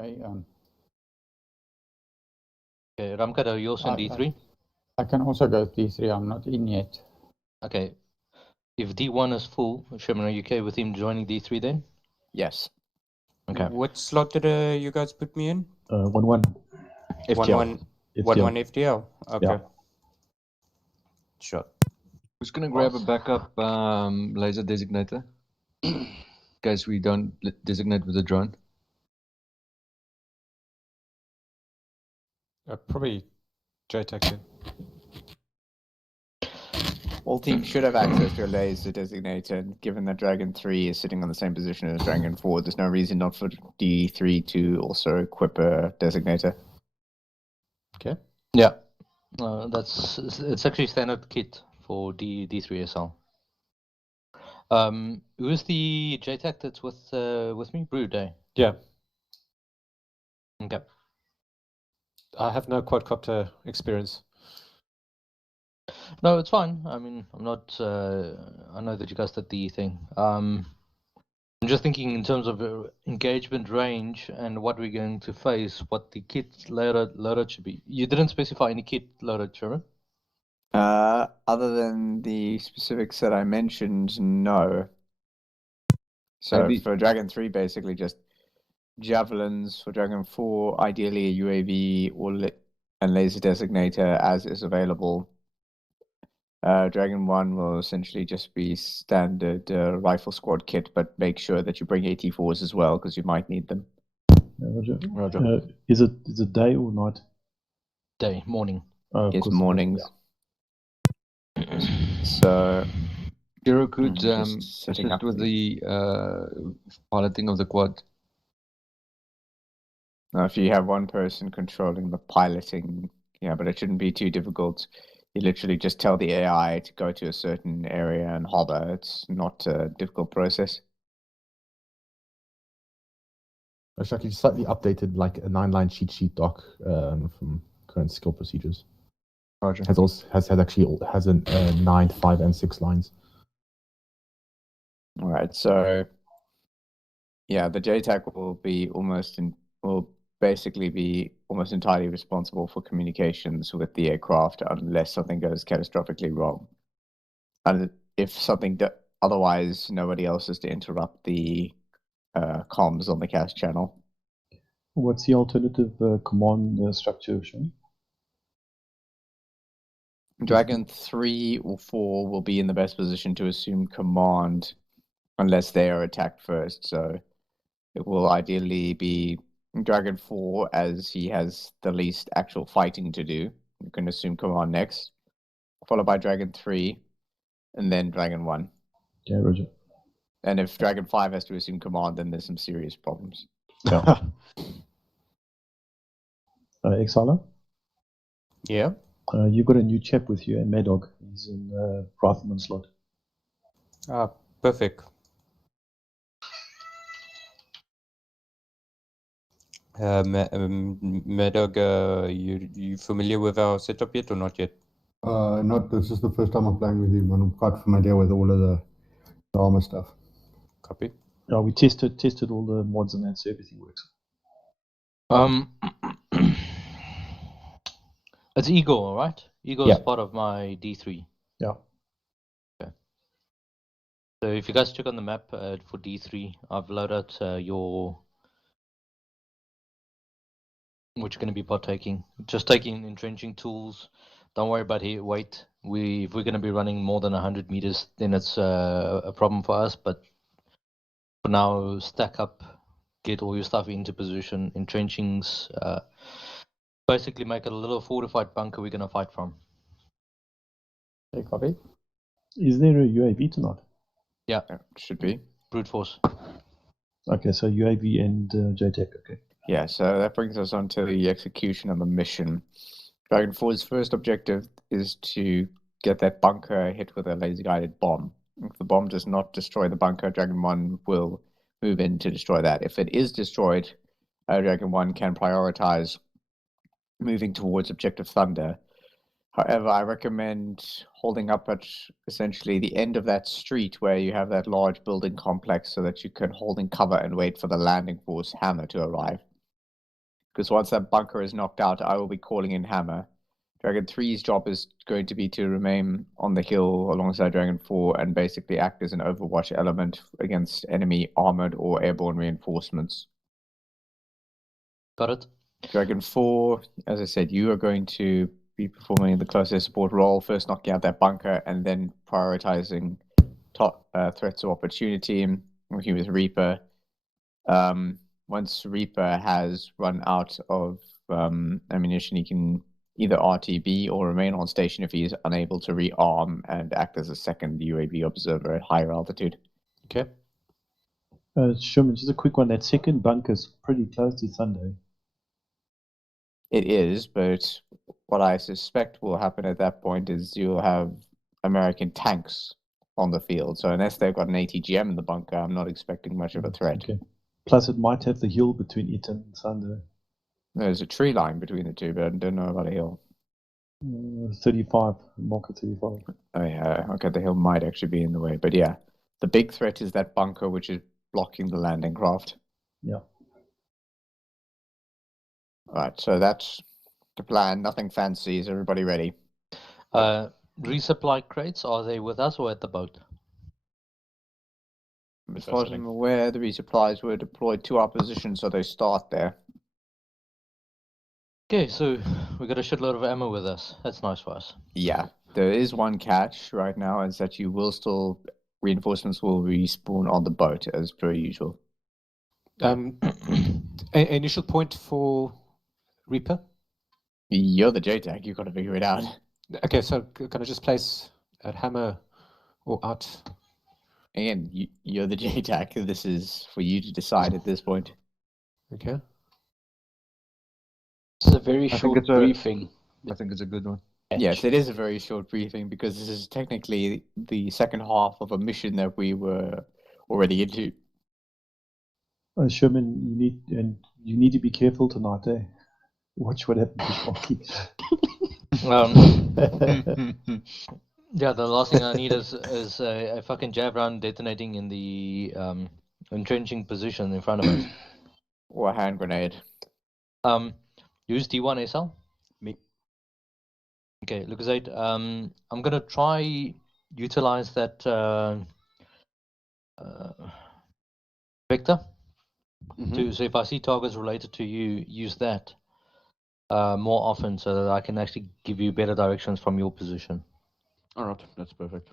way. Okay, Ramkad, are you also in D3? I can also go D3. I'm not in yet. Okay. If D1 is full, Sherman, are you okay with him joining D3 then? Yes. Okay. What slot did you guys put me in? 1-1. FTL. 1-1 FTL. Okay. Yeah. Sure. Who's going to grab a backup laser designator in case we don't designate with a drone? Probably JTAC. All teams should have access to a laser designator, and given that Dragon 3 is sitting on the same position as Dragon 4, there's no reason not for D3 to also equip a designator. Okay. Yeah. It's actually standard kit for D3SL. Who is the JTAC that's with me? Brood, eh? Yeah. Okay. I have no quadcopter experience. No, it's fine. I mean, I'm not. I know that you guys did the thing. I'm just thinking in terms of engagement range and what we're going to face, what the kit loaded should be. You didn't specify any kit loaded, Sherman? Other than the specifics that I mentioned, no. So for Dragon 3, basically just javelins. For Dragon 4, ideally a UAV and laser designator as is available. Dragon 1 will essentially just be standard rifle squad kit, but make sure that you bring AT4s as well, because you might need them. Roger. Is it day or night? Day, morning. It's mornings. So Hero could assist with the piloting of the quad. Now, if you have one person controlling the piloting, yeah, but it shouldn't be too difficult. You literally just tell the AI to go to a certain area and hover. It's not a difficult process. Actually, slightly updated, like a 9-line cheat sheet doc from current skill procedures. Roger. Has a 9, 5, and 6 lines. All right, so yeah, the JTAC will basically be almost entirely responsible for communications with the aircraft unless something goes catastrophically wrong. And if something otherwise, nobody else is to interrupt the comms on the CAS channel. What's the alternative command structure, Sean? Dragon 3 or 4 will be in the best position to assume command unless they are attacked first. So it will ideally be Dragon 4, as he has the least actual fighting to do. You can assume command next, followed by Dragon 3, and then Dragon 1. Yeah, Roger. And if Dragon 5 has to assume command, then there's some serious problems. Yeah. Exala? Yeah? You got a new chap with you, Madog. He's in Rifleman slot. Ah, perfect. Madog, you familiar with our setup yet or not yet? Not. This is the first time I'm playing with him, and I'm quite familiar with all of the armor stuff. Copy. Yeah, we tested all the mods and that, so everything works. It's Igor, right? Igor is part of my D3. Yeah. Okay. So if you guys check on the map for D3, I've loaded what you're going to be partaking. Just taking entrenching tools. Don't worry about weight. If we're going to be running more than 100 meters, then it's a problem for us. But for now, stack up, get all your stuff into position, entrenchings. Basically make it a little fortified bunker we're going to fight from. Okay, copy. Is there a UAV tonight? Yeah. Should be. Brute force. Okay, so UAV and JTAC, okay. Yeah, so that brings us on to the execution of the mission. Dragon 4's first objective is to get that bunker hit with a laser-guided bomb. If the bomb does not destroy the bunker, Dragon 1 will move in to destroy that. If it is destroyed, Dragon 1 can prioritize moving towards Objective Thunder. However, I recommend holding up at essentially the end of that street where you have that large building complex so that you can hold in cover and wait for the landing force hammer to arrive. Because once that bunker is knocked out, I will be calling in Hammer. Dragon 3's job is going to be to remain on the hill alongside Dragon 4 and basically act as an overwatch element against enemy armored or airborne reinforcements. Got it. Dragon 4, as I said, you are going to be performing the close air support role, first knocking out that bunker and then prioritizing top threats of opportunity, working with Reaper. Once Reaper has run out of ammunition, he can either RTB or remain on station if he is unable to rearm and act as a second UAV observer at higher altitude. Okay. Sherman, just a quick one. That second bunker's pretty close to Sunday. It is, but what I suspect will happen at that point is you'll have American tanks on the field. So unless they've got an ATGM in the bunker, I'm not expecting much of a threat. Okay. Plus, it might have the hill between it and Sunday. There's a tree line between the two, but I don't know about a hill. 35, marker 35. Oh yeah, okay, the hill might actually be in the way, but yeah, the big threat is that bunker which is blocking the landing craft. Yeah. Right, so that's the plan. Nothing fancy. Is everybody ready? Resupply crates, are they with us or at the boat? As far as I'm aware, the resupplies were deployed to our position, so they start there. Okay, so we got a shitload of ammo with us. That's nice for us. Yeah, there is one catch right now, is that you will still reinforcements will respawn on the boat as per usual. Initial point for Reaper. You're the JTAC. You've got to figure it out. Okay, so can I just place at Hammer or out? Again, you're the JTAC. This is for you to decide at this point. Okay. It's a very I think short it's a- briefing. I think it's a good one. Yes, it is a very short briefing because this is technically the second half of a mission that we were already into. Sherman, you need to be careful tonight, eh? Watch what happens to Sharky. Yeah, the last thing I need is a fucking jab round detonating in the entrenching position in front of us. Or a hand grenade. Use D1 SL. Me. Okay, Lucasade. I'm gonna try utilize that vector. So if I see targets related to you, use that more often so that I can actually give you better directions from your position. All right, that's perfect.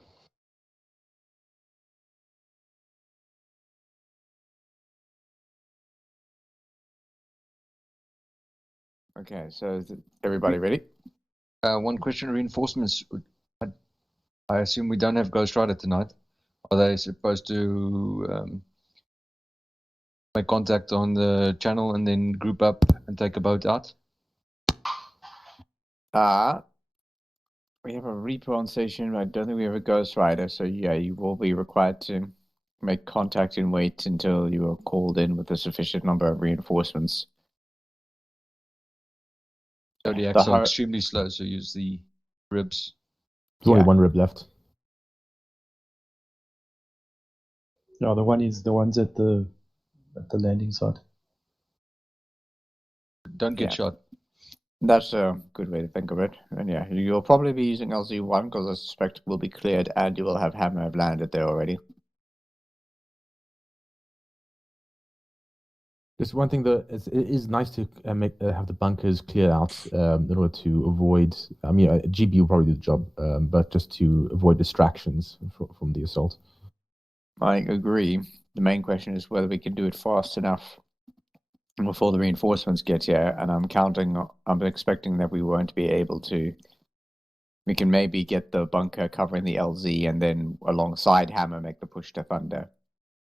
Okay, so is everybody ready? One question: reinforcements. I assume we don't have Ghost Rider tonight. Are they supposed to make contact on the channel and then group up and take a boat out? We have a Reaper on station, but I don't think we have a Ghost Rider, so yeah, you will be required to make contact and wait until you are called in with a sufficient number of reinforcements. Zodiacs are extremely slow, so use the ribs. There's only one rib left. Yeah, the ones at the landing site. Don't get Yeah. shot. That's a good way to think of it. And yeah, you'll probably be using LZ1 because I suspect it will be cleared and you will have Hammer have landed there already. Just one thing though, it is nice to have the bunkers cleared out in order to avoid. I mean, GB will probably do the job, but just to avoid distractions from the assault. I agree. The main question is whether we can do it fast enough before the reinforcements get here, and I'm expecting that we won't be able to. We can maybe get the bunker covering the LZ and then alongside Hammer make the push to Thunder.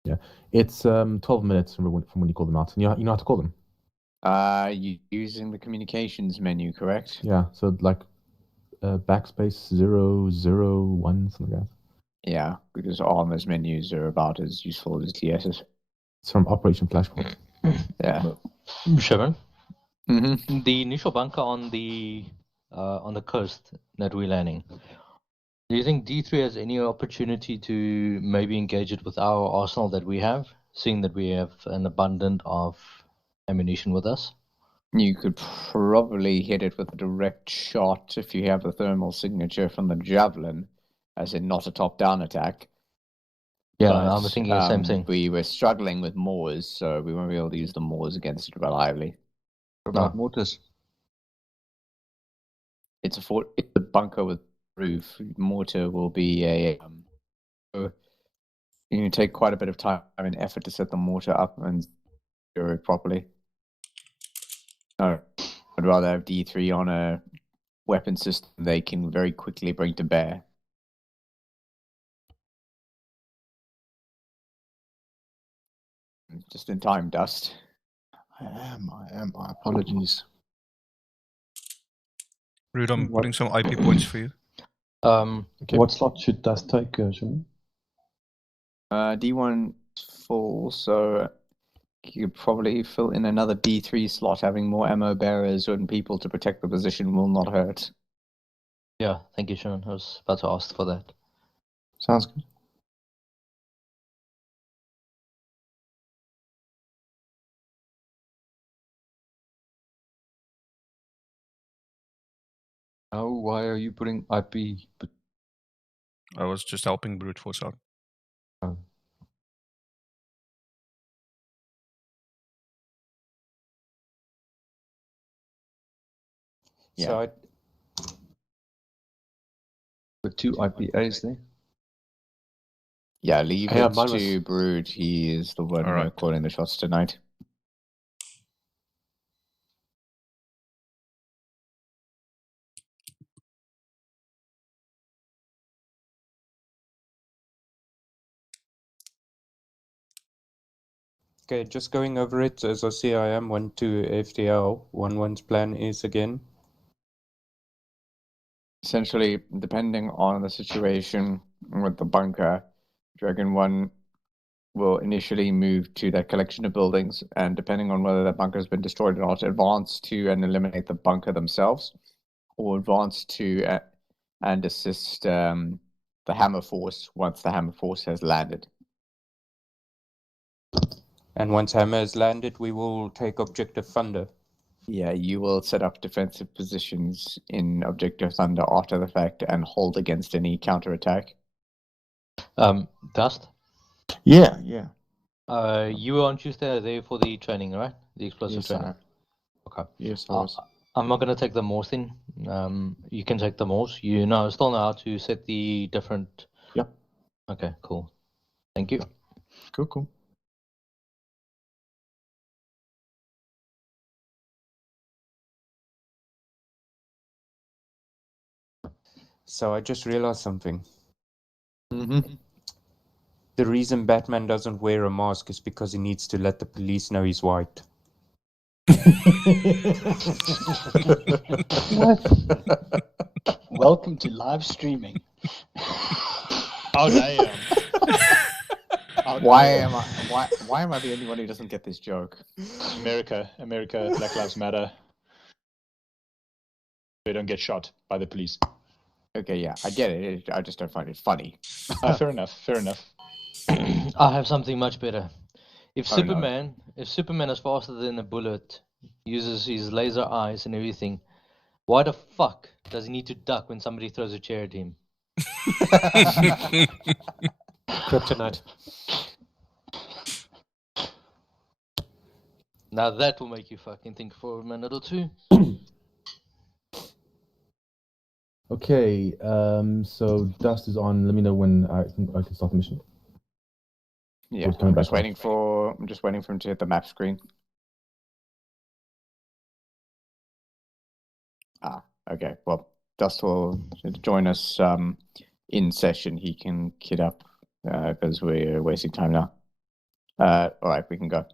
Yeah, it's 12 minutes from when you call them out, and you know how to call them. You using the communications menu, correct? Yeah, so like backspace 001 something like that. Yeah, because Arma's menus are about as useful as TS's. It's from Operation Flashpoint. Yeah. Sherman, Mm-hmm. the initial bunker on the coast that we're landing. Do you think D3 has any opportunity to maybe engage it with our arsenal that we have, seeing that we have an abundance of ammunition with us? You could probably hit it with a direct shot if you have the thermal signature from the javelin, as in not a top-down attack. Yeah, But, I'm thinking the same thing. We were struggling with Moors, so we won't be able to use the Moors against it reliably. What about No. mortars? It's a bunker with roof. Mortar will be a. You can take quite a bit of time and effort to set the mortar up and do it properly. No, I'd rather have D3 on a weapon system they can very quickly bring to bear. Just in time, Dust. I am. My apologies. Rude, I'm What- putting some IP points for you. Okay. What slot should Dust take, Shimon? D1 full, so you could probably fill in another D3 slot. Having more ammo bearers and people to protect the position will not hurt. Yeah, thank you, Sean. I was about to ask for that. Sounds good. Oh, why are you putting IP? I was just helping brute force out. Oh. Yeah. So I put 2 IPAs there. Yeah, leave Yeah, it mine was- to Brood. He is the one Alright. calling the shots tonight. Okay, just going over it as I see I am 1-2 FTL. 1-1's plan is again. Essentially, depending on the situation with the bunker, Dragon 1 will initially move to that collection of buildings, and depending on whether that bunker has been destroyed or not, advance to and eliminate the bunker themselves, or advance to and assist the Hammer Force once the Hammer Force has landed. And once Hammer has landed, we will take Objective Thunder. Yeah, you will set up defensive positions in Objective Thunder after the fact and hold against any counterattack. Dust, Yeah. you were on Tuesday there for the training, right? The explosive Yes, training. I. Okay. Yes, I was. I'm not going to take the Morse in. You can take the Morse. You still know how to set the different. Yep. Okay, cool. Thank you. Cool. So I just realized something. Mm-hmm. The reason Batman doesn't wear a mask is because he needs to let the police know he's white. Welcome to live streaming. Oh damn! Why am I the only one who doesn't get this joke? America, Black Lives Matter. They don't get shot by the police. Okay, yeah, I get it. I just don't find it funny. Fair enough. I have something much better. If Oh, no. Superman is faster than a bullet, uses his laser eyes and everything, why the fuck does he need to duck when somebody throws a chair at him? Kryptonite. Now that will make you fucking think for a minute or two. Okay, so Dust is on. Let me know when I can start the mission. Yeah, It's coming I'm just back on. waiting for him to hit the map screen. Okay. Well, Dust will join us in session. He can kit up because we're wasting time now. All right, we can go.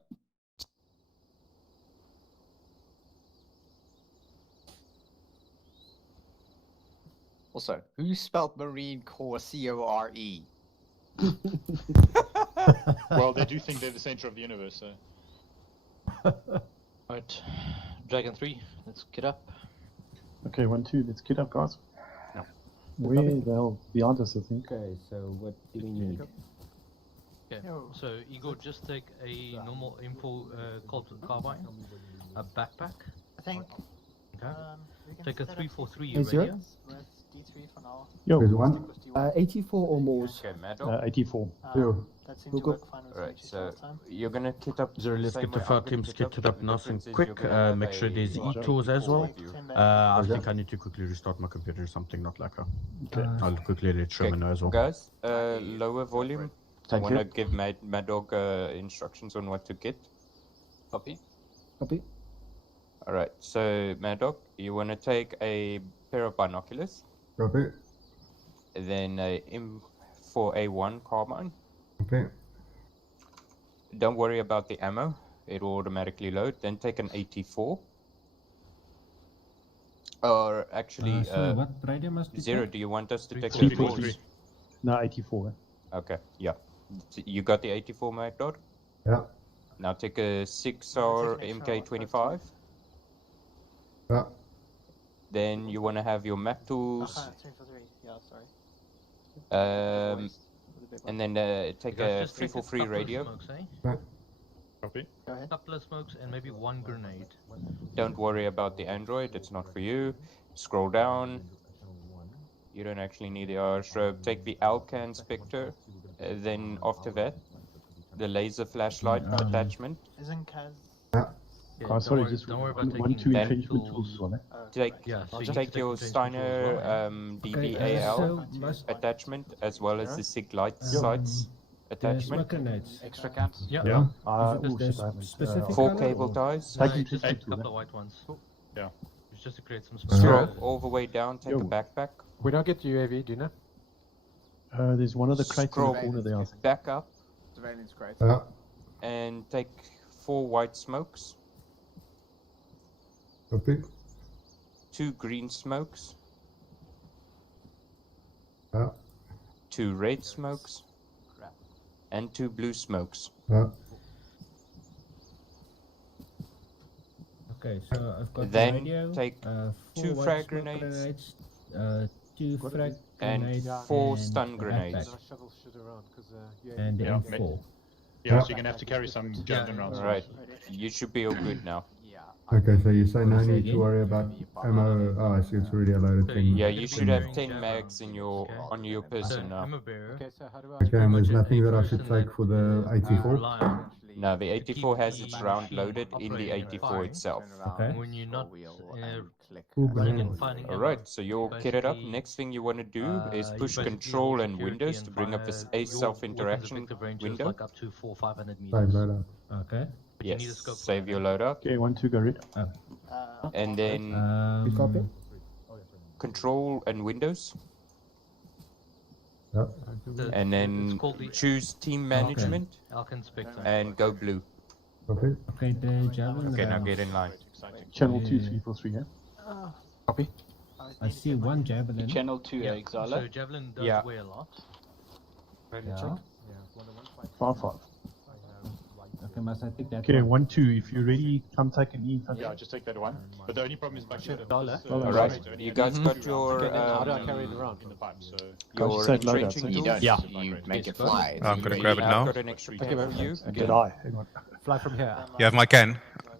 Also, who spelled Marine Corps C-O-R-E? Well, they do think they're the center of the universe, so. Right, Dragon 3, let's get up. Okay, 1-2, let's get up, guys. Yeah. Where the hell? Beyond us, I think. Okay, so what do we need? Okay, so Igor, just take a normal info Colt carbine, a backpack, think. Okay. We can Take a set up 343 Hey, zero? radio. with D3 for now. Yo. There's one. 84 or more. Okay, Mad Dog. 84. Yo. That seemed to Go. work fine with Alright, Dimitri so last time. you're gonna kit up. Zero, let's same get the way fire I'm gonna teams, get it up The nice and difference is quick. you're gonna have Make sure there's a e-tools as well. 10 I Okay. think I need to quickly restart my computer or something, not like a. Okay. I'll quickly let Sherman know as well. Guys, lower volume. Thank Wanna you. give Mad Dog instructions on what to get? Copy. Copy. Alright, so Mad Dog, you wanna take a pair of binoculars, Copy. then a M4A1 carbine. Okay. Don't worry about the ammo, it will automatically load. Then take an 84. Or actually, sorry, what radio must we Zero, take? do you want us to take the 343. yours? No, 84. Okay, yeah. You got the 84, Mad Dog? Yeah. Now take a 6R MK25. Yeah. Then you want to have your map tools. 3 for 3. Yeah, sorry. And then take You guys a just take 343 couple of radio. Smokes, eh? Yeah. Copy. Go ahead. Couple of smokes and maybe one grenade. Don't worry about the Android, it's not for you. Scroll down. You don't actually need the R strobe. Take the Alcan Spectre. Then after that, the laser flashlight attachment. Isn't Kaz? Yeah, Oh, sorry, don't just worry about one, taking 2 Then- entrenchment tools as well, eh? Take Yeah, so you take need to your take the entrenchment tools Steiner as well. DBAL so must attachment as well as the SIG light Yeah. sights there's attachment. smoke grenades. Extra cans. Yeah. Yeah. Is Oh, there shit, I haven't. specific 4 color cable or- ties. No, Taking just two a to couple that. of white ones. Yeah. It's just to create some Scroll space. all the way down, take Yo. a backpack. We don't get UAV, do you know? There's one of the crates in Scroll the corner there, I think. back up Surveillance crate. Yeah. and take 4 white smokes, Copy. 2 green smokes, Yeah. 2 red smokes, and 2 blue smokes. Yeah. Okay, so I've got Then the radio, take 4 2 white frag smoke grenades, 2 frag and grenades, 4 and stun a grenades. backpack. Shovel shit around because And the Yeah, M4. Yeah, so you're gonna have to carry some javelin rounds. Right, you should be all good now. Okay, so you say no Say need again? to worry about ammo. Oh, I see it's already a loaded thing. Yeah, you should have 10 mags in your on your So person now. I'm a bearer. Okay, so how do I? Okay, and there's much a nothing that I should person take for the that you 84? rely on. No, the 84 has keep its the round loaded in the operating and 84 firing. itself. Okay. When you're not Cool, running man. and finding ammo, Alright, so you're kitted up. basically, Next thing you want to do is you push basically Control need and security Windows and to bring up fire this your A self-interaction weapons effective range is window. like up to 400-500 Save meters. loadout. Okay. But you need a Yes, scope for save that. your loadout. Okay, 1, 2, go red. And then Copy. Control and Windows. Yep. And then It's called the choose Team Management Alcan Spectre. and go blue. Copy. Okay, the javelin. Okay, now get in line. Channel 2, Yeah. 343, yeah? Copy. I see one javelin. Channel 2, Yeah, Exiler. so Javelin does Yeah. weigh a lot. Yeah. 5, 5. Okay, must I take that Okay, one? 1, 2. If you're ready, come take an E. Yeah, just take that one. But the only problem is back here. Alright, you guys got your Okay, then how do I carry it around? in the pipe, so your Save loadout, entrenching so You tools? don't. Yeah. You make it Yes, fly. I'm gonna grab it I've now. got an extra Okay, can very for you. good. Did I? Hang on. Fly from here. You have my can?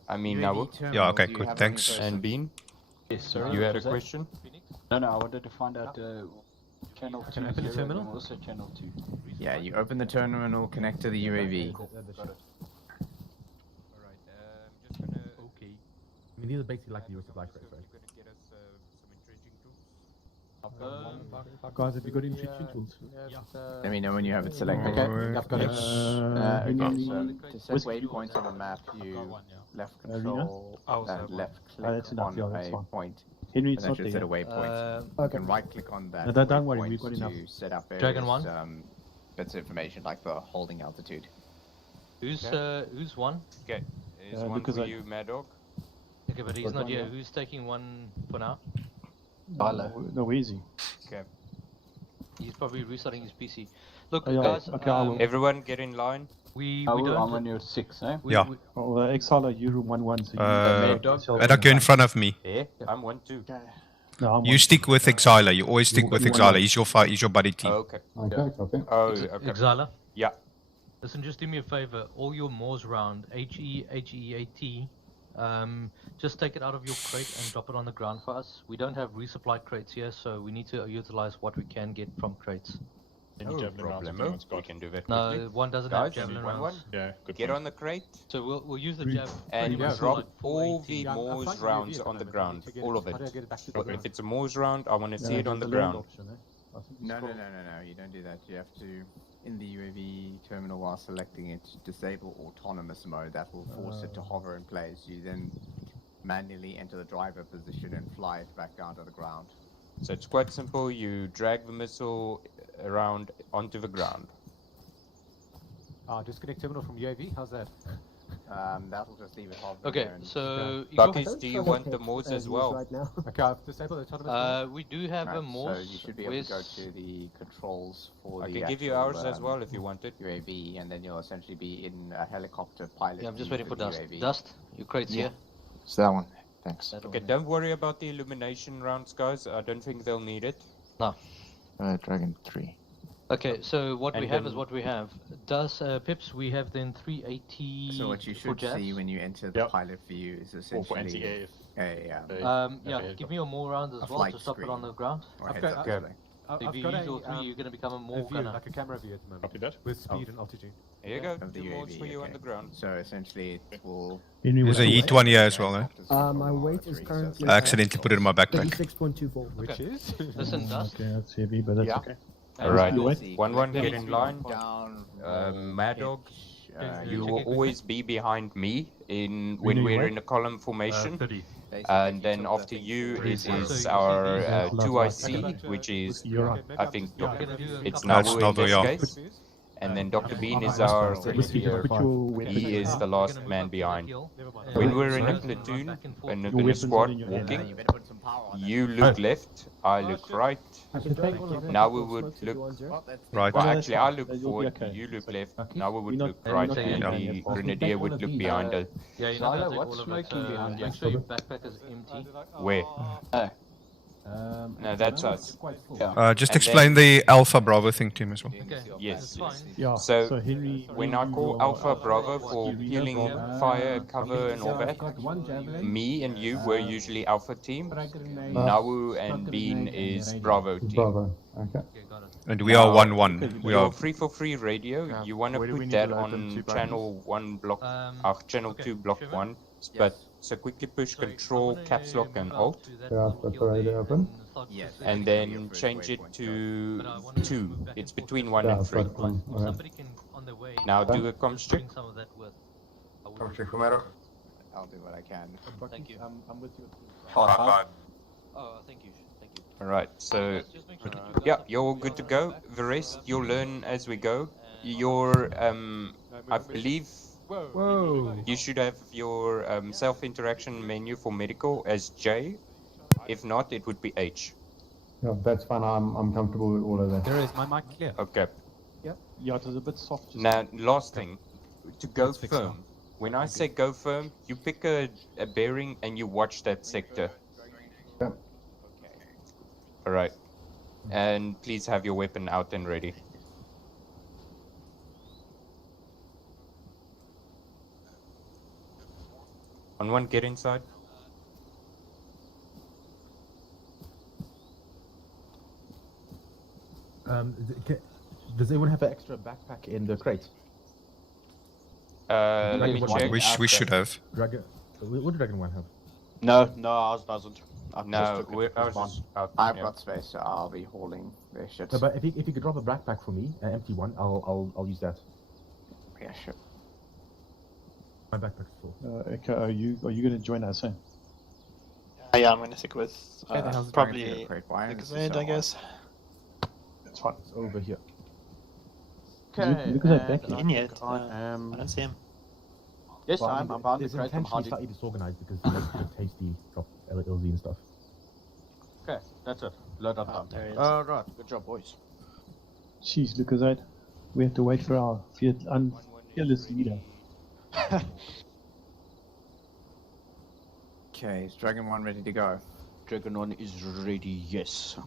I mean Nawu. Yeah, okay, Do you good, have thanks. any And Bean, Yes, sir. you had a question? No, I wanted to find out channel 2. Can I open the terminal? and also channel 2. Yeah, you open the terminal, connect to the UAV. Okay. We need a basic like the supply crate, right? Guys, have you got infection tools? Let me know when you have it selected. Okay, I've got it. Okay, so to set waypoints on the map, you left control and left click that's enough, on yeah, that's a fine. point. Henry, And it's that not should there. set a waypoint. You Okay. can right click on that. No, don't worry, waypoint we've got enough. to set up Dragon various, one? bits of information like the holding altitude. Who's one? Okay, here's one because for I- you, Mad Dog. Okay, but he's not here. Who's taking one for now? No, easy. Okay. He's probably restarting his PC. Look, Oh, yeah, guys. okay, I will. Everyone get in line. We I'm don't. on your 6, eh? Yeah. Well, Exiler, you room 1, 1. So you Adak, you're in front of me. Yeah, I'm 1-2. No, I'm You 1. stick with Exiler. You always stick with You want Exiler. one. He's your buddy team. Okay. Okay, copy. Oh, okay. Exiler. Yeah. Listen, just do me a favor. All your Moors round, HEAT, Just take it out of your crate and drop it on the ground for us. We don't have resupply crates here, so we need to utilize what we can get from crates. Any No javelin rounds if problemo. anyone's We got. can do that No, quickly. one doesn't Guys, have javelin rounds. one. Yeah, good Get point. on the crate So we'll use the jav. and go. drop like all 480. the Moors rounds on the ground. All of How do I it. get it back to the Well, ground? if it's a Moors round, I want to see it on the There's a land ground. option, eh? I think you No, scroll. you don't do that. You have to, in the UAV terminal while selecting it, disable autonomous mode. That will force it to hover in place. You then manually enter the driver position and fly it back down to the ground. So it's quite simple. You drag the missile around onto the ground. Disconnect terminal from UAV. How's that? That'll just leave it hovering Okay, there and- so you Buckies, got- do you want the Moors as well? Right now. Okay, I've disabled the autonomous. we do have a Right, Morse. So you should be able to go to the controls for I the can give you actual, ours as well if you want it. UAV, and then you'll essentially be in a helicopter pilot. Yeah, I'm just view waiting for the Dust. UAV. Dust, your crates Yeah. here. It's that one. Thanks. That Okay, one, don't worry about the illumination rounds, guys. I don't think they'll need it. No. Dragon 3. Okay, so what we And have is then- what we have. Does Pips? We have then 380. So what you for should jabs. see when you enter the Yep. pilot view is Or essentially for anti-air. Yeah, give me your more rounds a as well flight to stop it on screen. the ground. Or Okay, heads-up okay. display. If I've you got use a, your 3, you're going to become a more view, gunner. like a camera view at the moment. Copy that. With speed and altitude. There you go. Of the Two Moors UAV, for you on okay. the ground. So essentially it will... There's a yeet one here as well, eh? My weight is currently I accidentally put it in my backpack. 36.24. Which Okay. is? Listen, Dust. Okay, that's heavy, but that's Yeah. okay. Alright, You wait. one, get in line. Down, Mad Dog, you check will it always be behind me know when you we're what? in a column formation. 30. And then after you it is our 2IC, which is, You're right. I think, We're gonna do a it's couple That's Nawu in Nawu, this yeah. case. And then Dr. Bean is That's our fine. grenadier. Put your weapon He is down. the last man behind. Never mind. When we're in a Sorry? platoon, Back and forth. in Your a weapons squad are in your hand. you walking, better put some power on that. you look left, I look right. I can take one of them. Now we would look Well, that's Right. Well, No, that's actually, I fine. look You'll be forward, okay. you look It's left. okay. Now we would You're look not- right, you're not and taking the it. grenadier would look behind us. Yeah, you're not Silo, going to take what's all of it. smoking behind Make you? sure your backpack is empty. Where? Um, No, that's no, us. it's quite full. Yeah. Just And explain the Alpha Bravo thing to him as well. Okay, Yes. that's fine. Yeah, So, Henry, When I call Alpha Bravo for healing, fire, cover, and all So that, I've got one javelin. me and you were usually Alpha team. Striker grenade, Nawu and shotgun Bean grenade, and is radio. Bravo team. Bravo. Okay. Okay, got it. And we are 1-1. We Your are. 343 radio, you want to Where do we put need that to open on two channel 1 block, channel okay, 2 block Shiva? 1. But so quickly push Sorry, Control, I'm gonna Caps Lock, and go Alt, to that Yeah, little that's hill already there open. and start Yes. proceeding. and then change it to But I wanna 2. move back It's and forth between as 1 Yeah, and I've 3. got one. If Okay. somebody can, on their way, Now Okay. do a comms check. bring some of that with. I would- I'll do what I can. Thank you. I'm with you. Oh, thank you. Thank you. Alright, so Just make sure that you yeah, guys you're all are good to on go. track. The rest you'll learn as we go. Your I believe Whoa. you should have your self interaction menu for medical as J. If not, it would be H. Yeah, that's fine. I'm comfortable with all of that. There is my mic clear. Okay. Yeah, it was a bit soft. Just Now, last thing, to go Let's fix firm. When I say go firm, you pick a bearing and you watch that sector. Yeah. Alright. And please have your weapon out and ready. On one, get inside. Does anyone have an extra backpack in the crate? Let me check. We should have. Dragon, what did Dragon One have? No, ours doesn't. No, ours is out. I've yeah. got space, so I'll be hauling their shit. No, but if you could drop a backpack for me, an empty one, I'll use that. Yeah, sure. My backpack's full. okay, are you going to join us? Eh? Yeah, I'm gonna stick with Where the hell's the probably grenade crate? Why the is this grenade, so I guess. That's fine. It's over here. Okay. Look at that back In yet? I don't see him. Yes, Well, I I'm mean, behind the it's crate. I'm intentionally behind you. slightly disorganized because he likes to tasty drop LZ and stuff. Okay, that's it. Load up. Oh, there he is. Right. Good job, boys. Jeez, look at that. We have to wait for our fearless leader. Okay, is Dragon 1 ready to go? Dragon 1 is ready, yes.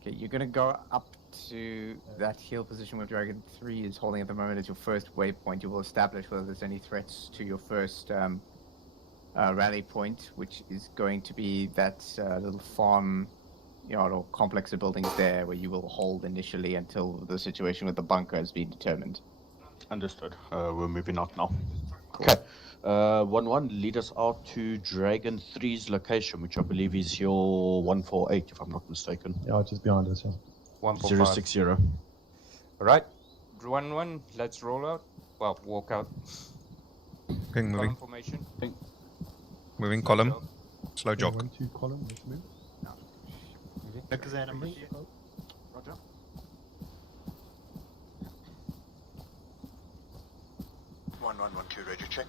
Okay, you're gonna go up to that heal position where Dragon 3 is holding at the moment as your first waypoint. You will establish whether there's any threats to your first rally point, which is going to be that little farm yard or complex of buildings there where you will hold initially until the situation with the bunker has been determined. Understood. We're moving out now. Okay. 1-1, lead us out to Dragon 3's location, which I believe is your 148, if I'm not mistaken. Yeah, just behind us, yeah. 145. 060. Alright. 1-1, let's roll out. Well, walk out. Okay, moving. Column formation. Moving column. Slow jog. 1-2 column, let's move. Kazan, I'm with you. Roger. One, two, radio check.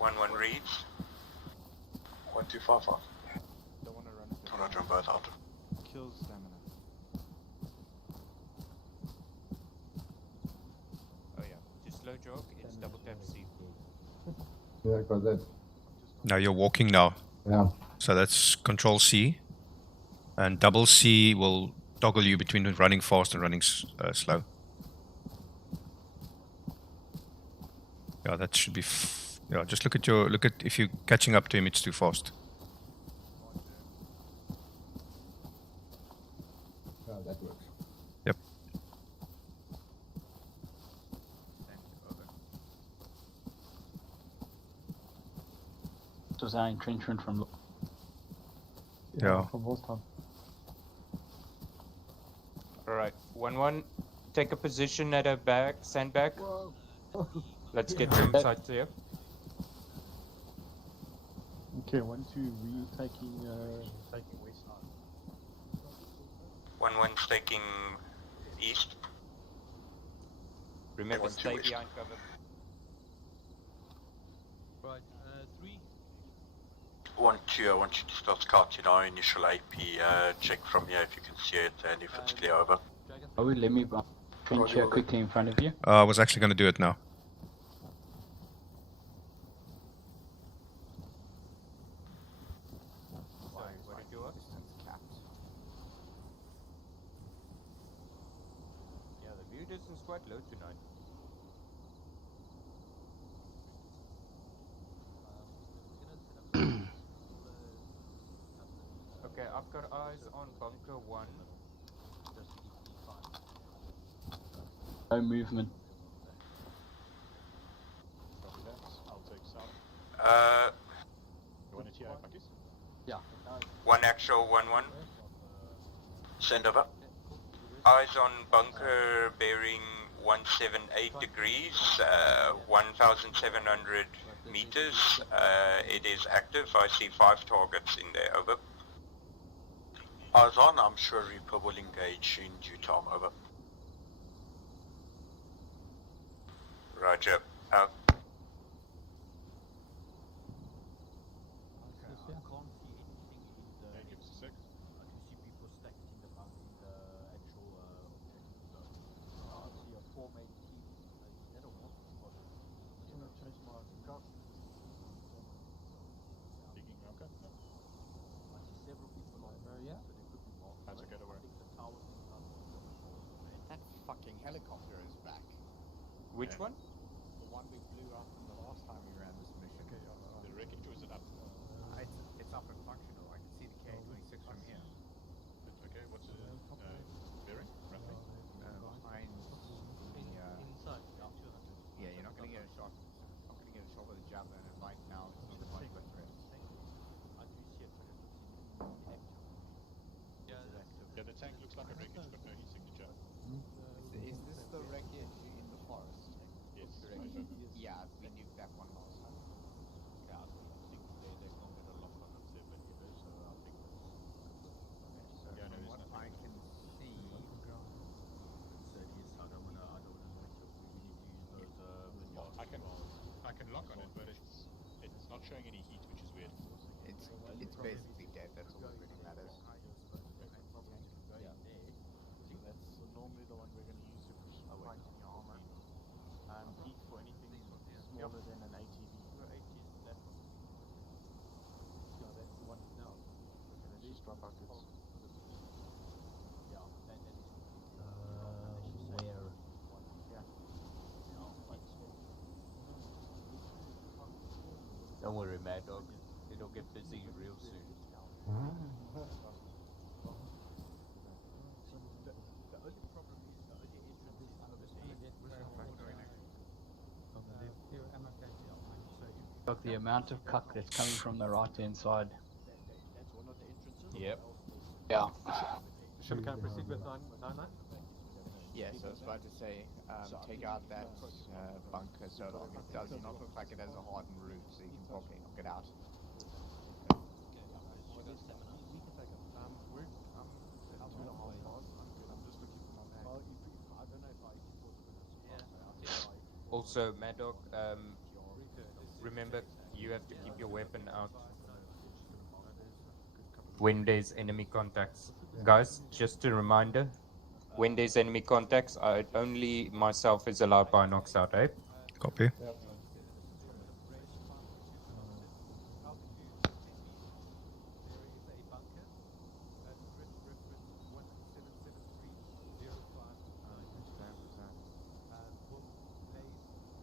1-1 reads. 1255. Don't want to run. Roger on both out. Kills stamina. Oh yeah, just slow jog, it's double tap C. Yeah, got that. Now you're walking now. Yeah. So that's Control C. And double C will toggle you between running fast and running slow. Yeah, that should be. Yeah, just look at if you're catching up to him, it's too fast. Yeah, that works. Yep. It was our entrenchment from. Yeah. From last time. Alright, 1-1, take a position at a back, sandbag. Let's get rim sight here. Okay, 1-2, we taking west side. 1-1's taking east. Remember, 1-2 stay west. behind cover. Right, 3. 1-2, I want you to start scouting our initial AP. Check from here if you can see it and if it's clear over. Oh, let me trench here quickly in front of you. I was actually going to do it now. Sorry, what did you want? Yeah, the view distance quite low tonight. Okay, I've got eyes on bunker 1. No movement. I'll take south. You want a TI package? Yeah. 1 actual, 1-1. Send over. Eyes on bunker bearing 178 degrees, 1,700 meters. It is active. I see 5 targets in there. Over. Eyes on. I'm sure Reaper will engage in due time. Over. Roger. Out. Give us a sec. Digging, okay? No. That's okay, don't worry. That fucking helicopter is back. Which one? The one we blew up from the last time we ran this mission. Okay, yeah. The wreckage, or is it up? It's up and functional. I can see the K-26 from here. Okay, what's the bearing, roughly? Behind the, Inside. yeah, you're not going to get a shot. Not going to get a shot with a javelin, and right now it's not much of a threat. Yeah, the tank looks like a wreckage, got no heat signature. Is this the wreckage in the forest? Yes. Yeah, we nuked that one last time. Okay, I think they're going to get a lock on up there, but yeah, so I think. So Yeah, no, from there's what nothing. I can see, I can lock on it, but it's not showing any heat, which is weird. it's basically dead. That's all that really matters. Yeah. So that's normally the one we're going to use to push the point in your armor. Heat for anything smaller than an ATV. Yeah, that's the one now. Okay, let's just drop our goods. Yeah, that is. Where? Yeah. Don't worry, Mad Dog. It'll get busy real soon. The only problem is the only entrance is over there. Got the amount of cuck that's coming from the right hand side. That's one of the entrances. Yep. Yeah. Shall can I proceed with 999? Yes, I was about to say, take out that bunker so long. It does not look like it has a hardened roof, so you can probably knock it out. Also, Mad Dog, remember you have to keep your weapon out when there's enemy contacts. Guys, just a reminder, when there's enemy contacts, only myself is allowed binocs out, eh? Copy.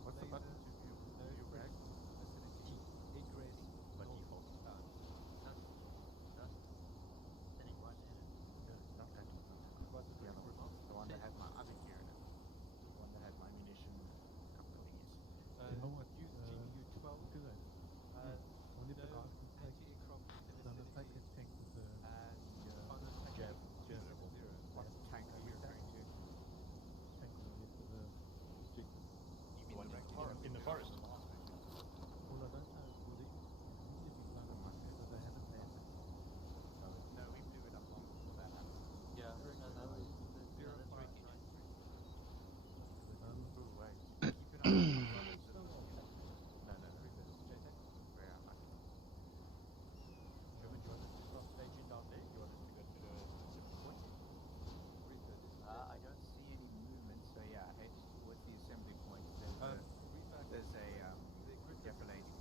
What's the button? The one that had my other gear in it. The one that had my ammunition, a couple of thingies. You know what? GPU 12 do that. Only the guys can take take a tank with the jab. What tank are you referring to? Tank only for the jig. You mean in the forest? Well, I don't know. Well, they usually be blown up, so they haven't landed. No, we blew it up long before that happened. Yeah, no, that was Zero that's five wreckage. nine three. Ooh, wait. Keep it on. No, where am I? Do you want us to cross station down there? You want us to go to the specific point? I don't see any movement, so yeah, head towards the assembly point. There's a defilating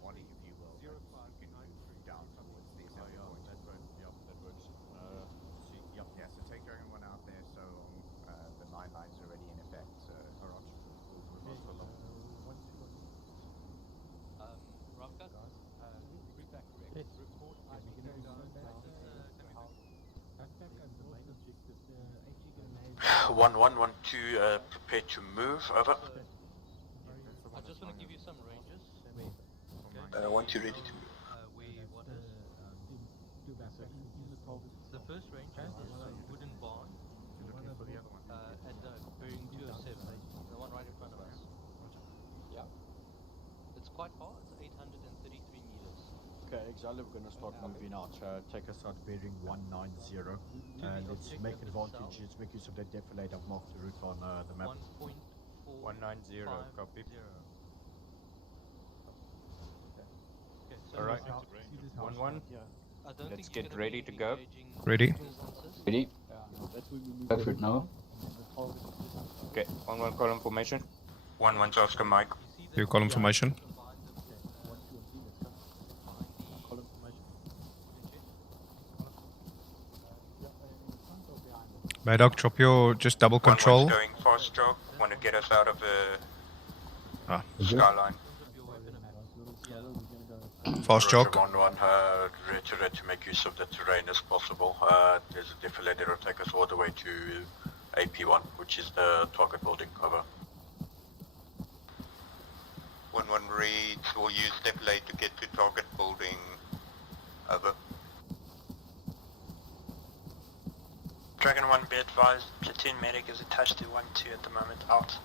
body, if you will. You can move down towards the assembly point. That's right. Yep, that works. Yeah, so take Dragon 1 out there, so the 9 line's already in effect. So. Alright, we'll move on for long. Ravka? Reback Yes. report Can we IPQ get a down. backpack and the main objective, AG gonna 1112, prepare to move, over. I just want to give you some ranges. I want you ready to move. What is the first range is wooden barn at bearing 207, the one right in front of us. Yeah. It's quite far, it's 833 meters. Okay, Exile, we're going to start moving out. Take us out bearing 190. Let's make advantage. Let's make use of that defilade. I've marked the route on the map. 190, copy. So Alright, 1-1. Let's get ready to go. Ready? Ready? Go for it now. Okay, 1-1 column formation. 1-1's Oscar Mike. You call information. Mad Dog, drop your just double control. 1-1's going fast stroke. Want to get us out of the skyline. Fast stroke. 1-1, reiterate to make use of the terrain as possible. There's a defilade that will take us all the way to AP1, which is the target building. Over. 1-1 reads, we'll use defilade to get to target building. Over. Dragon 1, be advised, platoon medic is attached to 1-2 at the moment, out.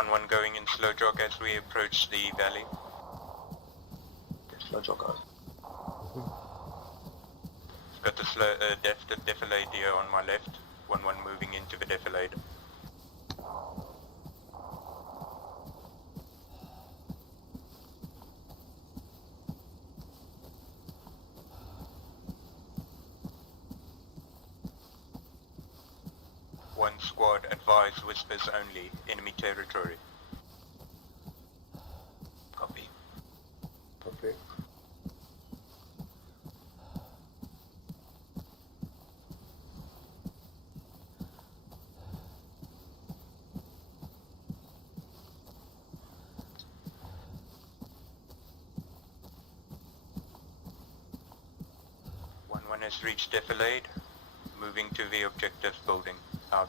1-1 going in slow jog as we approach the valley. Slow jog, guys. Got the slow defilade here on my left. 1-1 moving into the defilade. One squad advise whispers only, enemy territory. Copy. Copy. One has reached defilade, moving to the objective building. Out.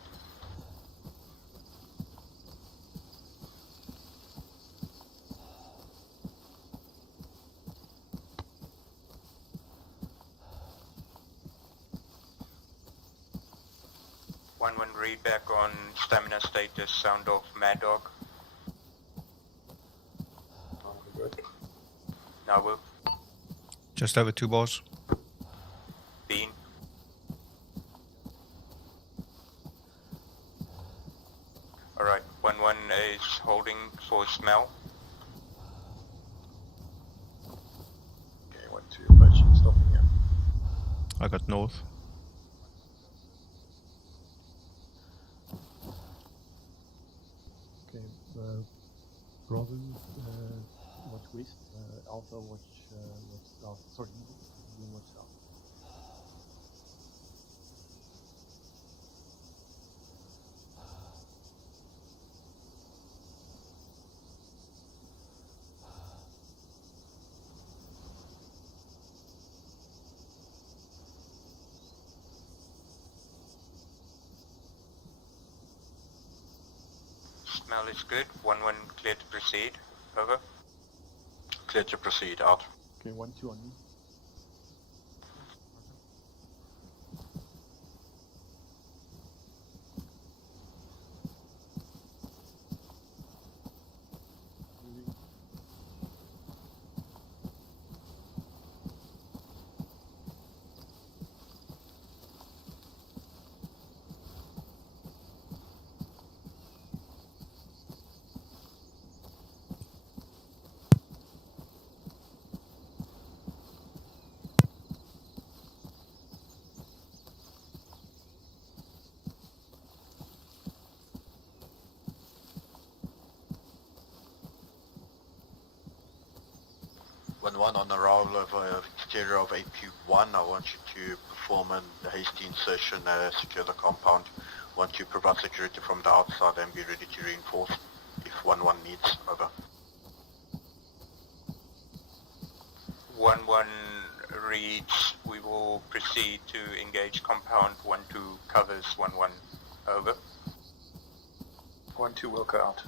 One read back on stamina status, sound off Mad Dog. Good. Nawu. Just over 2 bars. Bean. Alright, 1-1 is holding for smell. Okay, 1-2 approaching, stopping here. I got north. Okay, Bravo, watch west, Alpha, watch south, sorry, watch south. Smell is good. 1-1 clear to proceed. Over. Clear to proceed, out. Okay, 1-2 on me. One on the roll of exterior of AP1, I want you to perform a hasty insertion, secure the compound. Want to provide security from the outside and be ready to reinforce if 1-1 needs. Over. 1-1 reads, we will proceed to engage compound. 1-2 covers 1-1. Over. 1-2 will go out.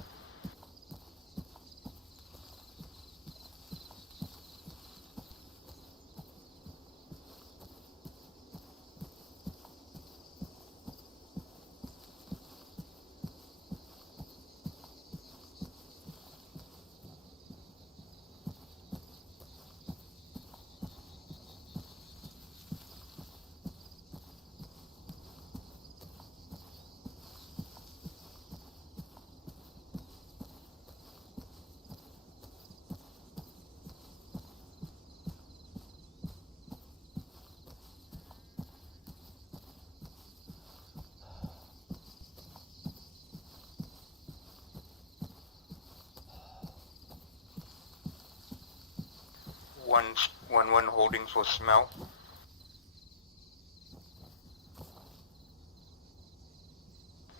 One holding for smell.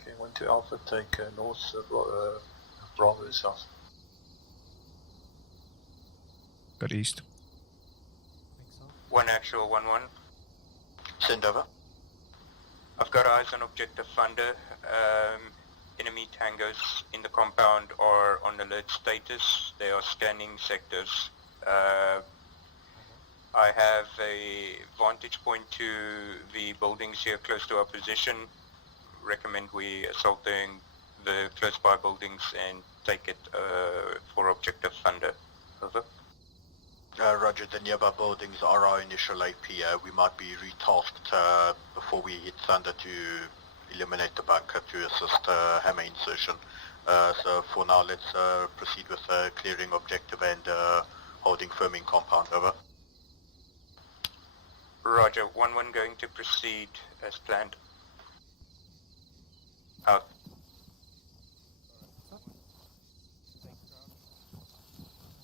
Okay, 1-2 Alpha, take north, Bravo south. Got east. One actual 1-1. Send over. I've got eyes on objective Thunder. Enemy tangos in the compound are on alert status. They are scanning sectors. I have a vantage point to the buildings here close to our position. Recommend we assault the close by buildings and take it for objective Thunder. Over. Roger, the nearby buildings are our initial AP. We might be retasked before we hit Thunder to eliminate the bunker to assist hammer insertion. So for now, let's proceed with clearing objective and holding firming compound. Over. Roger, 1-1 going to proceed as planned. Out.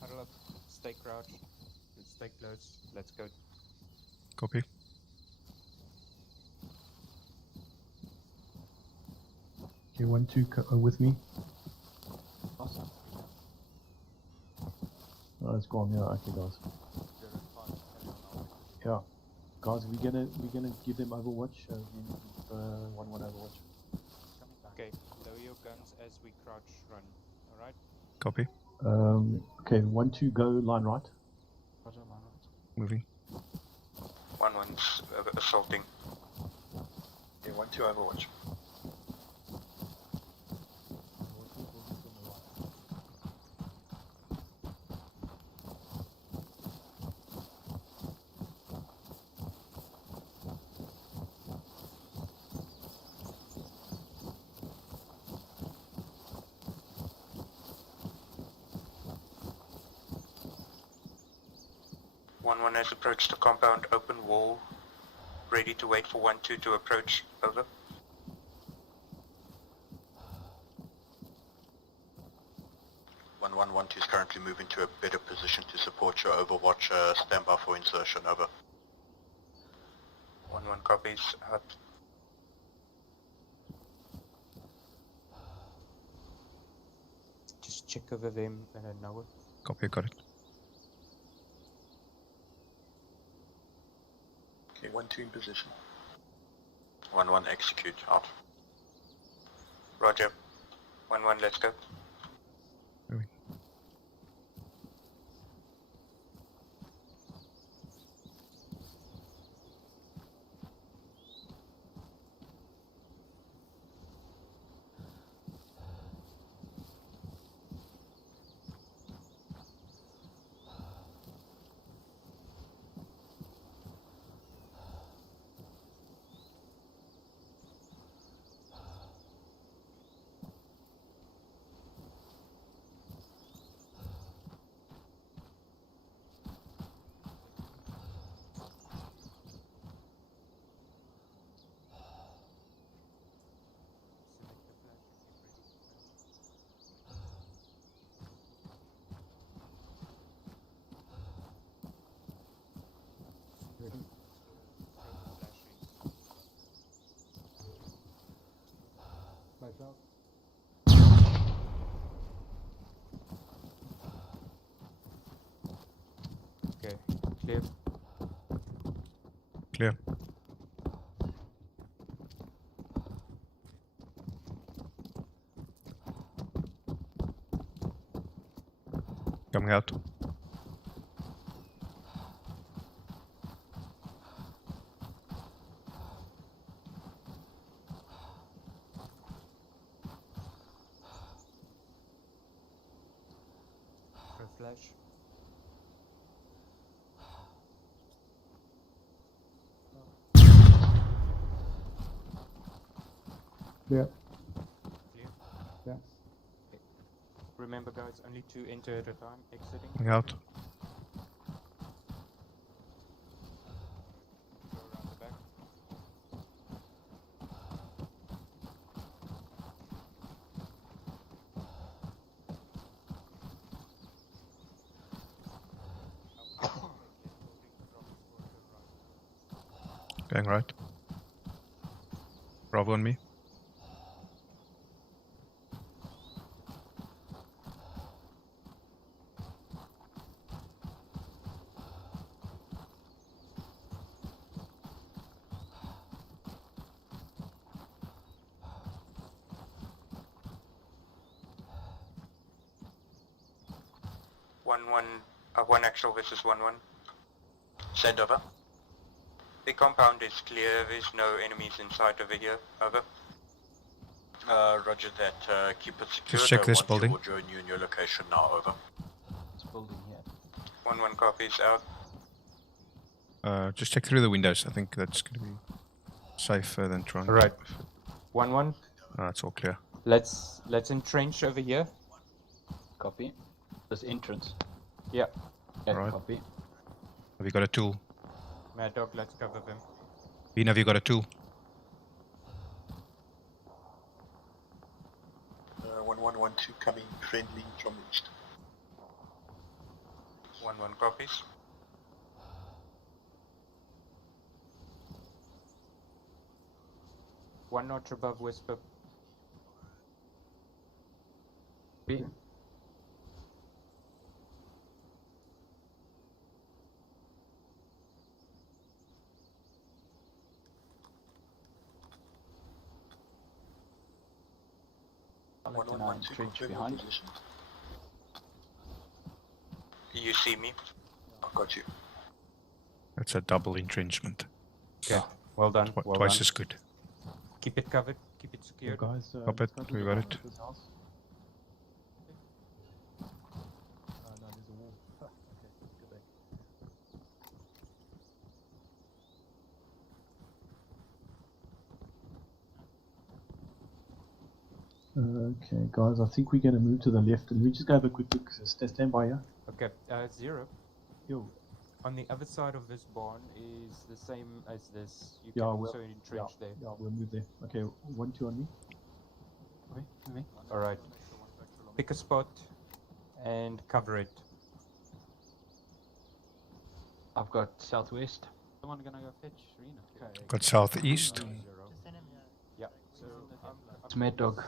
Huddle up, stay crouch, stay close, let's go. Copy. Okay, 1-2 with me. Oh, it's gone. Yeah, okay, guys. Yeah, guys, we're gonna give them Overwatch. 1-1 Overwatch. Okay, lower your guns as we crouch run, alright? Copy. Okay, 1-2 go line right. Roger, line right. Moving. 1-1's assaulting. Okay, 1-2 Overwatch. One has approached the compound, open wall, ready to wait for 1-2 to approach. Over. One 1-2 is currently moving to a better position to support your Overwatch. Stand by for insertion. Over. 1-1 copies. Out. Just check over them now. Copy, got it. Okay, 1-2 in position. 1-1 execute. Out. Roger. 1-1, let's go. Moving. Okay, clear. Clear. Coming out. For flash. Yeah. Clear. Yeah. Okay. Remember guys, only 2 enter at a time, exiting. Coming out. Go around the back. Going right. Bravo on me. One actual versus 1-1. Send over. The compound is clear, there's no enemies inside over here. Over. Roger that. Keep it secure. Just check this building. We'll join you in your location now. Over. It's building here. 1-1 copies out. Just check through the windows. I think that's going to be safer than trying. Right. 1-1. It's all clear. Let's entrench over here. Copy. This entrance. Yeah. Okay, Right. copy. Have you got a tool? Mad Dog, let's cover him. Bean, have you got a tool? 1112 coming friendly from east. 1-1 copies. One notch above Whisper. B. Trench behind. You see me? I've got you. That's a double entrenchment. Okay, well done. Well Twice done. as good. Keep it covered. Keep it secured. Guys, Cop it. We got it. this house. No, there's a wall. Okay, go back. Okay, guys, I think we're going to move to the left. And we just go have a quick look. Stand by here. Okay, 0. Yo. On the other side of this barn is the same as this. You Yeah, can we'll, also entrench there. Yeah, we'll move there. Okay, 1-2 on me. Okay. Alright. Pick a spot and cover it. I've got southwest. Someone gonna go fetch Rena? Okay. Got southeast. Yeah. So It's Mad Dog.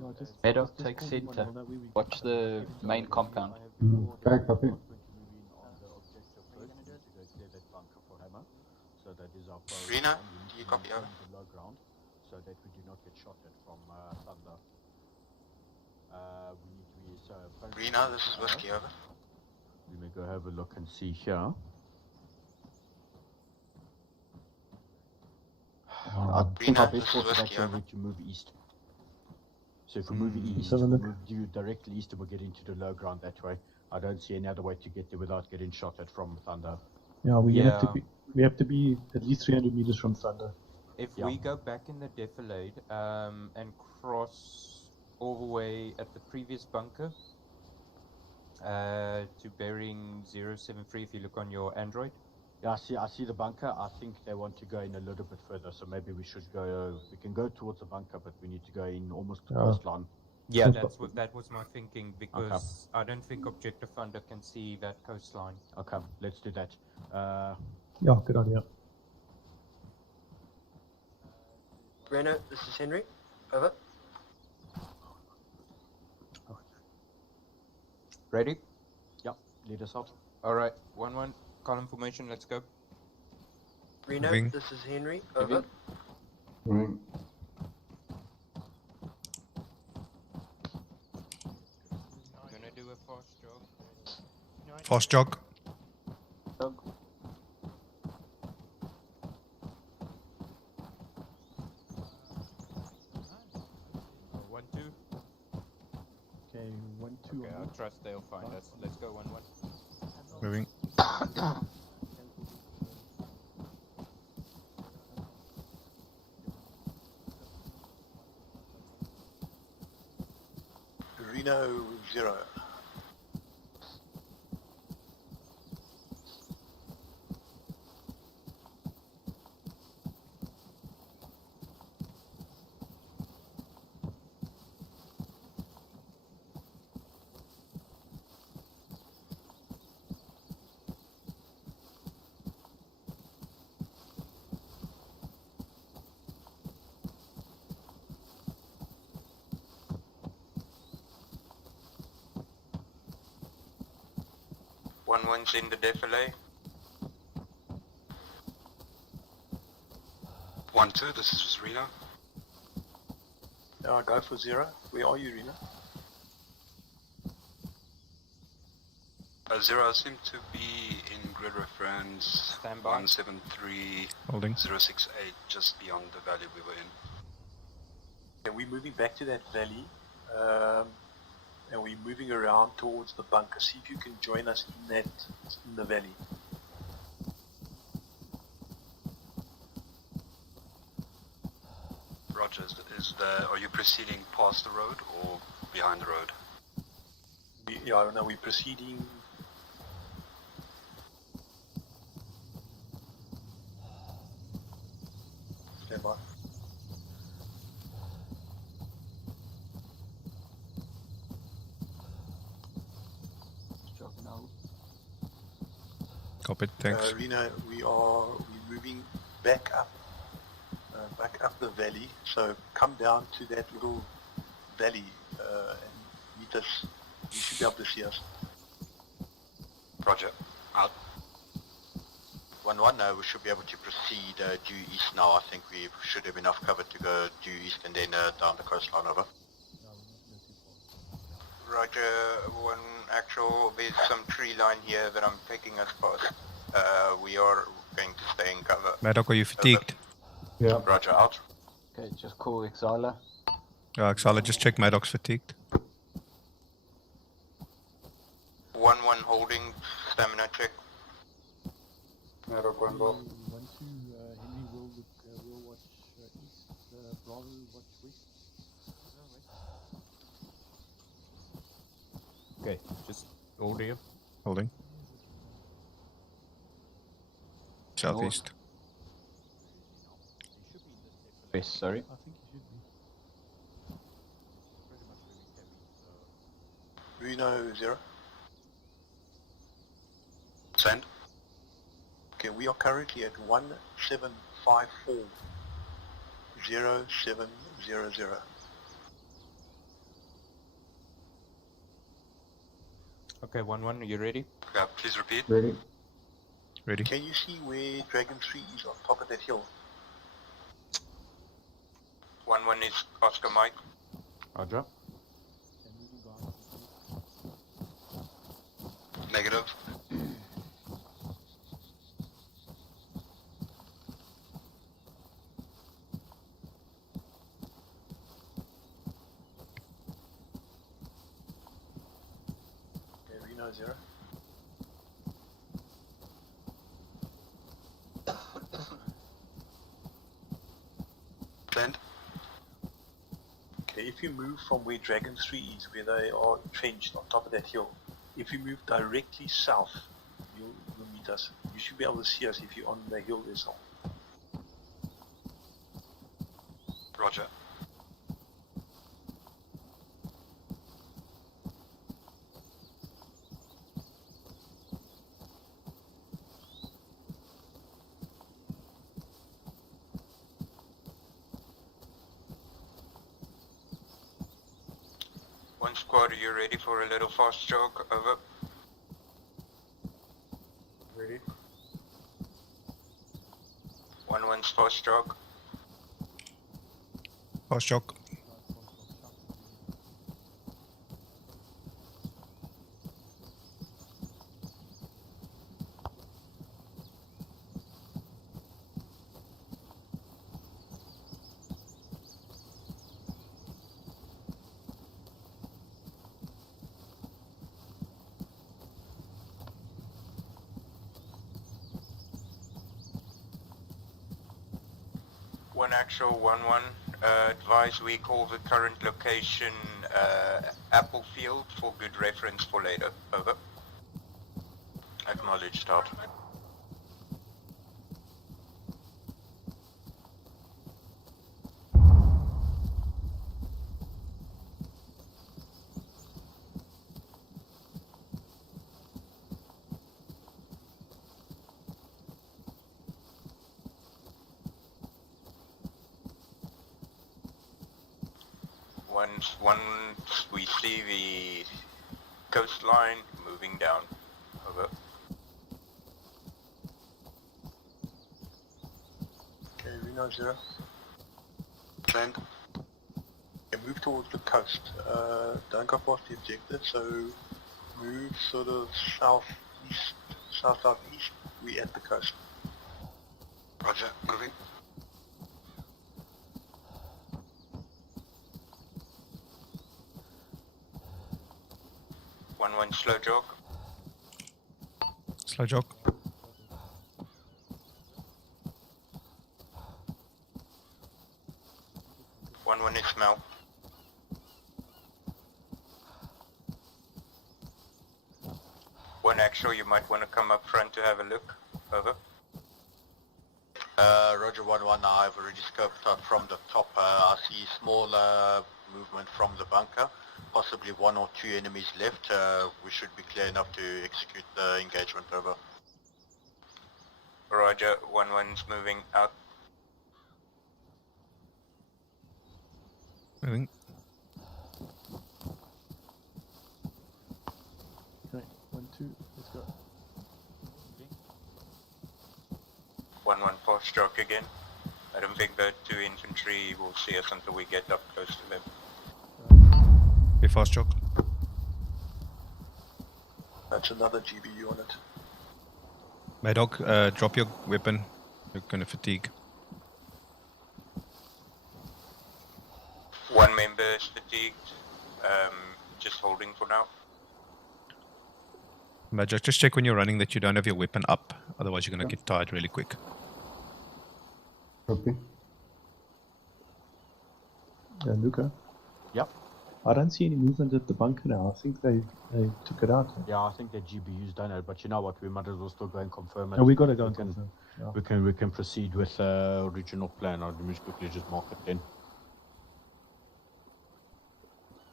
No, Mad Dog, take center. Watch the main compound. Okay, copy. So that is our priority. Rena, do you copy over? Below ground, so that we do not get shot at from thunder. We need to be Rena, this is Whiskey, over. We may go have a look and see here. I think our Rena, best this course is of Whiskey, action over. will be to move east. So if we move east, have a we'll look. move you directly east and we'll get into the low ground that way. I don't see any other way to get there without getting shot at from thunder. Yeah, we Yeah. have to be at least 300 meters from thunder. If we go back in the defilade and cross all the way at the previous bunker to bearing 073, if you look on your Android. Yeah, I see the bunker. I think they want to go in a little bit further, so maybe we should go. We can go towards the bunker, but we need to go in almost to the coastline. Yeah, that was my thinking, because I don't think Objective Thunder can see that coastline. Okay, let's do that. Yeah, good idea. Reno, this is Henry. Over. Ready? Yep, lead us out. Alright, 1-1, column formation, let's go. Reno, Moving. this is Henry. Over. Right. Gonna do a fast jog. Fast jog. One, two. Okay, 1-2 Okay, on I me. trust they'll find us. Let's go 1-1. Moving. Reno 0. One's in the defilade. 1-2, this is Reno. Yeah, go for 0. Where are you, Reno? 0 seem to be in grid reference Stand by. 173 Holding. 068, just beyond the valley we were in. Okay, we're moving back to that valley, and we're moving around towards the bunker. See if you can join us in the valley. Roger, are you proceeding past the road or behind the road? No, we're proceeding. Stand by. Copy, thanks. Rena, we're moving back up the valley. So come down to that little valley and meet us. You should be able to see us. Roger. Out. 1-1, we should be able to proceed due east now. I think we should have enough cover to go due east and then down the coastline. Over. Roger, 1 actual, there's some tree line here that I'm taking us past. We are going to stay in cover. Maddock, are you fatigued? Yeah. Roger, out. Okay, just call Exila. Exila, just check Maddock's fatigued. 1-1 holding, stamina check. Maddock 1 ball. 1-2, Henry will watch east, Bravo watch west. Okay, just hold here. Holding. Southeast. West, sorry. I think he should be. Reno 0. Send. Okay, we are currently at 1754 0700. Okay, 1-1, are you ready? Yeah, please repeat. Ready. Ready. Can you see where Dragon 3 is on top of that hill? 1-1 is Oscar Mike. Roger. Negative. Okay, Reno 0. Send. Okay, if you move from where Dragon 3 is, where they are entrenched on top of that hill, if you move directly south, you'll meet us. You should be able to see us if you're on the hill itself. Roger. One squad, are you ready for a little fast jog? Over. Ready? 1-1's fast jog. Fast shock. One actual 1-1. Advise we call the current location Apple Field for good reference for later. Over. Acknowledged, out. Once we see the coastline moving down. Over. Okay, Reno 0. Send. Okay, move towards the coast. Don't go past the objective, so move sort of southeast, south-southeast. We're at the coast. Roger. Moving. 1-1 slow jog. Slow jog. 1-1 is smell. One actual, you might want to come up front to have a look. Over. Roger 1-1, I've already scoped out from the top. I see small movement from the bunker, possibly 1 or 2 enemies left. We should be clear enough to execute the engagement. Over. Roger, 1-1's moving out. Moving. Okay, 1-2, let's go. 1-1 fast stroke again. I don't think the 2 infantry will see us until we get up close to them. Be fast jog. That's another GBU on it. My dog, drop your weapon. You're gonna fatigue. 1 member is fatigued. Just holding for now. But just check when you're running that you don't have your weapon up. Otherwise you're gonna get tired really quick. Copy. Luca? Yep. I don't see any movement at the bunker now. I think they took it out. Yeah, I think the GBU's done it, but you know what? We might as well still go and confirm it. No, we got to go and confirm. Yeah. We can proceed with original plan. I'll quickly just mark it then.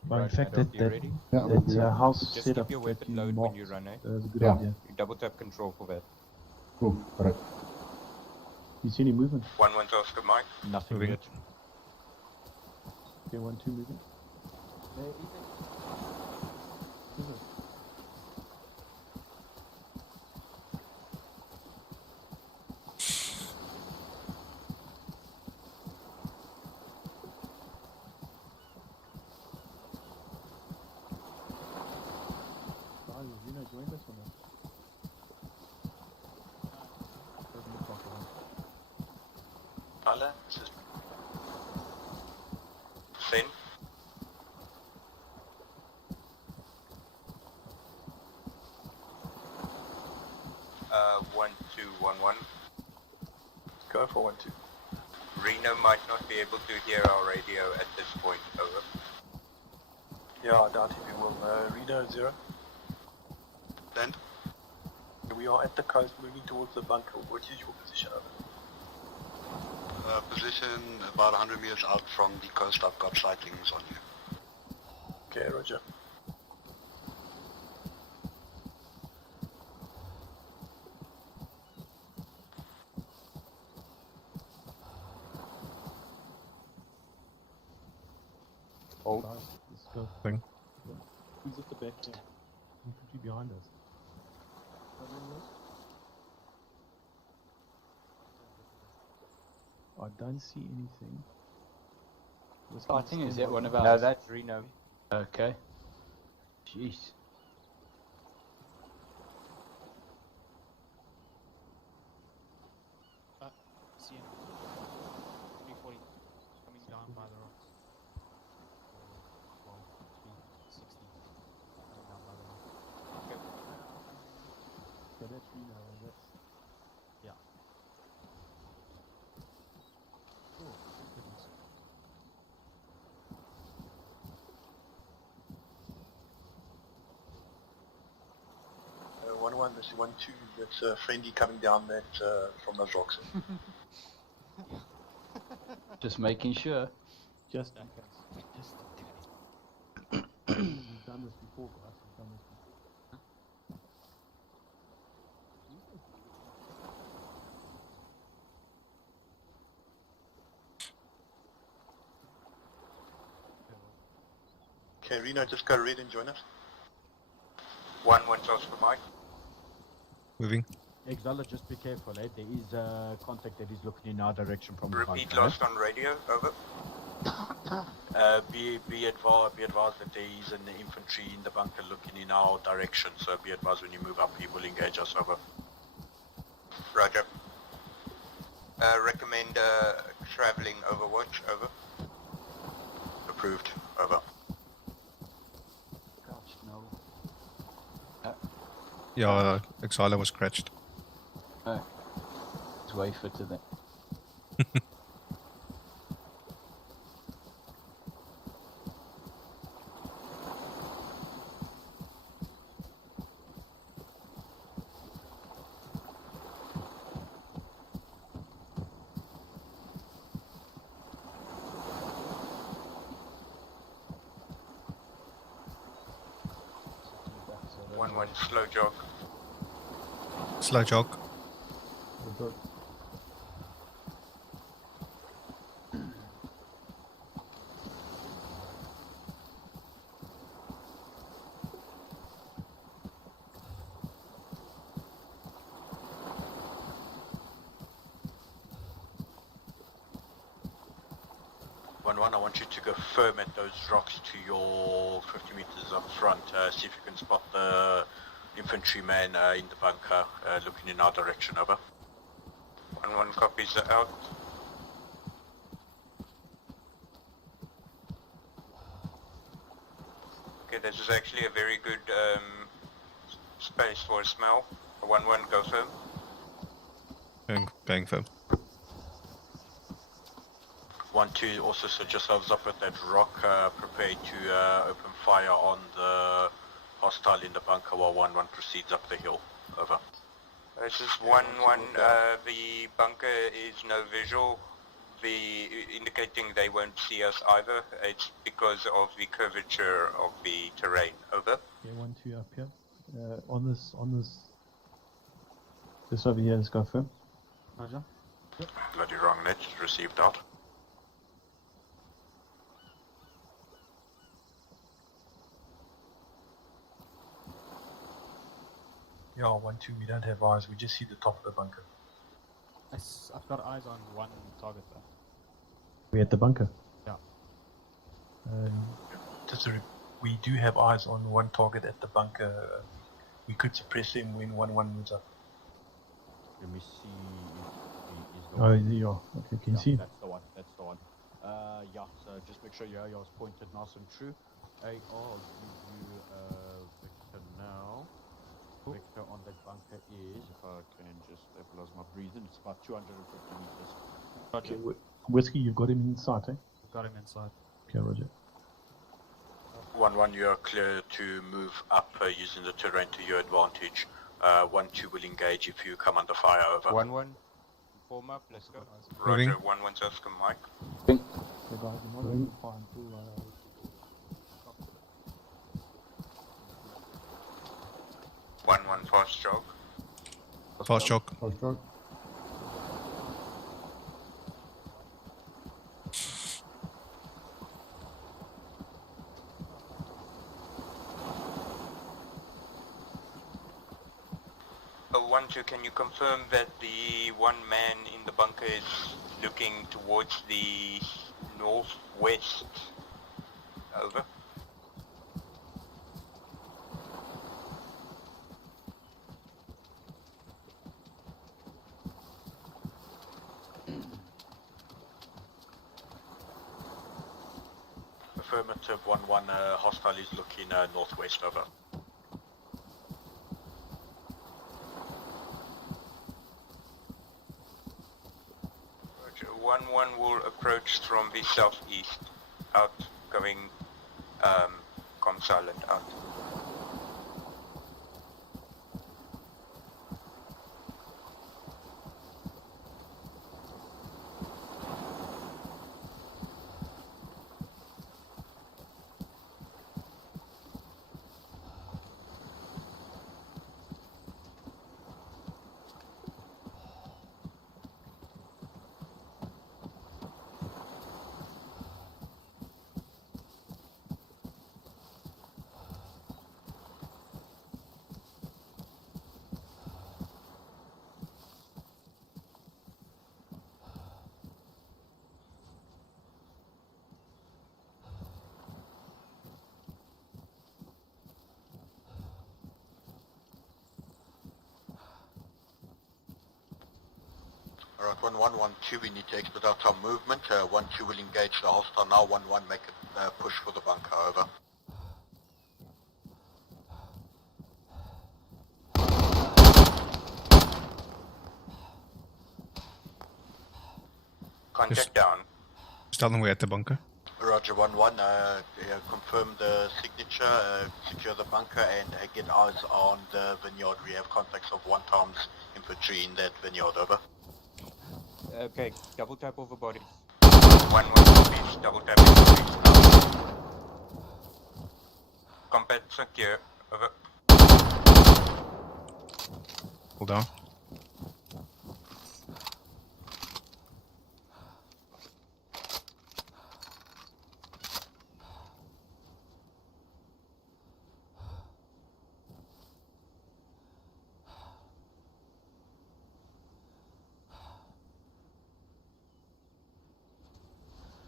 But in Right, fact, Maddox, you ready? that house Just setup keep your that weapon you load when marked, you run, eh? That's a good Yeah. idea. You double tap control for that. Cool, correct. You see any movement? 1-1's Oscar Mike. Nothing Moving. yet. Okay, 1-2 moving. Joined us or not? Doesn't look like it. Tyler, this is Send. Uh, 1-2-1-1. go for 1-2. Reno might not be able to hear our radio at this point. Over. Yeah, I doubt if you will. Reno 0. Then? We are at the coast moving towards the bunker. What is your position over? Position about 100 meters out from the coast. I've got sightings on you. Okay, roger. Hold on. Let's go. Thing. Who's at the back there? Infantry behind us. I don't see anything. I think is that one of ours? No, that's Reno. Okay. Jeez. CN 340 coming down by the rocks. 360 coming down by the rocks. Okay. So that's Reno. That's Yeah. Oh, goodness. Uh, 1-1, this is 1-2. That's a friendly coming down that from those rocks. Just making sure. just in case. We've done this before, guys. We've done this before. Okay, Reno, just go red and join us. 1-1's Oscar Mike. Moving. Exala, just be careful, eh? There is a contact that is looking in our direction from the Repeat bunker, eh? last on radio. Over. Be advised that there is an infantry in the bunker looking in our direction, so be advised when you move up, he will engage us. Over. Roger. Recommend traveling overwatch. Over. Approved. Over. Gosh, no. Yeah, Exiler was scratched. Oh. It's way fitter then. One slow jog. Slow jog. I want you to go firm at those rocks to your 50 meters up front. See if you can spot the infantryman in the bunker looking in our direction. Over. 1-1 copies out. Okay, this is actually a very good space for a smell. 1-1, go firm. Going firm. 1-2, also set yourselves up at that rock, prepare to open fire on the hostile in the bunker while 1-1 proceeds up the hill. Over. This is 1-1, the bunker is no visual, indicating they won't see us either. It's because of the curvature of the terrain. Over. Okay, 1-2 up here. On this over here, let's go firm. Roger. Yep. Bloody wrong net, received out. Yeah, 1-2, we don't have eyes, we just see the top of the bunker. I've got eyes on one target though. We at the bunker. Yeah. We do have eyes on one target at the bunker. We could suppress him when 1-1 moves up. Let me see if he is the Oh, one. yeah. Okay, can you see? That's the one. That's the one. Yeah. So just make sure your AR is pointed nice and true. AR give you Victor now. Victor on that bunker is, if I can just stabilize my breathing, it's about 250 meters. Okay, Whiskey, you've got him in sight, eh? Got him inside. Okay, Roger. 1-1, you are clear to move up using the terrain to your advantage. 1-2 will engage if you come under fire. Over. 1-1, form up, let's go. Roger, 1-1's Oscar, Mike. Ping. So guys, I'm not really fine until 1-1, fast jog. Fast jog. Fast jog. Oh, 1-2, can you confirm that the one man in the bunker is looking towards the northwest? Over. Affirmative 1-1, hostile is looking northwest. Over. Roger, 1-1 will approach from the southeast, out, going com silent, out. Alright, 1-1, 1-2, we need to expedite our movement. 1-2 will engage the hostile now. 1-1, make a push for the bunker. Over. Contact down. Just tell them we're at the bunker. Roger 1-1, confirm the signature, secure the bunker and get eyes on the vineyard. We have contacts of 1 times infantry in that vineyard, over. Okay, double tap over bodies. 1-1 copies, double tap infantry. Combat secure, over. Hold on.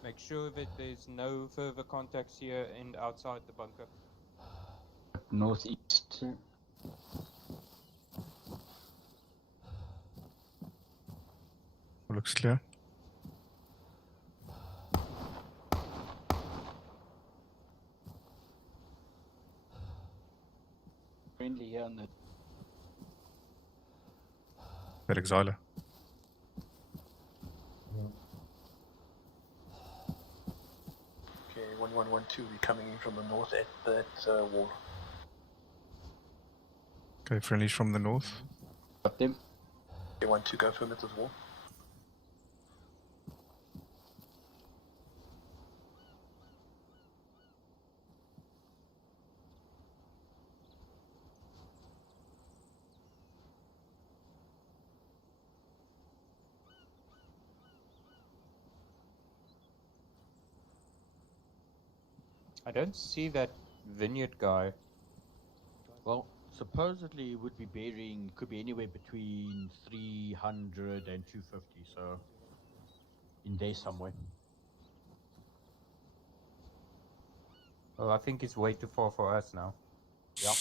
Make sure that there's no further contacts here and outside the bunker. Northeast. Looks clear. Friendly here on the That exiler. Okay, 1112, we're coming in from the north at that wall. Okay, friendlies from the north. Got them. Okay, 1-2, go affirmative wall. I don't see that vineyard guy. Well, supposedly it would be bearing, could be anywhere between 300 and 250, so in there somewhere. Well, I think it's way too far for us now. Yep.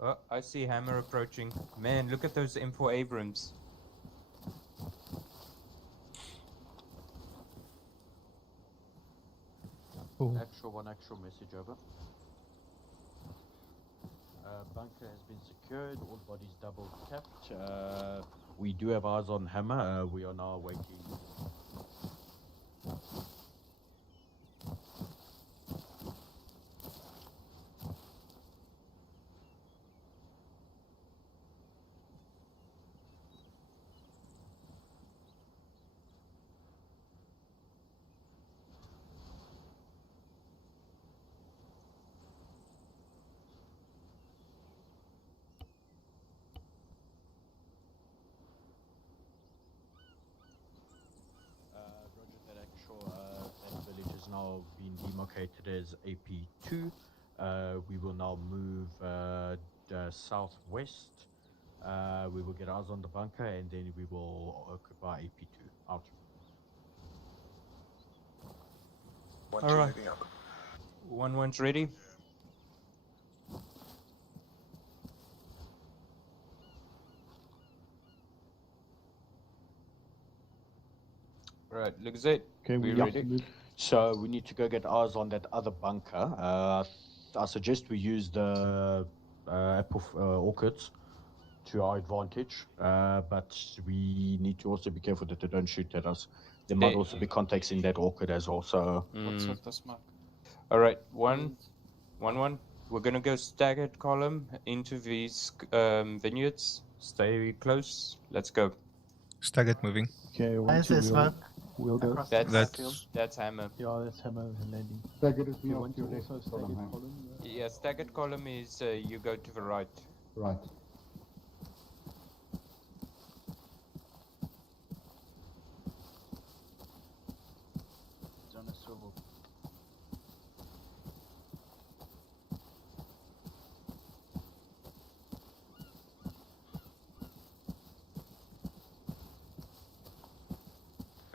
Oh, I see Hammer approaching. Man, look at those M4 Abrams. Actual message over. Bunker has been secured, all bodies double tapped. We do have eyes on Hammer, we are now waiting. That village has now been demarcated as AP2. We will now move southwest. We will get eyes on the bunker and then we will occupy AP2. Out. Alright. 1-1's ready. Right, looks it. Okay, we we're ready. So we need to go get eyes on that other bunker. I suggest we use the apple orchids to our advantage, but we need to also be careful that they don't shoot at us. There might also be contacts in that orchid as well. So What's with the smoke? All right, 1-1. We're gonna go staggered column into these vineyards. Stay close. Let's go. Staggered moving. Okay, Why is there smoke? We'll go. Across the That's field? That's Hammer. Yeah, that's Hammer landing. Staggered is Okay, me one off to to your left. also Hold on, staggered man. column. Yeah, staggered column is you go to the right. Right. it's on a swivel.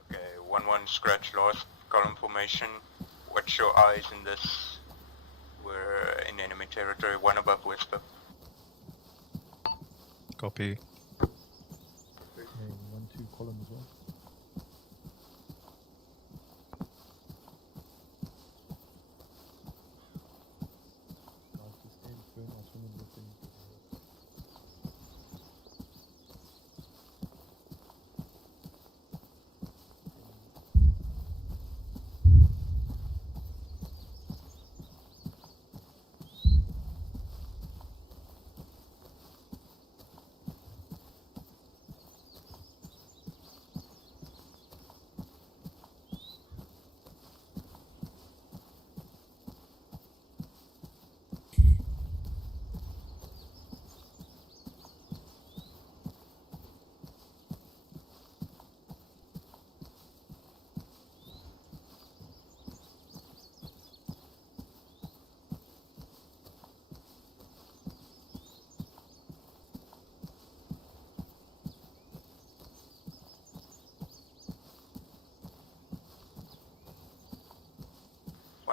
Okay, 1-1 scratch lost, column formation. Watch your eyes in this. We're in enemy territory, 1 above whisper. Copy. Okay, 1-2 column as well. Guys, just stand firm. I'll swim in with them.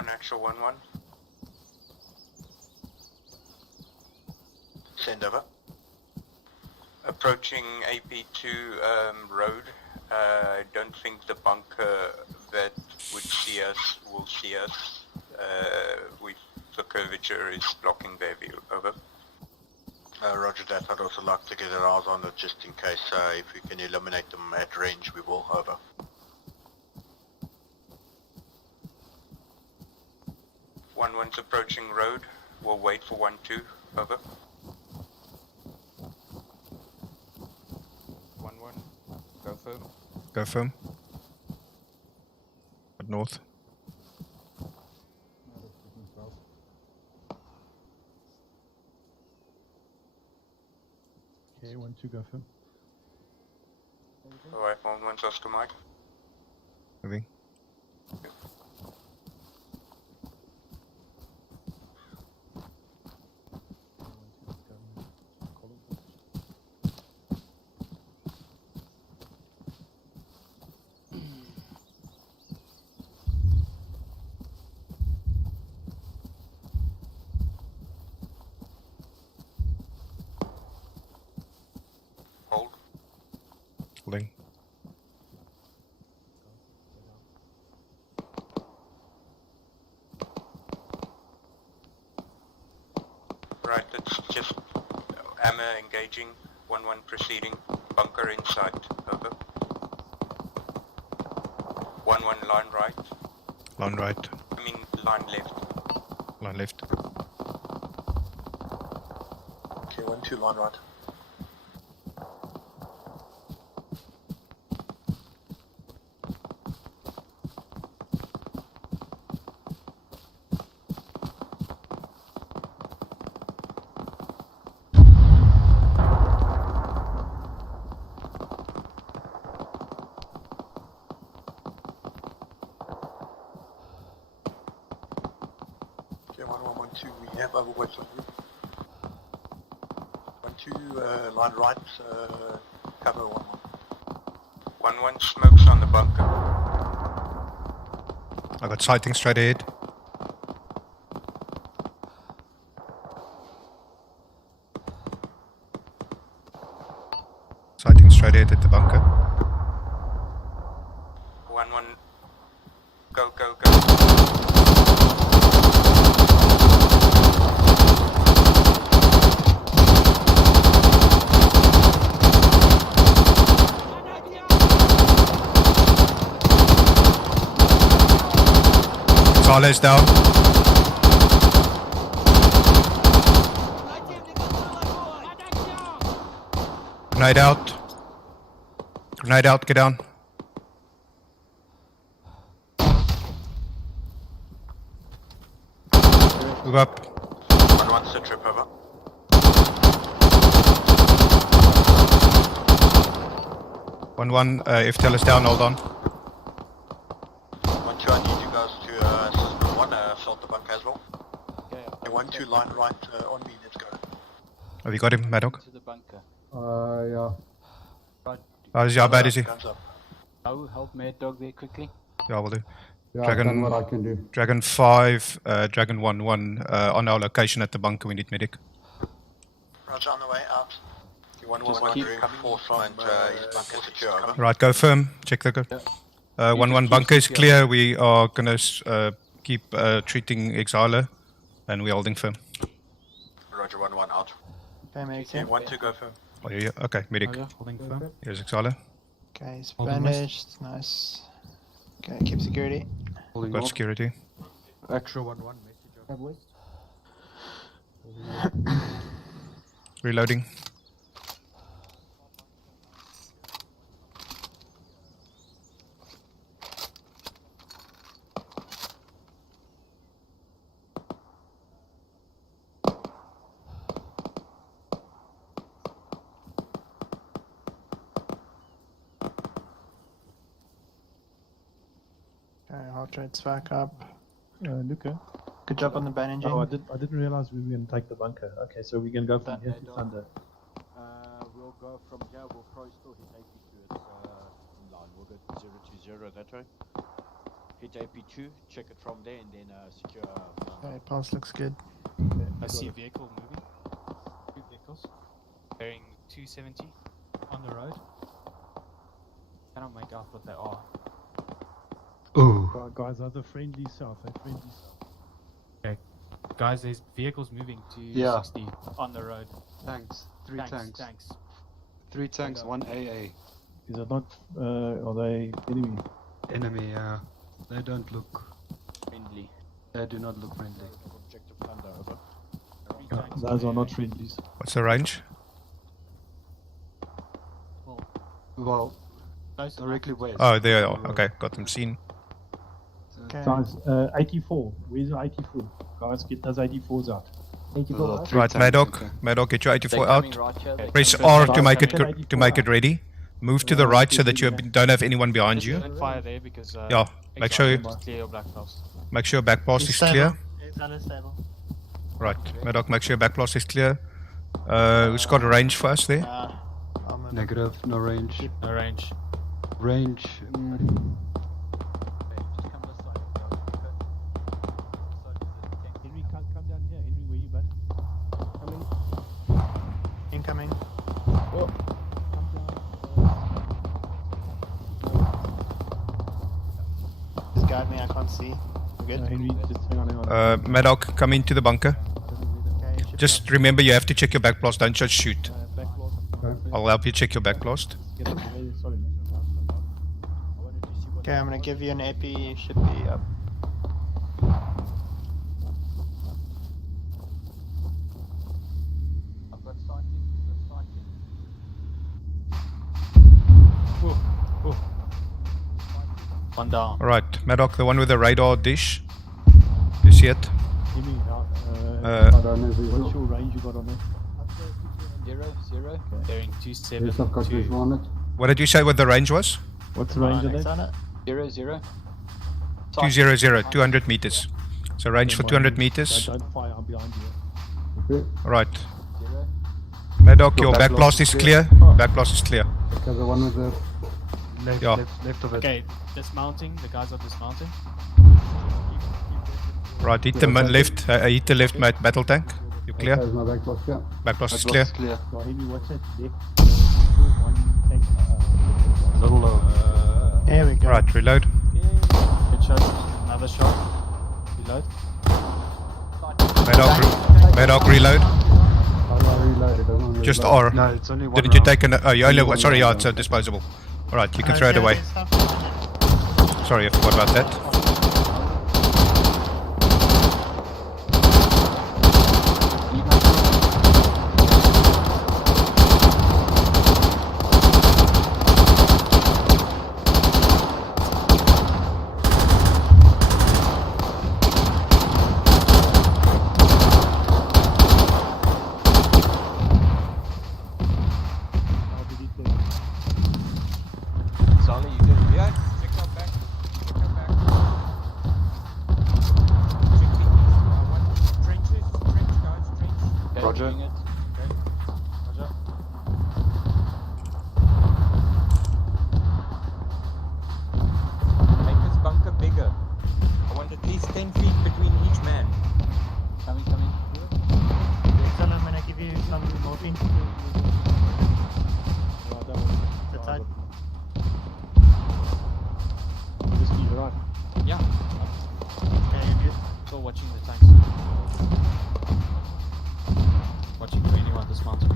On actual 1-1. Send over. Approaching AP2 road. I don't think the bunker that would see us will see us. The curvature is blocking their view. Over. Roger that. I'd also like to get our eyes on it just in case if we can eliminate them at range, we will. Over. One's approaching road. We'll wait for 1-2. Over. 1-1. Go firm. Go firm. At north. Okay, 1-2, go firm. Alright, 1-1's Oscar Mike. Moving. Hold. Holding. Right, it's just Hammer engaging, 1-1 proceeding, bunker in sight, over. 1-1 line right. Line right. I mean line left. Line left. Okay, 1-2 line right. Okay, 1-1, 1-2, we have overwatch on you. 1-2, line right, cover 1-1. 1-1 smokes on the bunker. I got sighting straight ahead. Sighting straight ahead at the bunker. 1-1, go, go, go. Charlie's down. Grenade out. Grenade out, get down. Move up. 1-1 sit trip over. 1-1, FTL is down, hold on. 1-2, I need you guys to assist with 1, assault the bunker as well. Okay, 1-2 line right, on me, let's go. Have you got him, Maddock? To the bunker. Yeah. Right. How bad is he? Oh, help Mad Dog there quickly. Yeah, will do. Yeah, I've done what I can do. Dragon 5, Dragon 1-1 on our location at the bunker, we need medic. Roger, on the way out. 1-1 reinforcement is bunker secure, over. Right, go firm, check the go. 1-1 bunker is clear, we are gonna keep treating Exiler and we're holding firm. Roger, 1-1 out. Okay, 1-2 go firm. Oh, yeah, okay, medic. Oh, yeah, holding firm. Here's Exiler. Okay, he's Hold the banished, nice. Okay, keep security. Holding Got north. security. Extra 1-1, message Have west. Reloading. Okay, heart rate's back up. Luca. Good job on the bandaging. Oh, I didn't realize we were going to take the bunker. Okay, so we're going to go from here to Thunder. We'll go from here, we'll probably still hit AP2, it's in line, we'll go 0-0, that way. hit AP2, check it from there, and then secure. Okay, pass looks good. I see a vehicle moving. 2 vehicles. Bearing 270 on the road. Cannot make out what they are. Ooh. Guys, are the friendly south? Friendly south. Okay. Guys, there's vehicles moving to 60 on the road. Tanks. Three tanks. Tanks. 3 tanks, 1 AA. Is it not? Are they enemy? Enemy, yeah. They don't look Friendly. They do not look friendly. Objective Thunder, over. Those are not friendlies. What's the range? Well, directly west. Oh, there they are. Okay, got them seen. Okay. Guys, 84. Where's the 84? Guys, get those 84s out. 84 out. Right, Maddock, get your 84 out. Press R to make it ready. Move to the right so that you don't have anyone behind you. Don't fire there because Yeah, make sure you clear your black blast. make sure your back blast is clear. It's unstable. Right, Maddock, make sure your back blast is clear. Who's got a range for us there? Negative, no range. No range. Range. Henry, come down here. Henry, where you bud? Coming. Incoming. Oh. Just guide me, I can't see. We're good? Henry, just hang on. Maddock, come into the bunker. Just remember you have to check your back blast, don't just shoot. I'll help you check your back blast. Okay, I'm gonna give you an AP, you should be up. One down. Alright, Maddock, the one with the radar dish. You see it? Henry, what's your range you got on there? 0. Bearing 27. Yes, I've got visual on it. What did you say what the range was? What's the range on that? 0. 200, 200 meters. So range for 200 meters. Don't fire, I'm behind you. Okay. Right. Maddock, your back blast is clear. Back blast is clear. Okay, the one with the Left of it. Okay, dismounting. The guys are dismounting. Right, hit the hit the left battle tank. You clear? Okay, my back blast, yeah. Back blast is clear. So Henry, what's that left? One tank. Little low. There we go. Right, reload. Good shot. Another shot. Reload. Maddock, reload. How do I reload? It doesn't Just reload. R. No, it's only one. Didn't you take an... Oh, you only... Sorry, yeah, it's disposable. Alright, you can throw it away. Sorry, I forgot about that. Roger. Make this bunker bigger. I want at least 10 feet between each man. Coming. Son, I'm gonna give you some morphine. Sit tight. Just keep it on. Yeah. Okay, you're good. Still watching the tanks. Watching for anyone dismounting.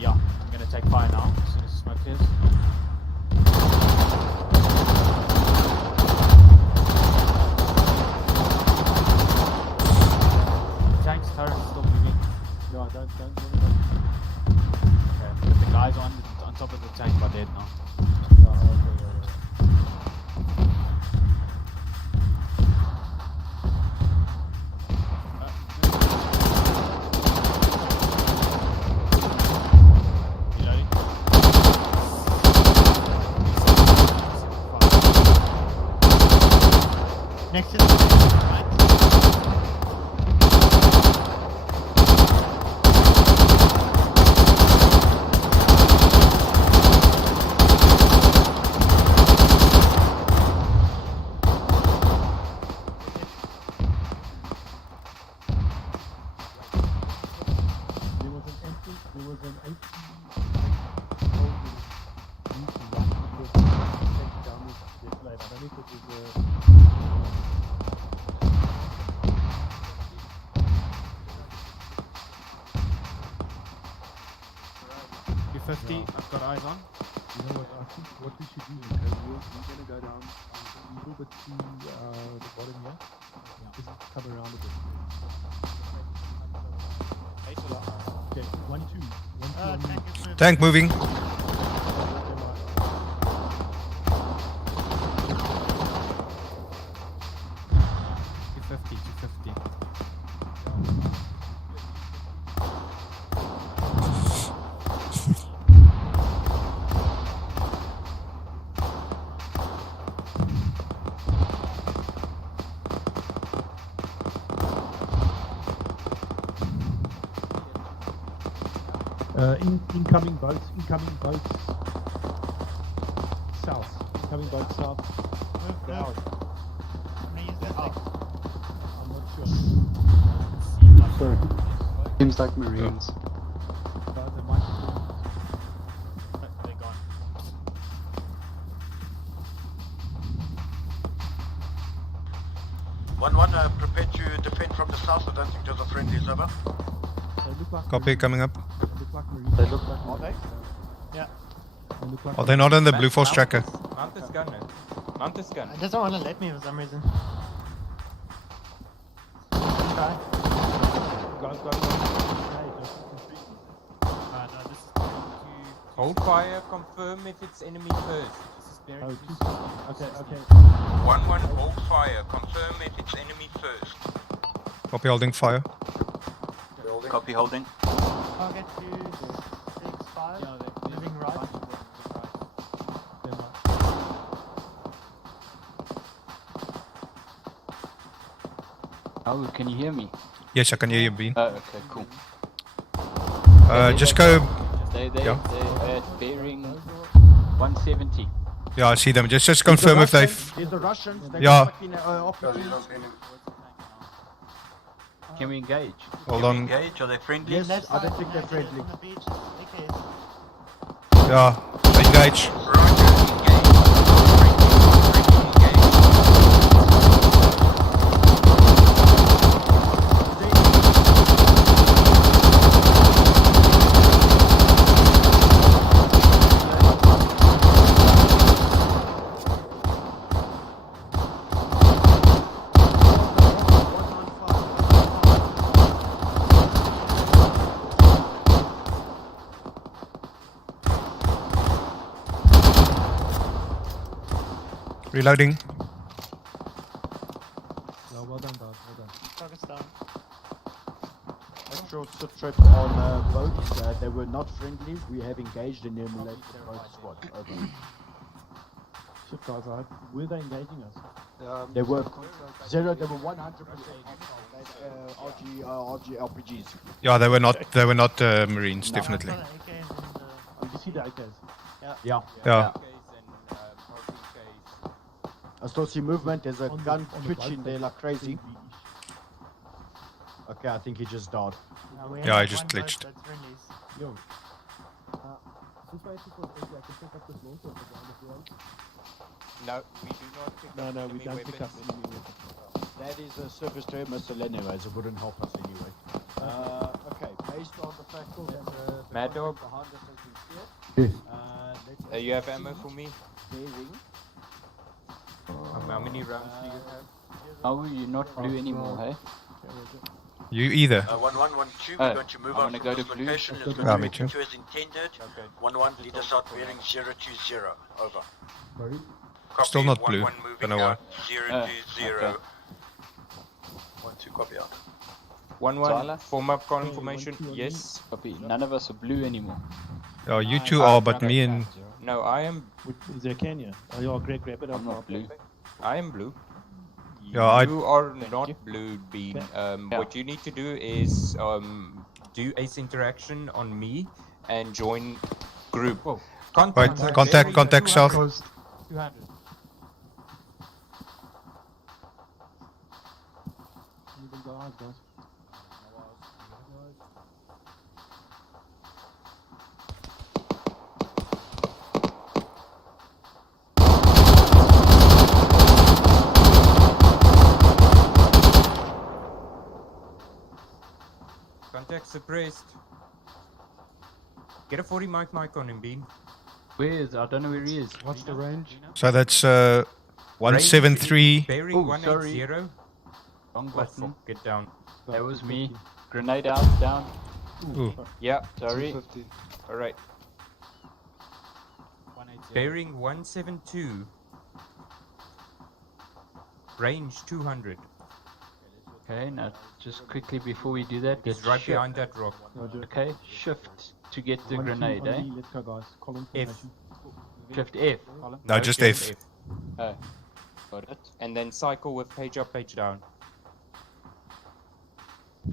Yeah, I'm gonna take fire now as soon as the smoke clears. Tanks turret is still moving. No, don't. Okay, but the guys on top of the tank are dead now. Reloading. Next to the right. You're 50, I've got eyes on. You know what? I think what we should do is we're gonna go down a little bit to the bottom here. Just come around a bit. Okay, 1, 2. 1, 2 on me. Tank moving. You're 50, you're 50. Incoming boats, south. Incoming boats south. Down. I'm not sure. Sorry. Seems like Marines. They're gone. One, prepare to defend from the south. I don't think there's a friendlies over. Copy, coming up. They look like Are they? Yeah. Are they not on the Blue Force tracker? Mount this gun, man. Mount this gun. It doesn't want to let me for some reason. Try. No, this is going to... Hold fire, confirm if it's enemy first. This is very Okay. 1-1, hold fire, confirm if it's enemy first. Copy, holding fire. Copy holding. Target 2, 6, 5. Moving right. Oh, can you hear me? Yes, I can hear you, Bean. Okay, cool. Just go. They Yeah. at bearing 170. Yeah, I see them. Just confirm if they've. There's the Russians. They Yeah. fucking Can we engage? Hold on. Engage? Are they friendly? Yes, I don't think they're friendly. Yeah, engage. Reloading. Yeah, well done, guys. Well done. Target's down. Actual trip on boats. They were not friendly. We have engaged and emulated the boat squad. Over. Shit, guys, were they engaging us? They were 0. They were 100% RG LPGs. Yeah, they were not. They were not Marines, No. definitely. Oh, you see the AKs? Yeah. Yeah. I still see movement. There's a gun twitching there like crazy. Okay, I think he just died. Yeah, I just glitched. Yo. This way to I can pick up this mortar at the ground if you want. No, we do not pick up No, we enemy don't pick up weapons. enemy weapons. That is a surface to missile anyways. It wouldn't help us anyway. Okay, based on the fact that Mad Dog, behind us has been cleared, you have ammo for me? bearing. How many rounds do you have? Oh, you're not blue anymore, hey? You either. 1-1, 1-2, Oh, we're going to move I on wanna from go this to blue. location. It's Yeah, going me to too. be 2 as intended. 1-1, lead us out bearing 020. Over. Still not blue. 1-1 Don't moving know why. out 020. Okay. 1-2, copy out. 1-1, Zala? form up confirmation, yes. Copy. None of us are blue anymore. Yeah, you two are, but me and. No, I am. Is there Kenya? Oh, you're great, grab it up. I'm not blue. I am blue. Yeah, You are Thank not you. blue, Bean. Yeah. What you need to do is do ace interaction on me and join group. Right, contact south. 200. Moving the eyes, guys. suppressed. Get a 40 mic on him, Bean. Where is? I don't know where he is. What's the range? So that's 173. Bearing Oh, 180. sorry. Wrong Oh, button. fuck, get down. That was me. Grenade out, down. Ooh. Yeah, Sorry. 250. alright. 180. Bearing 172. Range 200. Okay, now just quickly before we do that, He's let's right shift. behind that rock. Roger. Okay, shift to get the 1-2 grenade, on eh? me. Let's go, guys. Column F. formation. Shift F. No, just F. Oh, got it. And then cycle with page up, page down.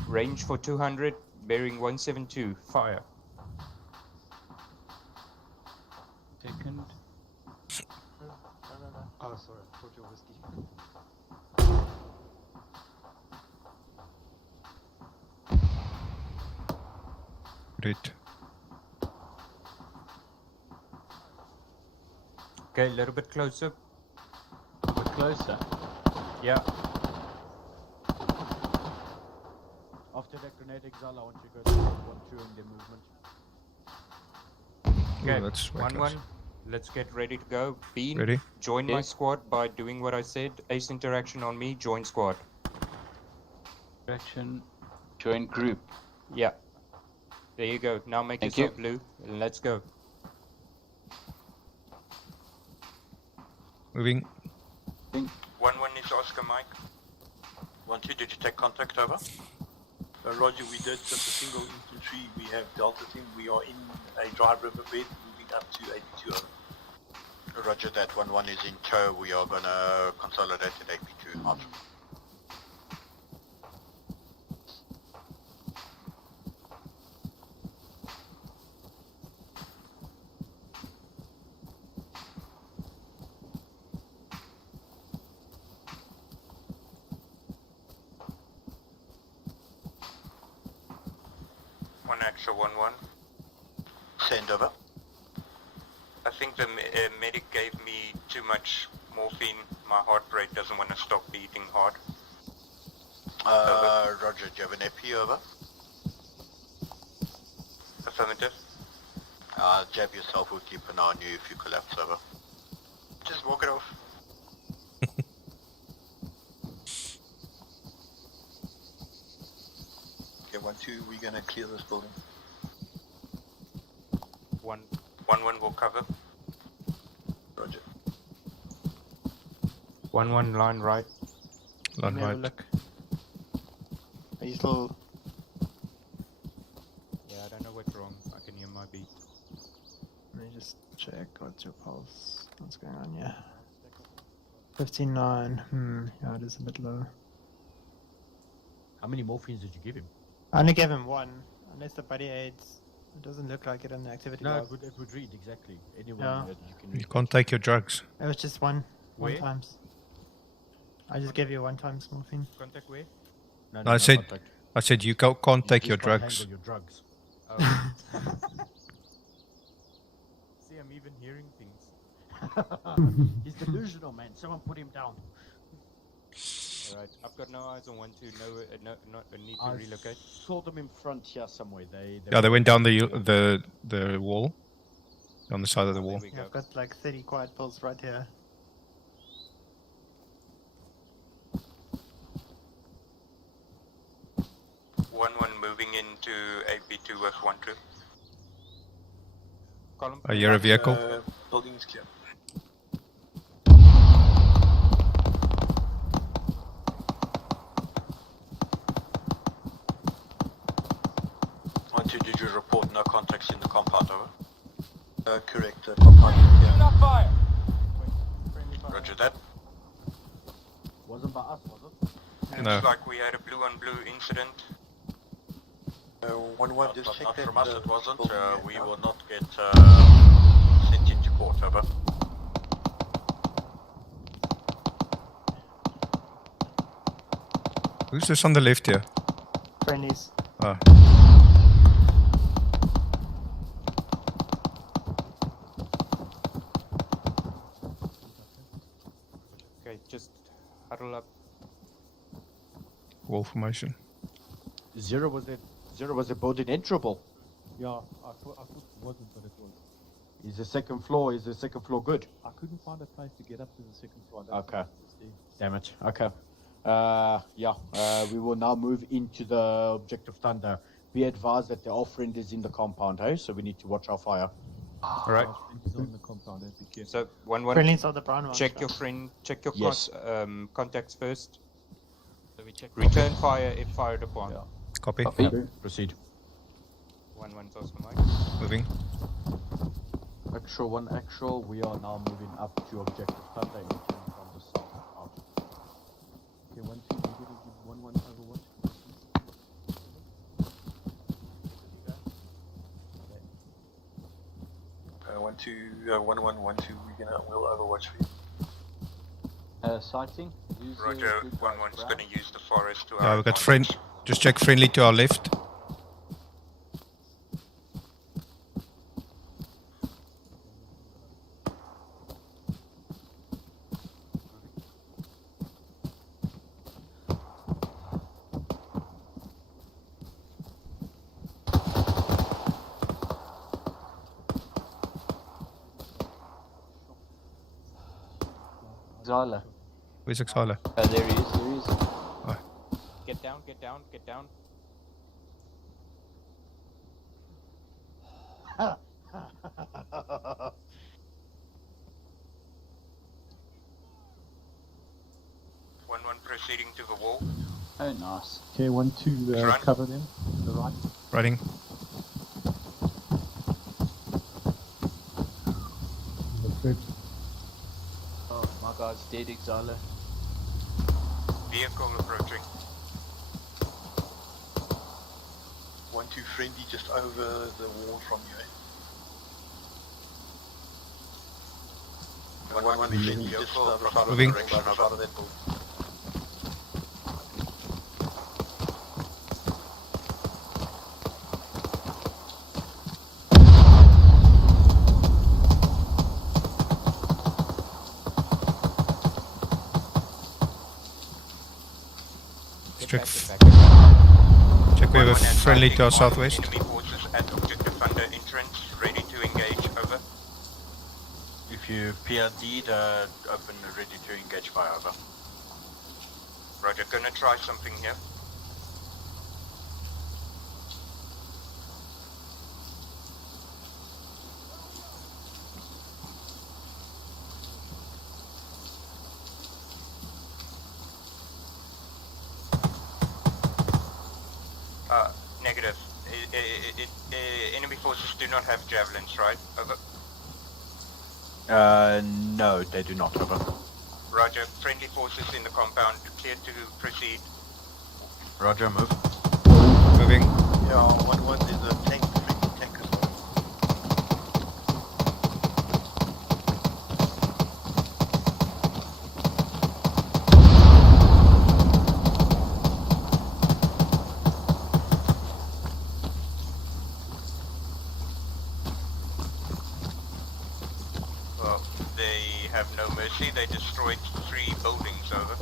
Range for 200, bearing 172. Fire. Second. Oh, sorry. I thought you were whiskey. Great. Okay, a little bit closer. A bit closer. Yeah. After that grenade exile, I want you to go to 1-2 in their movement. Okay, that's way 1-1. close. Let's get ready to go. Bean, Ready? join my Yes. squad by doing what I said. Ace interaction on me, join squad. Direction. Join group. Yeah. There you go. Now make Thank yourself blue and let's go. Moving. 1-1 is Oscar Mike. 1-2, did you take contact over? Roger, we did just a single infantry. We have Delta team. We are in a dry river bed moving up to 82 over. Roger that. 1-1 is in tow. We are gonna consolidate at AP2. Out. One extra 1-1. Send over. I think the medic gave me too much morphine. My heart rate doesn't want to stop beating hard. Roger, do you have an EP over? Affirmative. Jab yourself, we'll keep an eye on you if you collapse over. Just walk it off. Okay, 1-2, we're gonna clear this building. 1-1 will cover. Roger. 1-1 line right. Line Let me have a right. look. Are you still... Yeah, I don't know what's wrong. I can hear my beat. Let me just check. What's your pulse? What's going on here? 59. Yeah, it is a bit low. How many morphines did you give him? I only gave him one. Unless the body aids. It doesn't look like it on the activity No, log. it would read exactly. Anyone Yeah. that you can You can't take your drugs. It was just one Where? times. I just gave you one times morphine. Contact where? No, I said, I said you can't take your drugs. Your drugs. Oh. See, I'm even hearing things. He's delusional, man. Someone put him down. Alright, I've got no eyes on 1-2. No, need to I relocate. saw them in front here somewhere. Yeah, they went down the wall, on the side of the wall. Yeah, I've got like 30 quiet pulls right here. One moving into AP2 with 1-2. Column. Are you a vehicle? Building is clear. Did you report no contacts in the compound over? Correct. Compound is clear. Not fire! Roger that. Wasn't by us, was it? No. Looks like we had a blue-on-blue incident. 1-1, just check Not that. from us, it wasn't. We will not get sent into court, over. Who's this on the left here? Friendlies. Ah. Okay, just huddle up. Wall formation. Zero was there Zero, was the building enterable? Yeah, I thought it wasn't, but it was. Is the second floor good? I couldn't find a place to get up to the second floor. Okay. Damn it. Okay. We will now move into the objective thunder. Be advised that the all friend is in the compound, hey? So we need to watch our fire. Alright. On the compound, be careful. So 1-1. Friendly's on the brown one. Check your friend. Check your Yes. contacts first. So we check. Return fire if fired upon. Yeah. Copy. Proceed. 1-1 toss the mic. Moving. Actual, one actual. We are now moving up to objective thunder entering from the south out. Okay, 1, 2, we get to give 1, 1 overwatch. 1, 2, 1, 1, 1, 2. We'll overwatch for you. Sighting. Roger, 1-1's going to use the forest to Yeah, our we got advantage. friend. Just check friendly to our left. Xyla. Where's Exhala? There he is, there he is. Oh. Get down, get down, get down. One proceeding to the wall. Oh, nice. Okay, 1, 2, Run. cover them. To the right. Running. Oh, my God's dead, Xyla. Vehicle approaching. 1, 2, friendly just over the wall from you. 1, 1, friendly just the other side of the Moving. direction of out of that building. Check. Get back. Check we have a 1-1 friendly to our advising southwest. Enemy forces at objective thunder entrance, ready to engage. Over. If you PRD'd, open ready to engage fire. Over. Roger, gonna try something here. Negative. Enemy forces do not have javelins, right? Over. No, they do not. Over. Roger, friendly forces in the compound, clear to proceed. Roger, move. Moving. Yeah, 1, 1 is a tank, friendly tank as well. Well, they have no mercy. They destroyed 3 buildings. Over.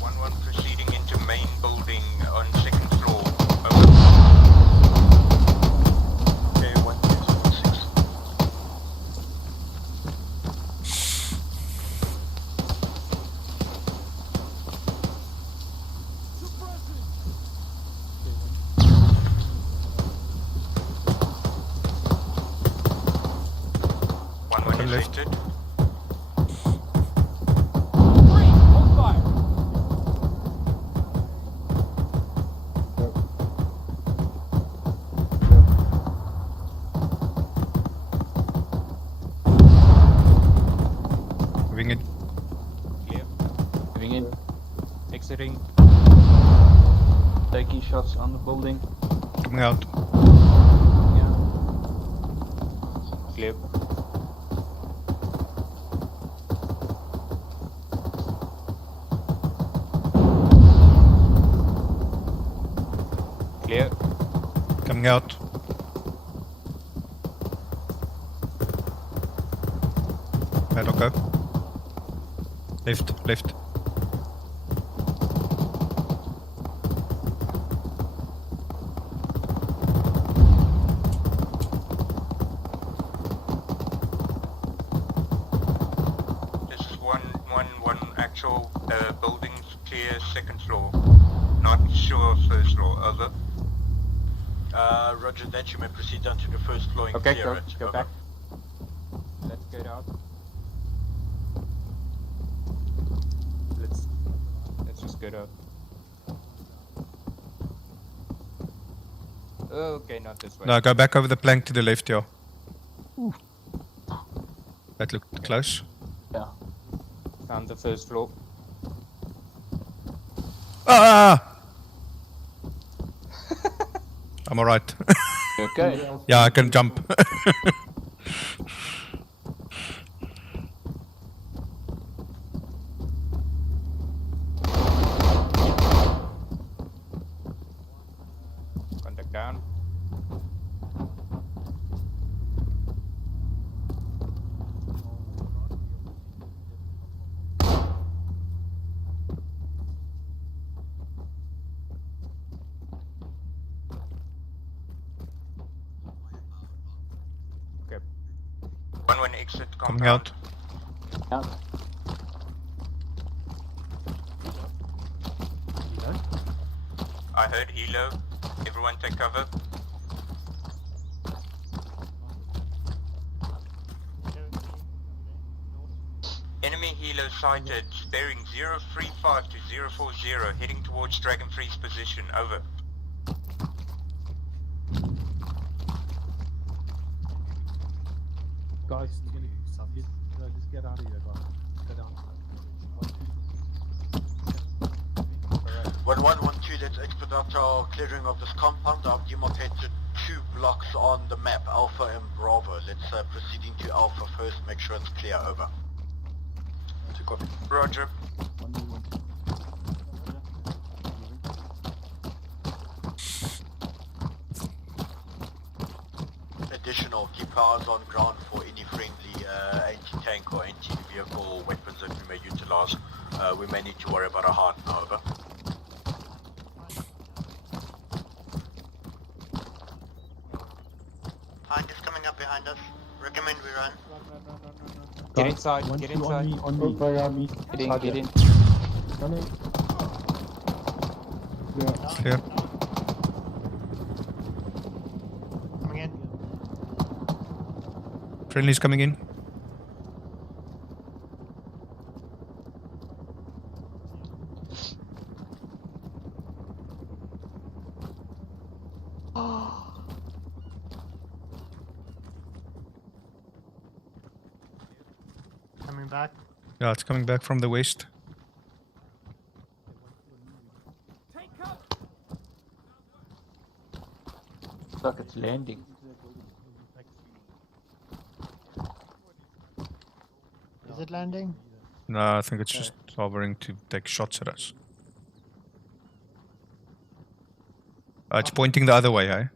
One proceeding into main building on 2nd floor. Over. Okay, 1, 2, 6. One is left. entered. Moving in. Clear. Moving in. Exiting. Taking shots on the building. Coming out. Yeah. Clear. Clear. Coming out. Okay, look go. Left, left. This is one actual buildings clear, second floor. Not sure first floor, over. Roger that, you may proceed down to the first floor and Okay, clear it. go Over. back. Let's get out. Let's just get out. Okay, not this way. No, go back over the plank to the left, yeah. That looked close. Yeah. Found the first floor. Ah! I'm alright. Okay. Yeah, I can jump. Contact down. Okay. 1-1 exit compound. Coming out. Out. I heard helo. Everyone take cover. Enemy helo sighted, bearing 035 to 040, heading towards Dragonfly's position, over. Guys, just get out of here, guys. Go down. 1112, let's expedite our clearing of this compound. I've demarcated 2 blocks on the map, Alpha and Bravo. Let's proceed into Alpha first, make sure it's clear, over. To copy. Roger. Additional, keep our eyes on ground for any friendly anti-tank or anti-vehicle weapons that we may utilize. We may need to worry about a heart now, over. Hind is coming up behind us. Recommend we run. Get inside, One, get two inside. on me. Get in, get in. Running. Clear. Coming in. Friendly's coming in. Coming back. Yeah, it's coming back from the west. Looks like it's landing. Is it landing? No, I think it's just hovering to take shots at us. It's pointing the other way, eh?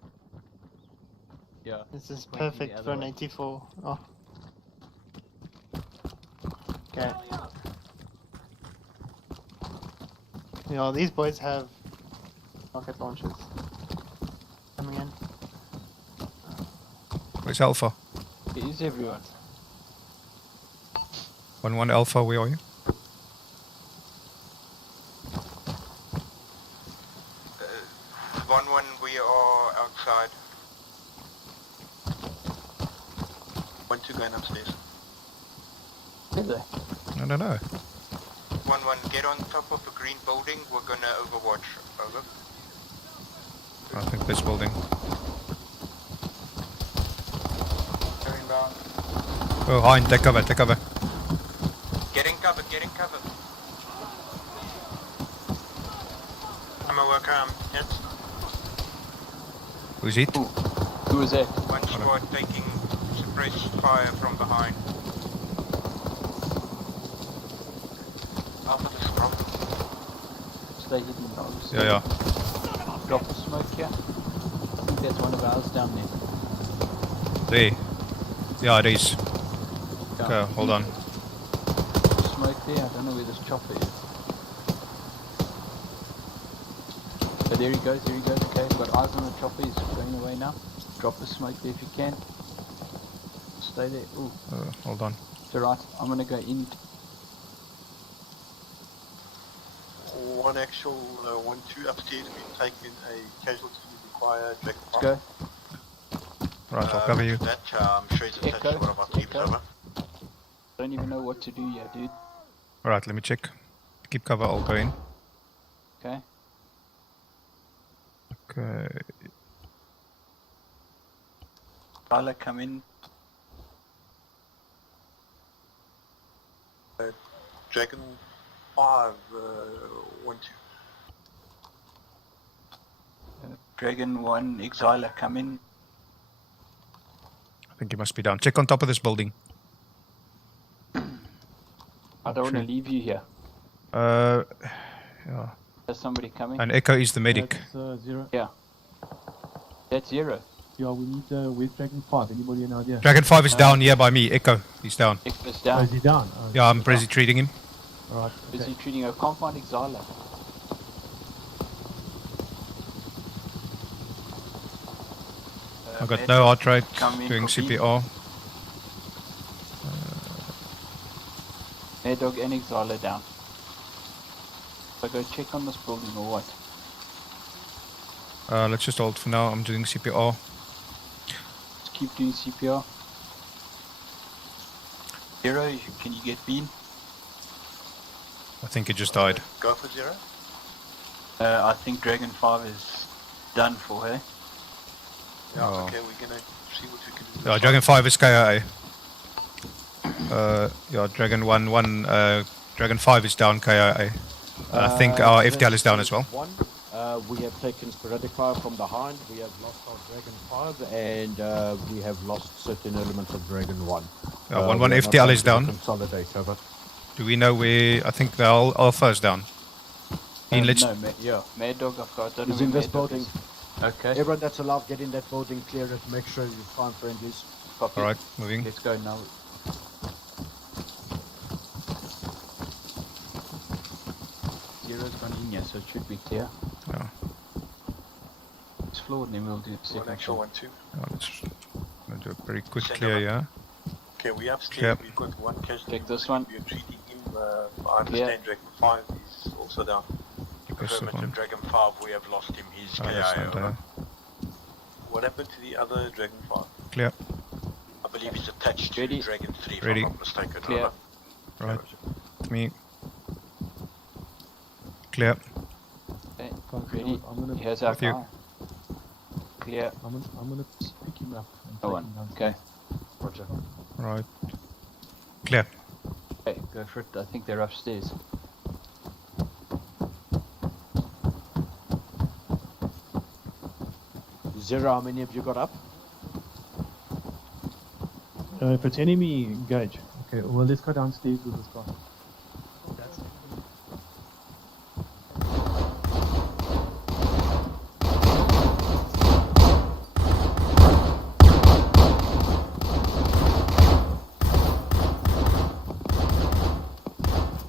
Yeah. This is Pointing the perfect other for an way. 84. Oh. Okay. You know, these boys have rocket launchers. Coming in. Where's Alpha? It is everyone. 1-1 Alpha, where are you? One, we are outside. 1-2 going upstairs. Is there? I don't know. 1-1, get on top of a green building. We're gonna overwatch. Over. I think this building. Turning down. Oh, Hind, take cover, take cover. Getting cover, getting cover. I'm a worker, hit. Who's it? Who is that? One squad taking suppressed fire from behind. Alpha, this is Bravo. Stay hidden, dogs. Yeah, yeah. Drop the smoke here. I think that's one of ours down there. There. Yeah, it is. Yeah. Okay, hold on. smoke there. I don't know where this chopper is. So there he goes, there he goes. Okay, got eyes on the chopper. He's going away now. Drop the smoke there if you can. Stay there. Ooh. Hold on. It's alright. I'm gonna go in. One actual 1-2 upstairs. We've taken a casualty. Require Dragon 5. Go. Right, I'll cover you. That I'm sure he's attached to one of our teams. Over. Don't even know what to do yet, dude. Alright, let me check. Keep cover, I'll go in. Okay. Okay. Tyler, come in. Dragon 5, 1-2. Dragon 1, Exiler, come in. I think you must be down. Check on top of this building. I don't want to leave you here. Yeah. There's somebody coming. And Echo is the medic. That's 0. Yeah. That's 0. Yeah, we need where's Dragon 5? Anybody an idea? Dragon 5 is down here by me. Echo, he's down. Echo's down. Oh, is he down? Oh, Yeah, I'm busy treating him. Alright. Busy treating a compound Exiler. I've got no heart rate, come in, doing copy. CPR. Air Dog and Exiler down. So go check on this building or what? Let's just hold for now. I'm doing CPR. Just keep doing CPR. 0, can you get Bean? I think he just died. Go for 0. I think Dragon 5 is done for her. Yeah, Oh. okay, we're gonna see what we can do. Yeah, Dragon 5 is KIA. Yeah, Dragon 1, Dragon 5 is down KIA. I think our FTL is down as well. We have taken sporadic fire from behind. We have lost our Dragon 5 and we have lost certain elements of Dragon 1. 1 FTL is down. Consolidate, over. Do we know where? I think the Alpha is down. Let's No, yeah, Mad Dog I've got. He's in this building. Okay. Everyone that's allowed, get in that building, clear it, make sure you find friendlies. Copy. Alright, moving. Let's go now. Zero's gone in here, so it should be clear. Yeah. It's floored, then we'll do it second. One actual 1-2. Let's do a very quick clear, yeah. Okay, we upstairs. Yep. We've got one casualty. Check this one. We're treating him. I understand Dragon 5 is also down. Affirmative, Dragon 5, we have lost him. He's KIA. What happened to the other Dragon 5? Clear. I believe he's attached to Dragon 3, if Ready. I'm not mistaken. Clear. Right. Me. Clear. Okay, ready. Here's our With you. guy. Clear. I'm gonna pick him up. And No take one. him down. Okay. Roger. Right. Clear. Okay, go for it. I think they're upstairs. Zero, how many have you got up? If it's enemy, engage. Okay, well let's go downstairs with this guy.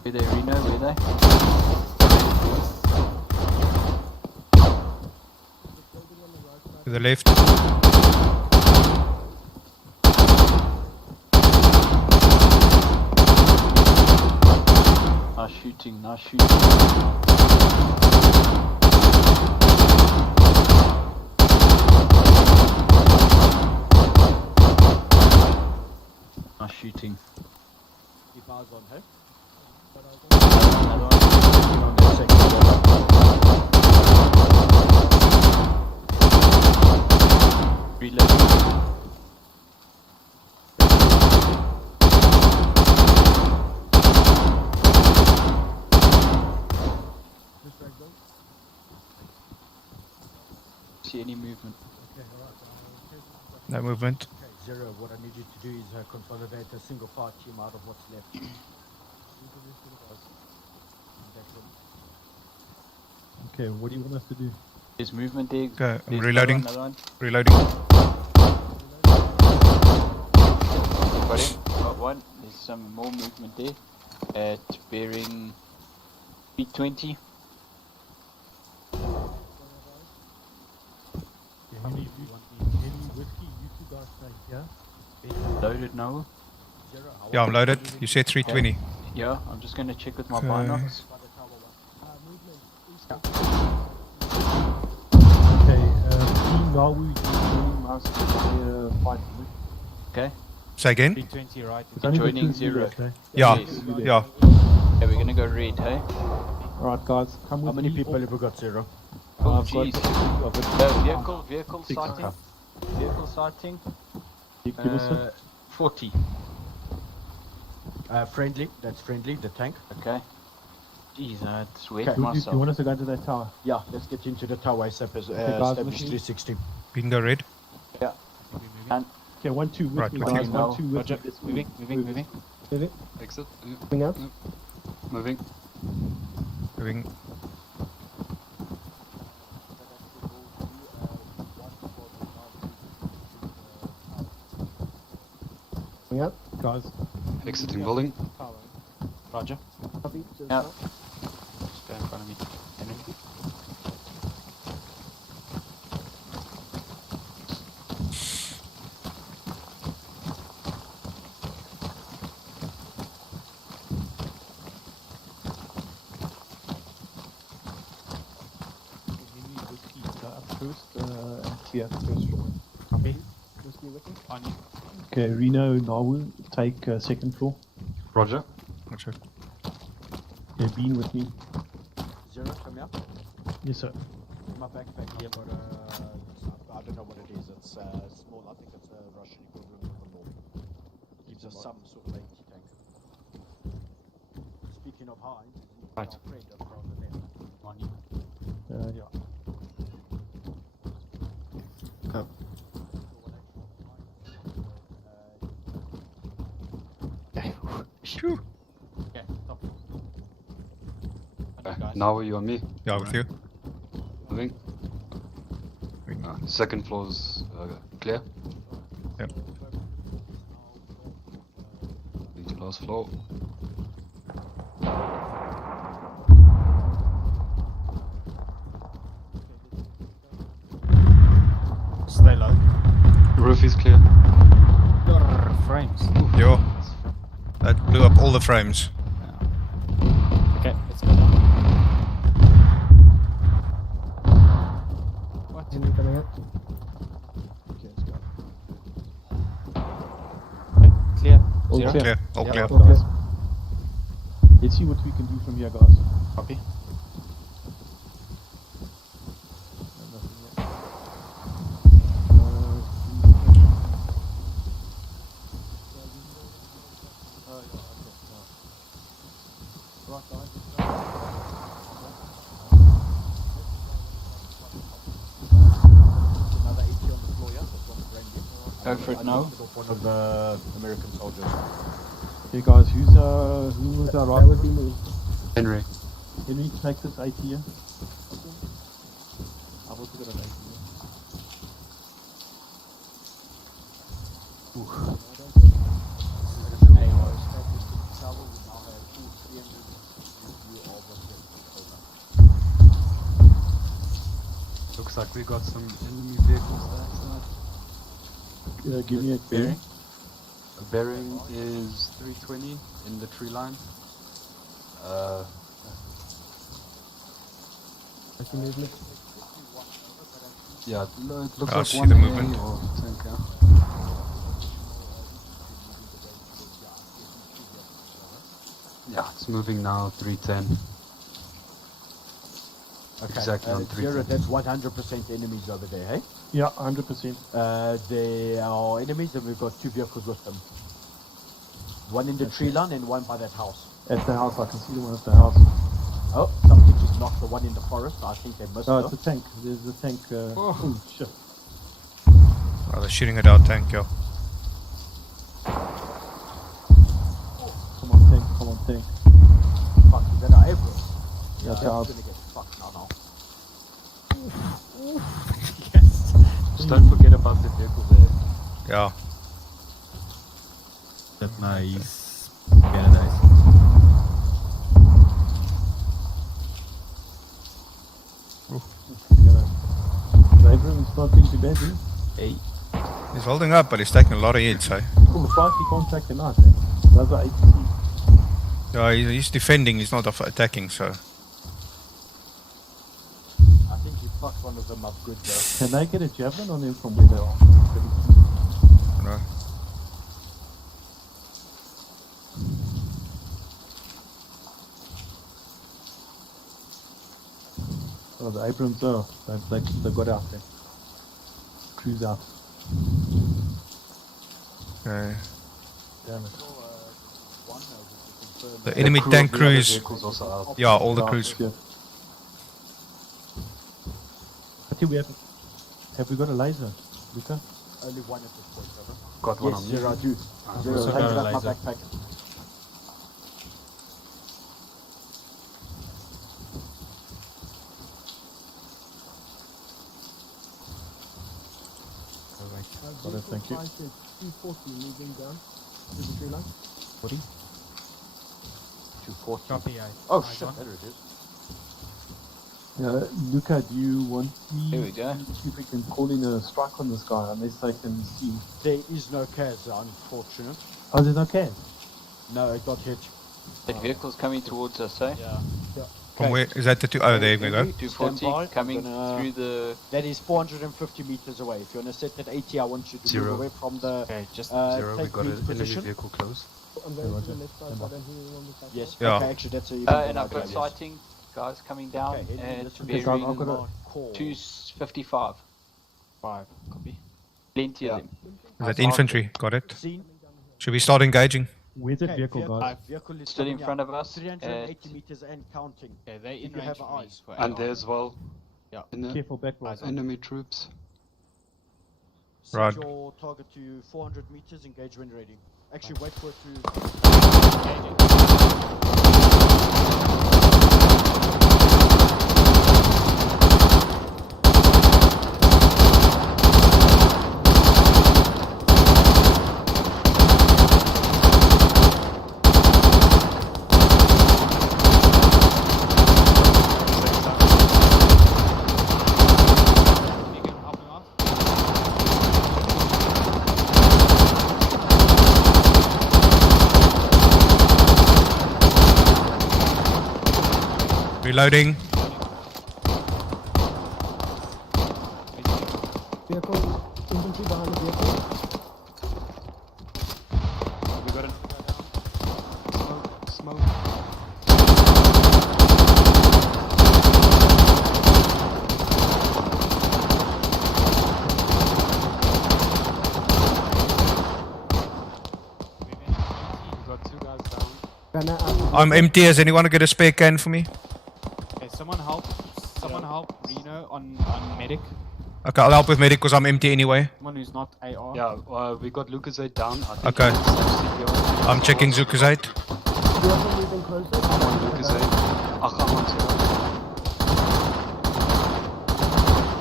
Where they, Reno? Where they? To the left. Nice shooting, nice shooting. Nice shooting. Keep eyes on her. Reloading. See any movement? No movement. Okay, Zero, what I need you to do is consolidate a single fire team out of what's left. Okay, what do you want us to do? There's movement there. Okay, I'm There's reloading. another one. Reloading. Got him. Got one. There's some more movement there. at bearing 320. Henry, whiskey, you two guys stay here. Loaded now. Yeah, I'm loaded. You said 320. Okay. Yeah, I'm just going to check with my Okay. binocs. Okay, Team Nawu, you joining mouse to 5. Okay. Say again? 320 right. It's only the Joining two of you 0. left, eh? Yeah, Yes. yeah. Okay, we're going to go red, hey? Alright, guys, come with How many me. people have we got, 0? Oh, I've jeez. got Vehicle Six. sighting. Okay. Vehicle sighting. Give us it. 40. Friendly, that's friendly, the tank. Okay. Jeez, I'd sweat Okay. Do you myself. want us to go to that tower? Yeah, let's get into the tower ASAP as Okay, guys, established listen. 360. Bingo red. Yeah. And Okay, 1-2 with Right, me, with guys. you. 1-2 with Roger. me. Let's Moving. Exit. Moving out. Moving. Moving. Moving out. Guys. Exiting building. Roger. Copy. Yeah. Stay in front of me. Henry. First, and clear first floor. Copy. Whiskey with me. On you. Okay, Reno, Nawu, take second floor. Roger. Roger. Yeah, Bean with me. 0, come here. Yes, sir. My backpack, I've got I don't know what it is, it's small, I think it's a Russian equivalent of a law. Gives us some sort of anti-tank. Speaking of Heinz, Right. our friend from the left. On you. Yeah. Shoo. Okay, stop. On you guys. Now you and me. Yeah, with you. Moving. Second floor's clear. Yep. Into last floor. Stay low. Roof is clear. Frames. Yo. That blew up all the frames. Okay, let's go down. What? Henry coming out. Okay, let's go. Okay, clear. All 0. Clear. All Yep. clear. All clear. Let's see what we can do from here, guys. Copy. Another 80 on the floor, yeah? That's one brand new. Go for it now. One of the American soldiers. Okay, guys, who was our right with me? Henry. Henry, take this 80 here. I've also got an 80 here. Looks like we got some enemy vehicles there. Give me a bearing. Bearing is 320 in the tree line. Yeah, it looks I like see one the AA movement. or tanker. Yeah, it's moving now, 310. Okay, Exactly on Zero, 310. that's 100% enemies over there, hey? Yeah, 100%. They are enemies and we've got 2 vehicles with them. One in the tree line and one by that house. At the house, I can see the one at the house. Oh, something just knocked the one in the forest. I think they missed No, her. it's a tank. There's a tank. Oh, shit. Oh, they're shooting at our tank, yeah. Come on, tank. Come on, tank. Fuck, is that our Everest? Yeah, it's that's ours. gonna get fucked now. Yes. Just don't forget about the vehicle there. Yeah. That's nice. Very nice. Abrams not being too bad, Hey. He's holding up, but he's taking a lot of hits, eh? Well, the fact he can't take him out, man. Those are 80. Yeah, he's defending, he's not attacking, so. I think you fucked one of them up good though. Can they get a javelin on him from where they are? No. Oh, the Abrams are. They got out there. Cruise out. Okay. Damn it. The enemy tank crews. Yeah, all the Out, crews. yeah. I think we have we got a laser, Luca? Only one at this point, over. Got one yes, on me. Zero, I do. Zero, also take got it a out my laser. backpack. Got it, thank you. 240 moving down to the tree line. 40? 240. Copy, Oh I shit, got- there it is. Luca, do you want me Here we go. to see if we can call in a strike on this guy unless they can see? There is no CAS, unfortunate. Oh, there's no CAS? No, it got hit. That vehicle's coming towards us, eh? Yeah. From where is that the two? Oh, there we go. 240 coming through the. That is 450 meters away. If you want to set that 80, I want you to Zero. move away from the. Okay, just zero. we Take got an lead enemy position. vehicle close. I'm going to the left side, but I'm hearing on the side. Yes. Yeah. Okay, actually, that's a. And I've got sighting, guys coming down Okay, at let's just Okay, guys, I've got bearing a call. 255. 5. Copy. Plenty of them. Is that infantry? Got it. Scene. Should we start engaging? Where's that vehicle, guys? Vehicle is Still in coming front up. of us 380 meters and counting. Okay, they in If you range have for me eyes. for And AR. there as well. Yeah. Careful back, boys. Enemy troops. Set Right. your target to 400 meters, engage when ready. Actually, wait for it to. You can help him out. Reloading. Vehicle, infantry behind the vehicle. We got it. Smoke. Got two guys down. I'm empty. Has anyone get a spare can for me? Okay, someone help Reno on medic. Okay, I'll help with medic because I'm empty anyway. Someone who's not AR. Yeah, we got Lucas 8 down. I think Okay. he needs some CPR. I'm checking Zuka's 8. Vehicle moving closer. I'm on Lucas 8. I'm on 0.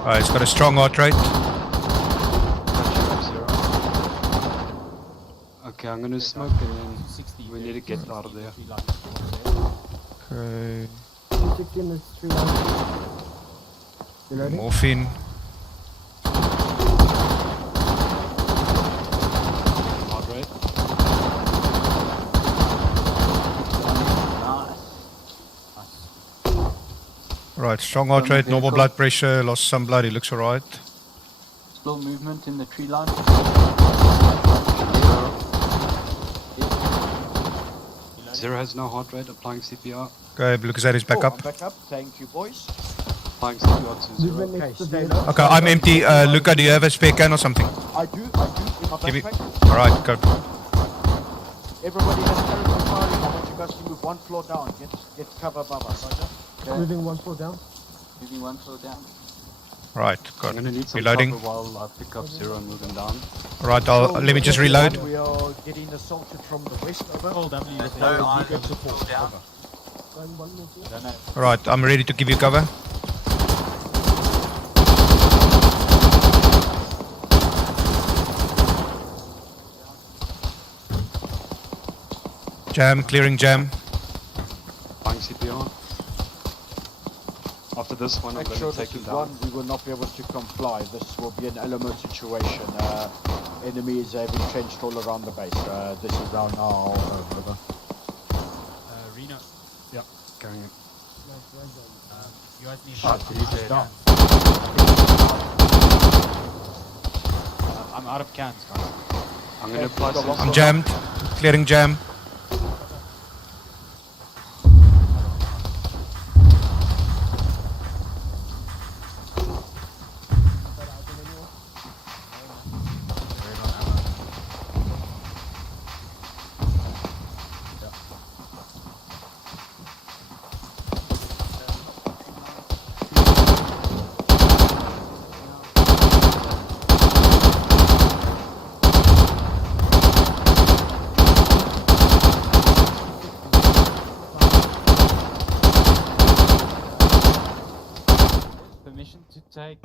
Alright, it's got a strong heart rate. Okay, I'm gonna smoke and then we need to get out of there. Okay. 260 in the tree line. You ready? Morphine. Heart rate. Right, strong heart rate, normal blood pressure, lost some blood, he looks alright. Still movement in the tree line. Zero has no heart rate, applying CPR. Okay, Lucas is back Oh, up. I'm back up. Thank you, boys. Applying CPR to 0. Movement next to the Okay, I'm empty. Luca, do you have a spare can or something? I do, in my Give me. backpack. Alright, go. Everybody has territory firing. I want you guys to move one floor down. Get cover above us. Okay. Moving one floor down. Moving one floor down. Right, I'm got gonna need some reloading. cover while I pick up 0 and move him down. Right, let me just reload. We are getting assaulted from the west. Over. Hold W. No, you get support. down. Over. Alright, I'm ready to give you cover. Jam, clearing jam. Applying CPR. After this one, I'm Make going sure to take this him is down. one we will not be able to comply. This will be an LMO situation. Enemies have entrenched all around the base. This is down now. Over. Reno. Yeah, going in. You guys need Shot, help. he's dead. Down. I'm out of cans, guys. I'm going to apply some... I'm jammed. Clearing jam. Permission to take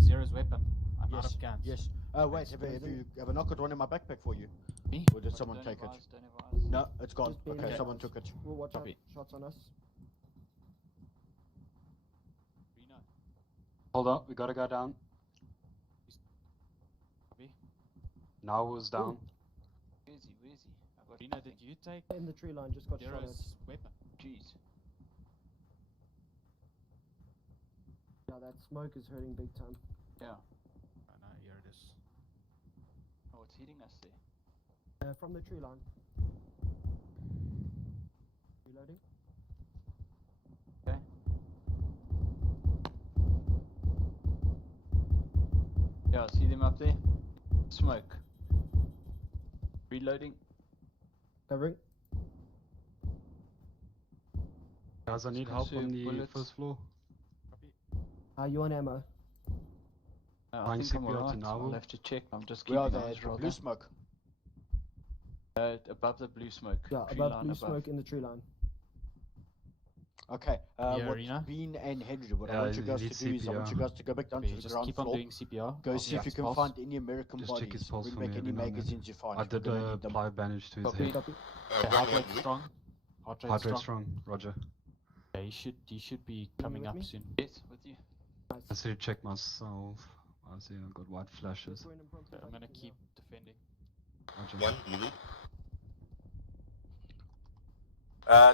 Zero's weapon. I'm out Yes, of cans. yes. Wait, have I not got one in my backpack for you? Me? Or did someone take it? No, it's gone. Okay, someone took it. We'll watch out. Copy. Shots on us. Hold on, we got to go down. Copy. Nawu's down. Where is he? Reno, did you take In the tree line, just got shot at. Zero's weapon? Jeez. Yeah, that smoke is hurting big time. Yeah. I know, here it is. Oh, it's hitting us there. From the tree line. Reloading. Okay. Yeah, see them up there? Smoke. Reloading. Covering. Guys, I need help on the first floor. You on ammo? I think I'm alright. I'll have to check. I'm just We keeping are eyes the rather. blue smoke. Above the blue smoke. Yeah, Tree above line blue above. smoke in the tree line. Okay, Yeah, what Reno? Bean and Henry, what I Yeah, want you you guys need to do is I want you CPR. guys to go back down Okay, to the just ground keep on floor. doing CPR. Go I'll see if you get can pulse. find any American Just check bodies. his pulse Bring for back me any every now and then. magazines you find. I We're did gonna need them. apply a bandage to his Copy. head. Copy. Okay, heart rate strong. Heart rate Heart rate strong. strong, roger. Yeah, he should be coming with up me? soon. Yes, with you. I need to check myself. I see I've got white flashes. I'm gonna keep defending. Roger. One, Zulu.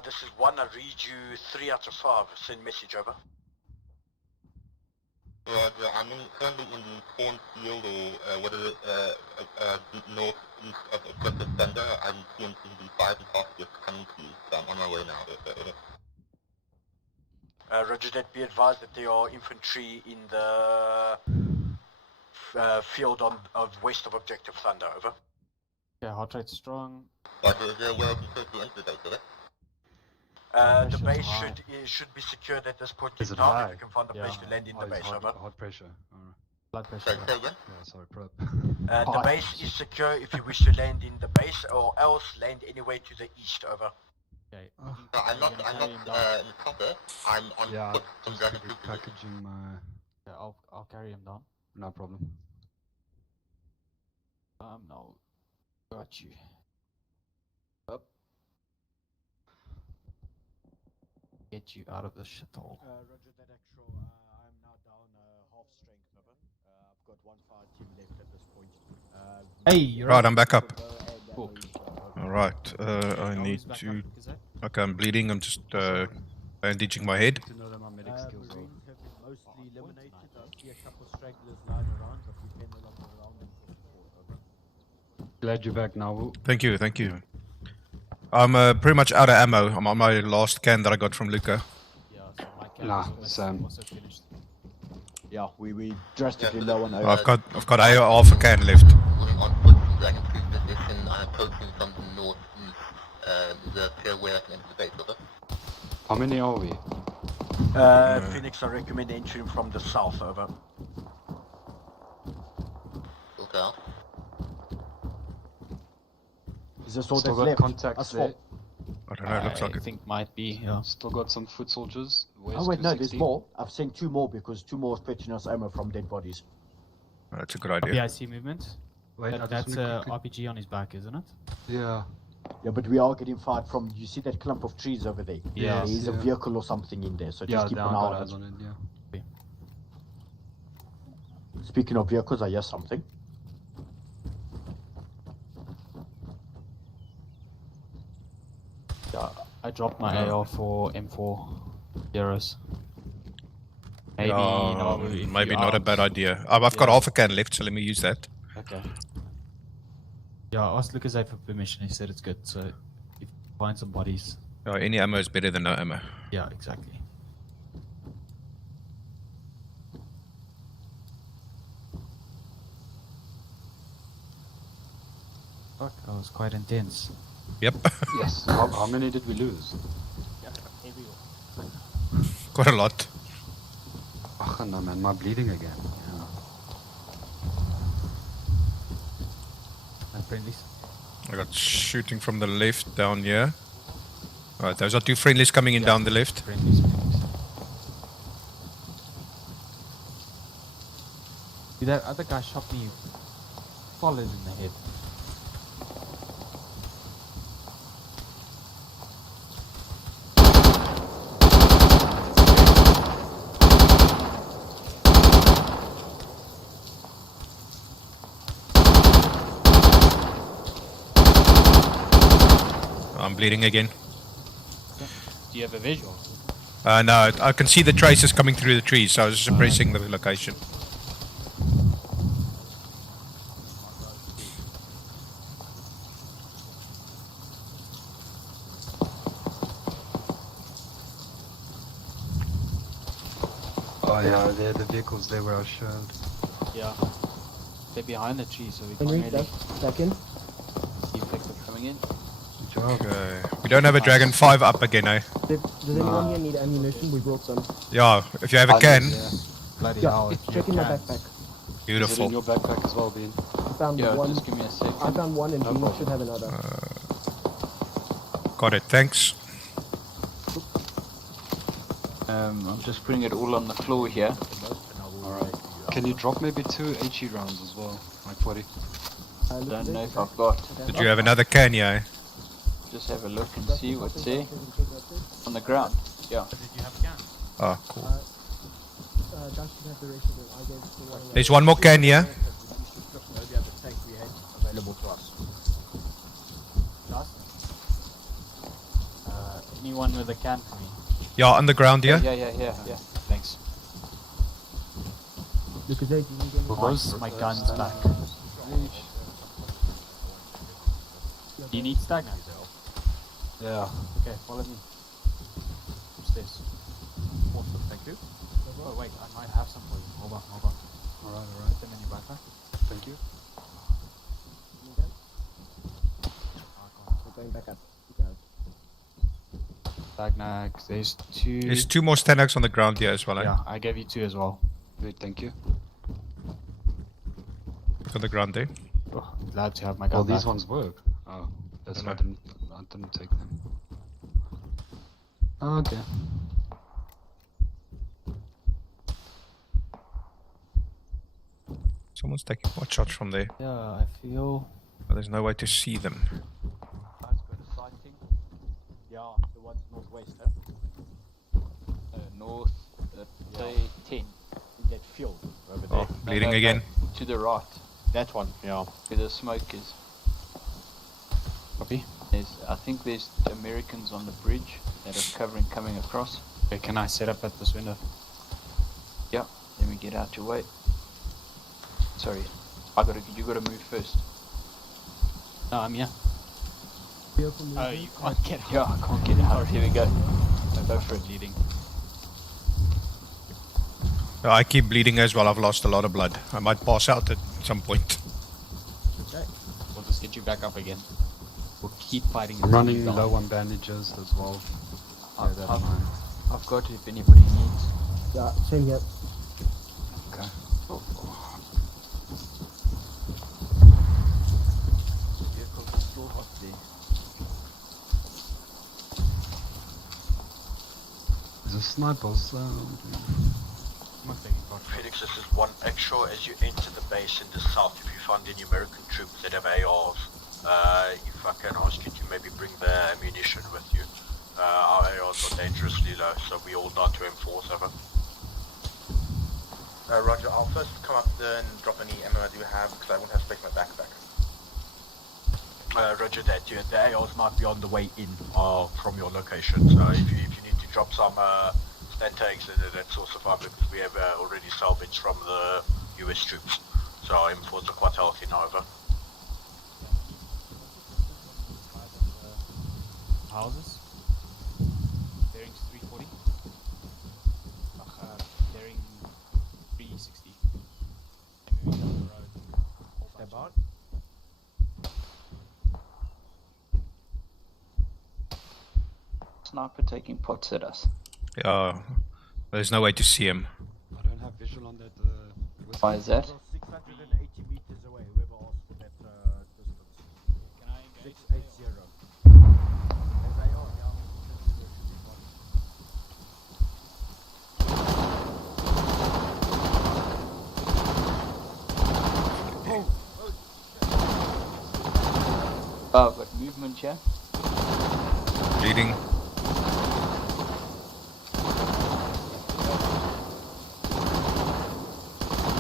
This is one. I read you 3 out of 5. Send message over. Roger. I'm currently in the cornfield or what is it? Northeast of Clifford Thunder. I'm CMCD 5 and half just coming to you. So I'm on my way now. Roger that. Be advised that there are infantry in the field of west of Objective Thunder. Over. Yeah, heart rate strong. Roger. Is there a way I can quickly enter the base? Over. The base should be secured at this point Is in it time. high? If you can find a place to land in the base, over. Heart pressure. Alright. Blood pressure. Sorry, say again? Yeah, sorry, prep. The base is secure if you wish to land in the base, or else land anywhere to the east, over. Okay. I'm not in the copper. I'm on Yeah, foot from just Dragon Fruit. packaging my... Yeah, I'll carry him down. No problem. No. Got you. Up. Get you out of the shithole. Roger that actual, I'm now down half strength, over. I've got one fire team left at this point. Hey, you're Right, up. I'm back up. Cool. Alright, I need to... Okay, I'm bleeding. I'm just bandaging my head. To know that my medic skills are... Marines have been mostly eliminated. I see a couple stragglers lying around, but we can no longer around them for support, over. Glad you're back now. Thank you, thank you. I'm pretty much out of ammo. I'm on my last can that I got from Luca. Yeah, so my can Nah, is same. also finished. Yeah, we drastically low on I've got half a can left. On foot from Dragon Fruit position. I'm approaching from the northeast. The clear where I can enter the base, over. How many are we? Phoenix, I recommend entering from the south, over. Okay. Is this all Still that's got left? contacts Us there. four? I don't know, it looks like I it. think might be, yeah. Still got some foot soldiers. West Oh wait, no, there's 260. more. I've sent 2 more because 2 more is fetching us ammo from dead bodies. That's a good idea. Yeah, I see movement. Wait, I just That's wanna a quickly- RPG on his back, isn't it? Yeah. Yeah, but we are getting fired from. You see that clump of trees over there? Yeah. There is a Yeah. vehicle or something in there, so Yeah, just keep now an I eye got on eyes it. on it, yeah. Speaking of vehicles, I hear something. Yeah, I dropped my AR for M4 euros. Maybe Nawu, if maybe you're not a out. bad idea. I've got Yeah. half a can left, so let me use that. Okay. Yeah, I asked Lucas for permission. He said it's good. So if you find some bodies. Oh, any ammo is better than no ammo. Yeah, exactly. Fuck, that was quite intense. Yep. Yes. How many did we lose? Yeah, everyone. Quite a lot. Oh no, man, my bleeding again. Yeah. And friendlies. I got shooting from the left down here. Alright, those are two friendlies coming in down the left. Friendlies. Dude, that other guy shot me solid in the head. I'm bleeding again. Do you have a visual? No, I can see the traces coming through the trees, so I was suppressing the location. Oh yeah, they're the vehicles they were showed. Yeah. They're behind the tree, so we Henry, can't really second. see if they're coming in. Okay. We don't have a Dragon 5 up again, eh? Does anyone here need ammunition? We brought some. Yeah, if you have a can. Bloody Yeah, hell, it's if you check in my can. backpack. Is it Beautiful. in your backpack as well, Bean? I found Yeah, one. just give me a second. I found one and No Dean problem. should have another. Got it, thanks. I'm just putting it all on the floor here. Alright. Can you drop maybe 2 HE rounds as well, Mike 40? I don't know if I've got. Did you have another can, yeah? Just have a look and see what's there. On the ground. Yeah. Did you have a gun? Oh, cool. That should have the ratio that I gave to one. There's one more can here. Available to us. Anyone with a can for me? Yeah, on the ground here. Yeah. Thanks. Lucas, do you need any? Nice, my gun's back. Do you need stagna? Yeah. Okay, follow me. Upstairs. Awesome, thank you. Oh wait, I might have some for you. Hold on. Alright. Put them in your backpack. Thank you. We're going back up. You guys. Stagnax, there's two. There's two more Stanax on the ground here as well, eh? Yeah, I gave you two as well. Great, thank you. On the ground there. Oh, glad to have my gun Well, these back. ones work. Oh, that's why I didn't take them. Okay. Someone's taking what shots from there? Yeah, I feel. Oh, there's no way to see them. Guys, got a sighting. Yeah, the one's northwest, huh? North, say 10. In that field over Oh, there. bleeding again. To the right, That one, yeah. where the smoke is. Copy. I think there's Americans on the bridge that are covering coming across. Okay, can I set up at this window? Yeah, let me get out your way. Sorry, you gotta move first. No, I'm here. Vehicle Oh, movement. you can't get out. Yeah, I can't get out. Here we go. Go for it, bleeding. Oh, I keep bleeding as well. I've lost a lot of blood. I might pass out at some point. Okay. We'll just get you back up again. We'll keep fighting. I'm until running you die. low on bandages as well. I've got if anybody needs. Yeah, same here. Okay. Vehicle's still hot there. There's a sniper sound. Felix, this is one actual. As you enter the base in the south, if you find any American troops that have ARs, if I can ask you to maybe bring the ammunition with you. Our ARs are dangerously low, so we all down to M4s, over. Roger, I'll first come up there and drop any ammo I do have, because I won't have space in my backpack. Roger that. The ARs might be on the way in from your location, so if you need to drop some stand tags, that's also fine, because we have already salvaged from the US troops. So our M4s are quite healthy now, over. Houses. Bearings 340. Bearing 360. They're moving down the road. Step out. Sniper taking pots at us. Yeah, there's no way to see him. I don't have visual on that. Why is that? 680 meters away, whoever asked for that distance. Can I engage? 680. As they are, yeah. Oh, got movement here. Bleeding.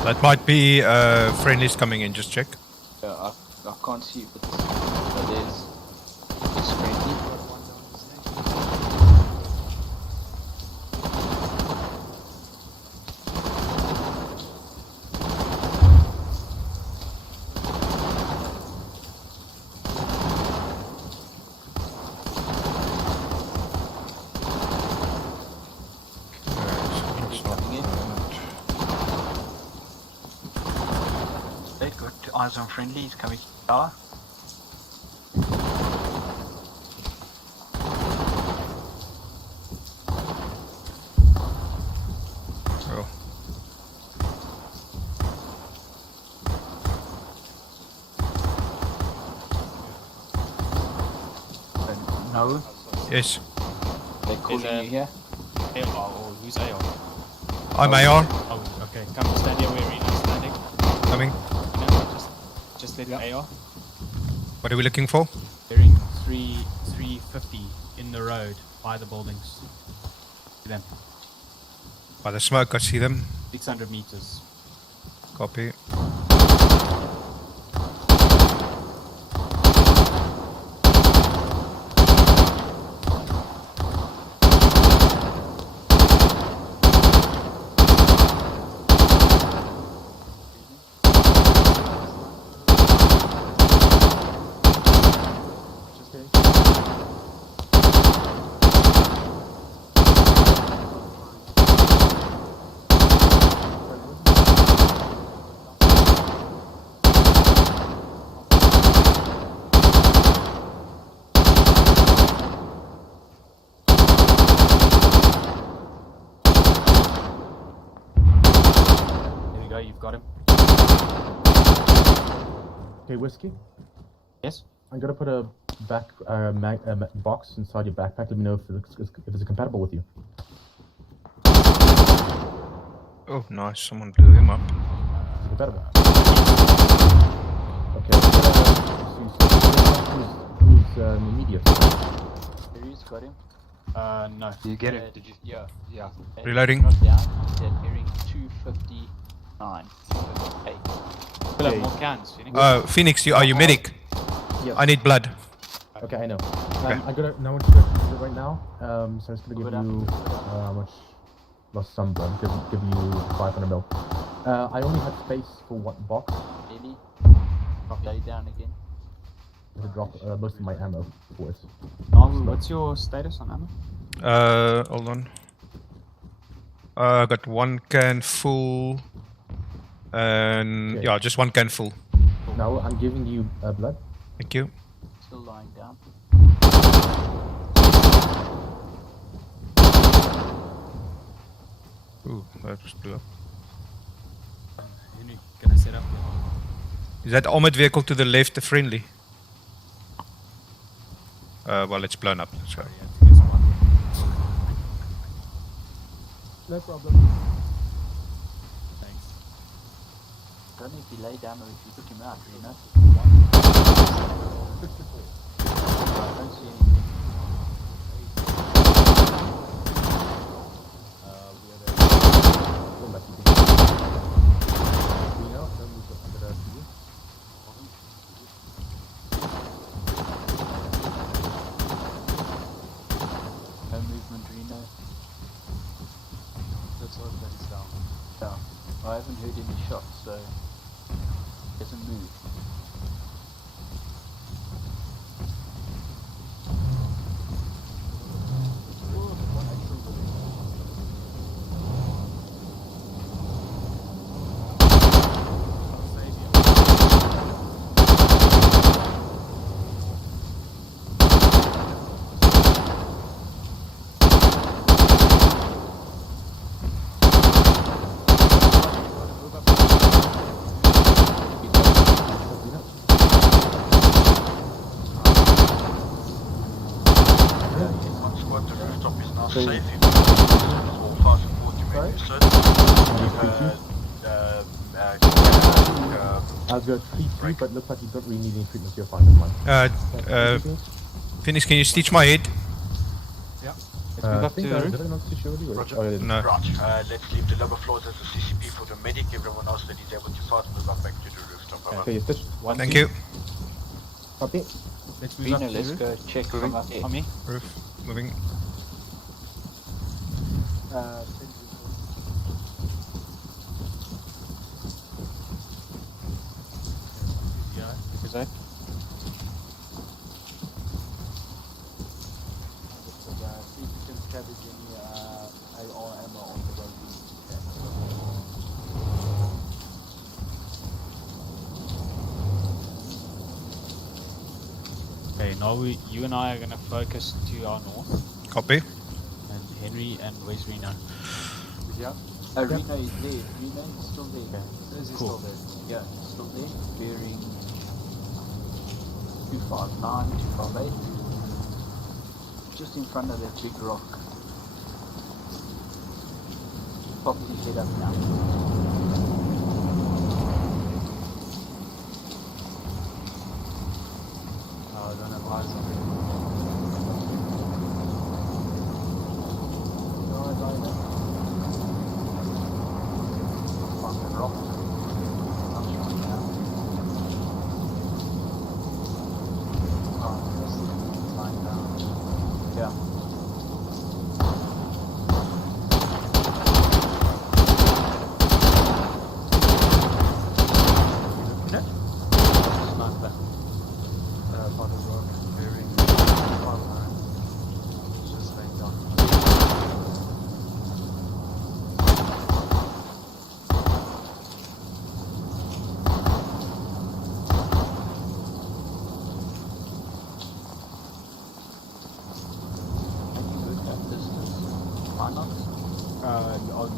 That might be friendlies coming in, just check. I can't see if it's... there's friendly. Good. Eyes on friendly. He's coming tower. Oh. No. Yes. They're calling you here. AR, or who's AR? I'm AR. Oh, okay. Come stand here where Rena's standing. Coming. Just let AR. What are we looking for? Bearing 350 in the road by the buildings. See them. By the smoke, I see them. 600 meters. Copy. You've got him. Okay, Whiskey? Yes? I'm gonna put a box inside your backpack. Let me know if it's compatible with you. Oh, nice. Someone blew him up. Is it compatible? Okay, who's immediate? Who's got him? No. Did you get it? Did you? Yeah. Reloading. Not down. They're bearing 259. Okay. We'll have more cans, Phoenix. Phoenix, are you medic? Yes. I need blood. Okay, I know. Okay. I'm gonna now do it right now. So it's gonna give you how much? Lost some blood. Give you 500 mil. I only have space for one box. Really? Lay down again. To drop most of my ammo for it. Nawu, what's your status on ammo? Hold on. I got one can full. And yeah, just one can full. Now I'm giving you blood. Thank you. Still lying down. Ooh, that just blew up. Henry, can I set up? Is that armored vehicle to the left the friendly? Well, it's blown up. So. No problem. Thanks. I don't know if he lay down or if you took him out, you know? don't see anything. We have No movement, Reno. That's all that is down. Yeah. I haven't heard any shots, so it hasn't moved. Safe. All fast forward to make you certain. I'll go treat you, but looks like you don't really need any treatment, so you're fine, never mind. Phoenix, can you stitch my head? Yeah. I think I did I not stitch you already? Roger. Oh, yeah, No. Right, let's leave the lower floors as a CCP for the medic. Everyone else that is able to fast move up back to the rooftop. Okay, you stitched. Thank you. Copy. Let's move Reno, up to let's the go roof. check from up there. On me. Roof, moving. Yeah, because I. See if you can scavenge any AR ammo on the road. Okay, now you and I are gonna focus to our north. Copy. And Henry and where's Reno? Yeah. Reno is there. Reno is still there. Is he Cool. still there? Yeah, he's still there. Bearing 259, 258. Just in front of that big rock. Pop his head up now. I don't have eyes on him. Fucking rock. Not sure now. Oh, that's the line down. Yeah. Sniper. Part of rock, bearing 59. It's just laying down.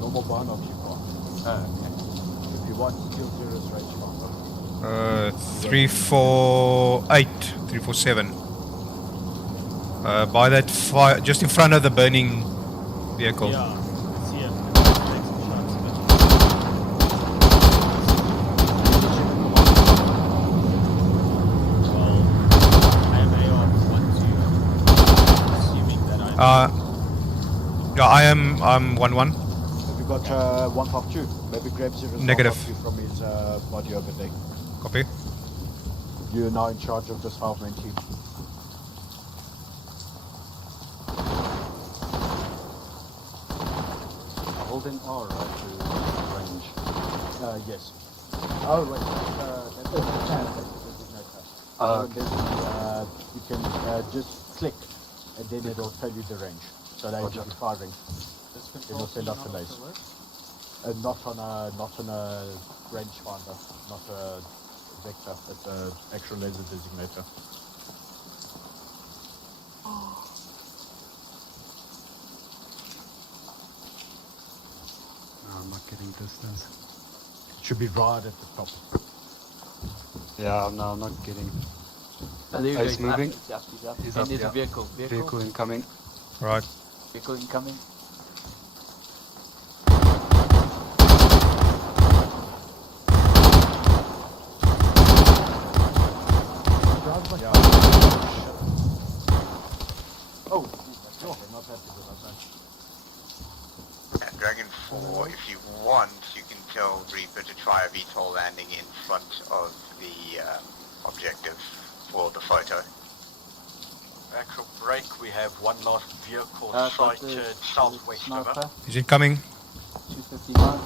Normal barn you can. If you want steel zeros range longer. 348, 347. By that fire, just in front of the burning vehicle. Yeah, I see him. Yeah, I'm 1-1. Have you got 152? Maybe grab zeros Negative. 152 from his body over there. Copy. You're now in charge of this 5-man team. Holding R, right, to range. Yes. Oh, wait, that's the designator. You can just click, and then it'll tell you the range. So that you'll be firing. It'll send out the lace. Not on a rangefinder, not a vector. It's an actual laser designator. No, I'm not getting distance. It should be right at the top. Yeah, no, I'm not getting. Oh, there he He's goes. moving. He's up, he's up. He's And up, there's yeah. a vehicle. Vehicle incoming. Right. Vehicle incoming. Oh, they're not happy with us. And Dragon 4, if you want, you can tell Reaper to try a VTOL landing in front of the objective for the photo. Actual break, we have one last vehicle Got sighted the southwest of sniper. Is it coming? 259.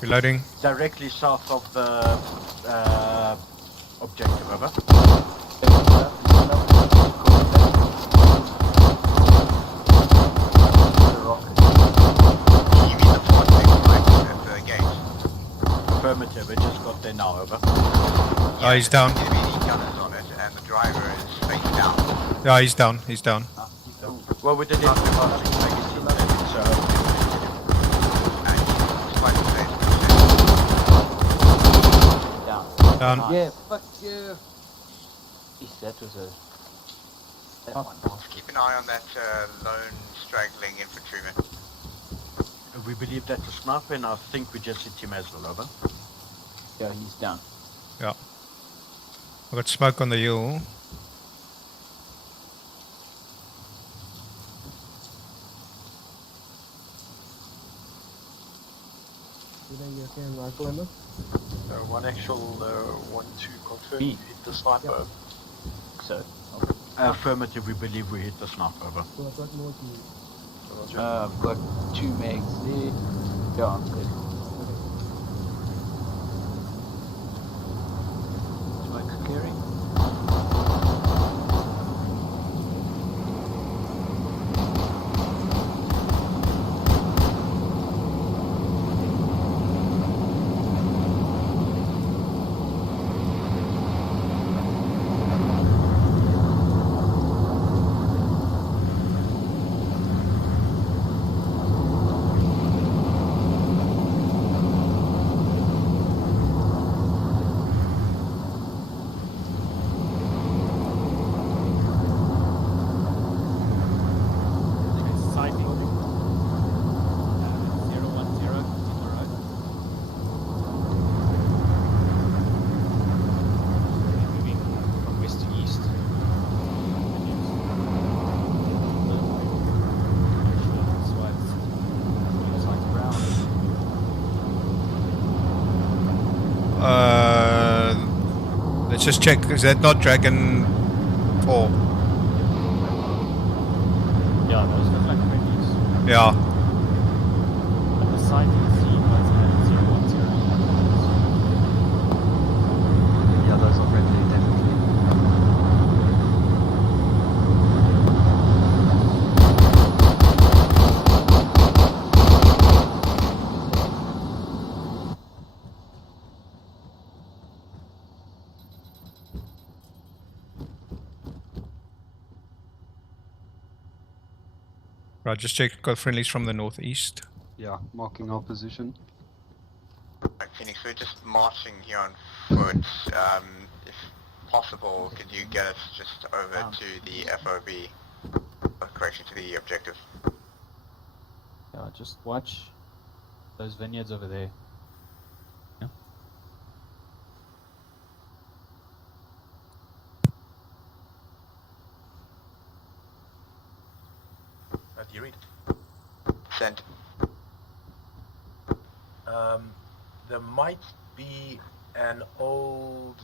Reloading. Directly south of the objective, over. Affirmative, it just got there now, over. Oh, he's down. Gunners on it, and the driver is face down. Yeah, he's down. He's down. Well, we did it. Down. Yeah, fuck you. Jeez, that was a... That one. Keep an eye on that lone straggling infantryman. We believe that's a sniper, and I think we just hit him as well, over. Yeah, he's down. Yeah. I've got smoke on the hill. You think you can rifle him? One actual, 1-2 confirm you hit the sniper. So. Affirmative, we believe we hit the sniper, over. So I've got more to you. I've got 2 mags there. Yeah, I'm good. Smoke clearing. Let's just check. Is that not Dragon 4? Yeah, those look like friendlies. Yeah. But the site you see was at 010. Yeah, those are friendly, definitely. Right, just check. Got friendlies from the northeast. Yeah, marking our position. Right, Phoenix, we're just marching here on foot. If possible, could you get us just over to the FOB? Correction, to the objective. Yeah, just watch those vineyards over there. Yeah. Do you read? Send. There might be an old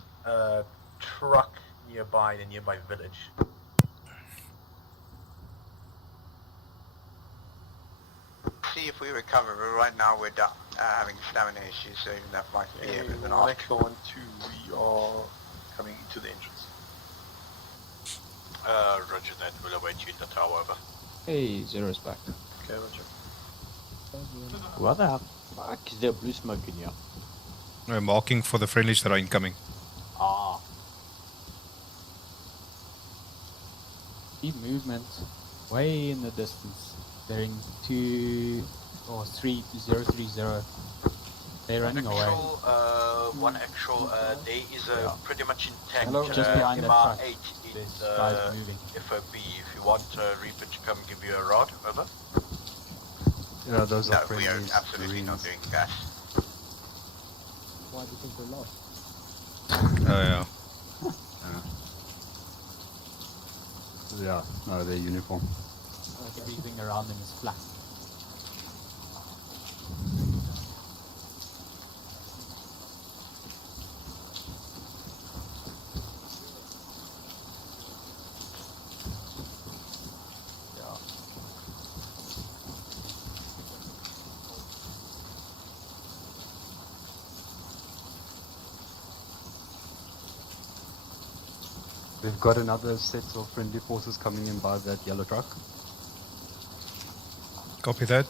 truck nearby in a nearby village. See if we recover, but right now we're having stamina issues, so even that might be a bit of an One ask. actual 1-2, we are coming into the entrance. Roger that, we'll await you at the tower, over. Hey, Zero's back. Okay, roger. What the fuck is there blue smoke in here? We're marking for the friendlies that are incoming. Ah. See movement way in the distance. They're in 2 or 3030. They're running away. One actual, there is a pretty much intact Hello? Just behind that truck. MR8 in There's the guys moving. FOB. If you want Reaper to come give you a rod, over. Yeah, those No, are we are friendlies. absolutely not doing that. Why do you think we're lost? yeah. Yeah, no, their uniform. Everything around them is flat. We've got another set of friendly forces coming in by that yellow truck. Copy that.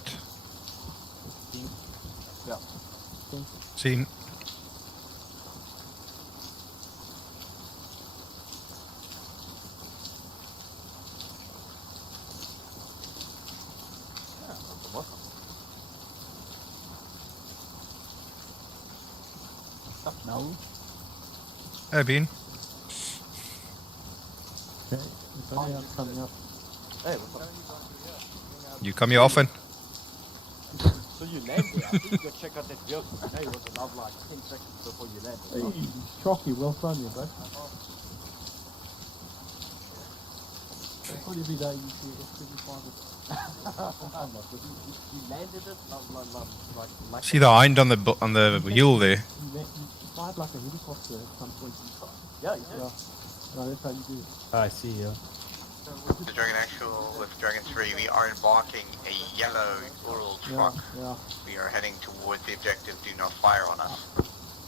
Yeah. Seen. Nawu. Hey, Bean. Okay, it's only us coming up. Hey, what's up? You come here often? So you landed. I think you go check out that vehicle. Hey, it was another like 10 seconds before you landed. Hey, Shocky, well done, you bro. That's what every day you see F-35 You landed it, like See the hind on the hill there? You fired like a helicopter at some point. Yeah, you did. Yeah. No, that's how you do it. I see, yeah. The Dragon Actual with Dragon 3, we are embarking a yellow Ural truck. Yeah. We are heading towards the objective, do not fire on us.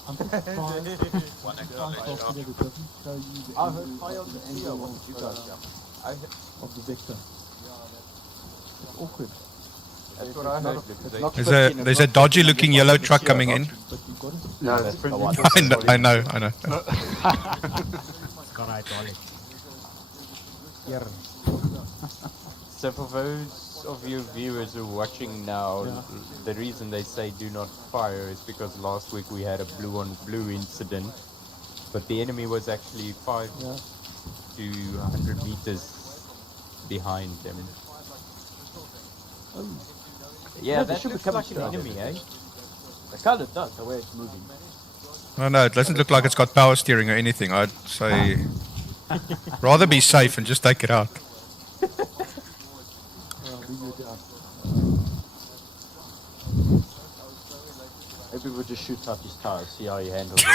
I'm surprised. One acknowledged. It doesn't show you the I heard fire on the video. What did you guys do? of the victim. It's awkward. That's what I heard. There's a dodgy looking yellow truck coming in. No, that's I know. It's got hydraulic. Here. So for those of you viewers who are watching now, the reason they say do not fire is because last week we had a blue on blue incident, but the enemy was actually 5 to 100 meters behind them. Yeah, that looks like an enemy, eh? It kind of does, the way it's moving. No, it doesn't look like it's got power steering or anything. I'd say rather be safe and just take it out. Maybe we'll just shoot out his tires, see how he handles it.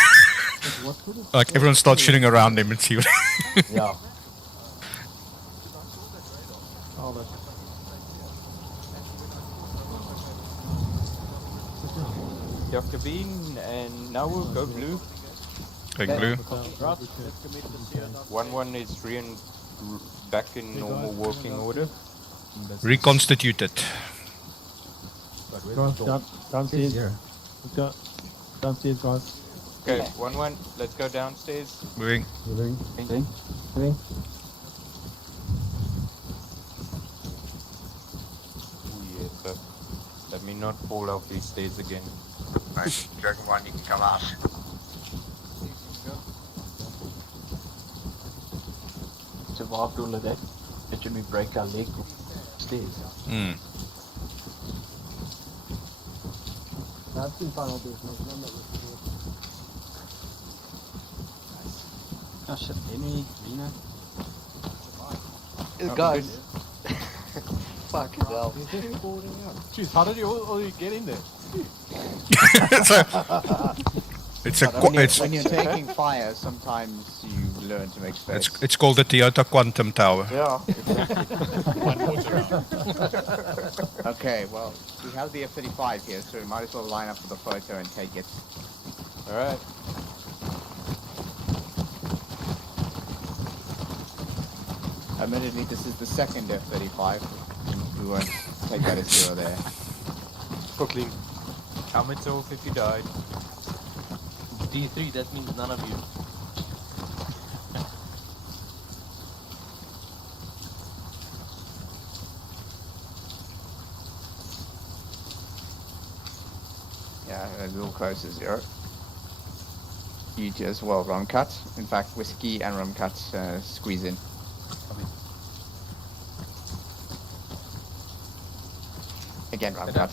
Like everyone starts shooting around him and see what. Yeah. Dr. Bean and Nawu, go blue. Going blue. 1-1 is back in normal working order. Reconstituted. Downstairs. Let's go. Downstairs, guys. Okay, 1-1, let's go downstairs. Moving. Moving. Oh yeah, so let me not fall off these stairs again. Right, Dragon 1, you can come out. Survived all of that. Did me break our leg stairs? I've seen final destination. I'm not looking for Oh shit, Amy, Rena. Guys. Fucking hell. Jeez, how did you all you get in there? When you're taking fire, sometimes you learn to make space. It's called the Toyota Quantum Tower. Yeah, exactly. Okay, well, we have the F-35 here, so we might as well line up for the photo and take it. Alright. Admittedly, this is the second F-35. We won't take that as zero there. Go clean. Helmets off if you died. D3, that means none of you. Yeah, a little close to zero. Huge as well, rum cut. In fact, whiskey and rum cut squeeze in. Again, rum cut.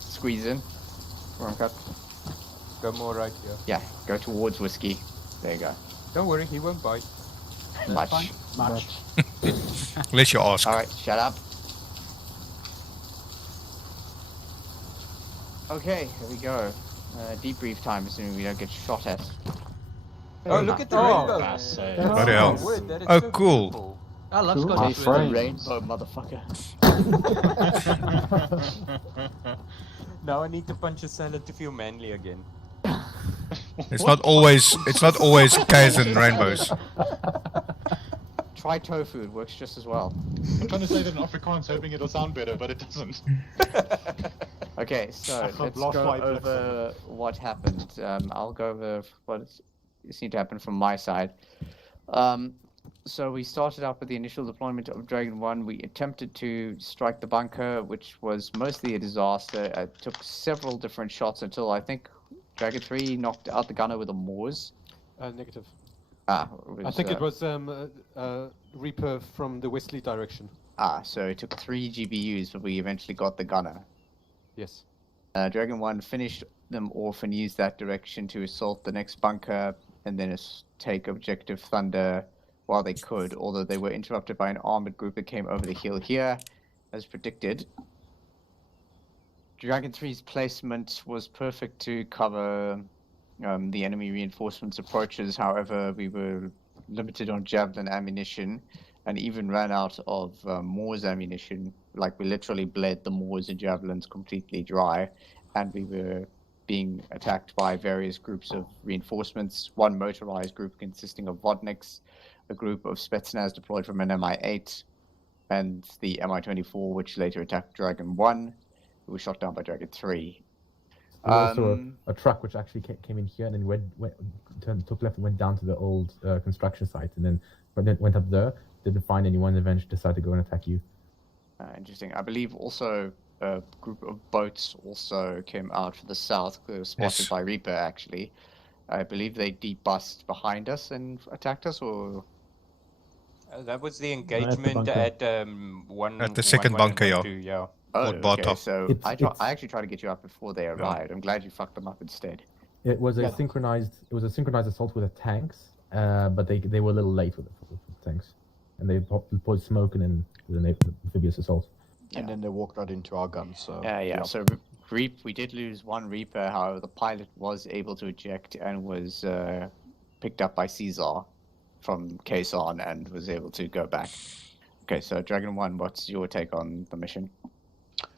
Squeeze in. Rum cut. Go more right here. Yeah, go towards Whiskey. There you go. Don't worry, he won't bite. Much. Unless you ask. Alright, shut up. Okay, here we go. Debrief time, assuming we don't get shot at. Oh, look at the rainbow! Bloody hell. Word, that is Oh, so cool. beautiful. I love Cool. Scottish Our with friends. the rainbow, motherfucker. Now I need to punch a salad to feel manly again. It's not always K's and rainbows. Try tofu, it works just as well. I'm trying to say that in Afrikaans, hoping it'll sound better, but it doesn't. Okay, so let's go over what happened. I'll go over what seemed to happen from my side. So we started out with the initial deployment of Dragon 1. We attempted to strike the bunker, which was mostly a disaster. It took several different shots until I think Dragon 3 knocked out the gunner with a Moors. Negative. I think it was Reaper from the Wesley direction. So it took 3 GBUs, but we eventually got the gunner. Yes. Dragon 1 finished them off and used that direction to assault the next bunker and then take Objective Thunder while they could, although they were interrupted by an armored group that came over the hill here, as predicted. Dragon 3's placement was perfect to cover the enemy reinforcements approaches. However, we were limited on javelin ammunition and even ran out of Moors ammunition. Like, we literally bled the Moors and javelins completely dry, and we were being attacked by various groups of reinforcements. One motorized group consisting of Vodniks, a group of Spetsnaz deployed from an MI-8, and the MI-24, which later attacked Dragon 1, who was shot down by Dragon 3. There was also a truck which actually came in here and then took left and went down to the old construction site, and then went up there, didn't find anyone, and eventually decided to go and attack you. Interesting. I believe also a group of boats also came out to the south. They were spotted by Reaper, actually. I believe they debussed behind us and attacked us, or... That was the engagement at the second bunker, yeah. Oh, Or okay, Bata. so I actually tried to get you up before they arrived. I'm glad you fucked them up instead. It was a synchronized assault with the tanks, but they were a little late with the tanks, and they deployed smoke and then the amphibious assault. And then they walked right into our guns. So So we did lose one Reaper. However, the pilot was able to eject and was picked up by Caesar from Quezon and was able to go back. Okay, so Dragon 1, what's your take on the mission?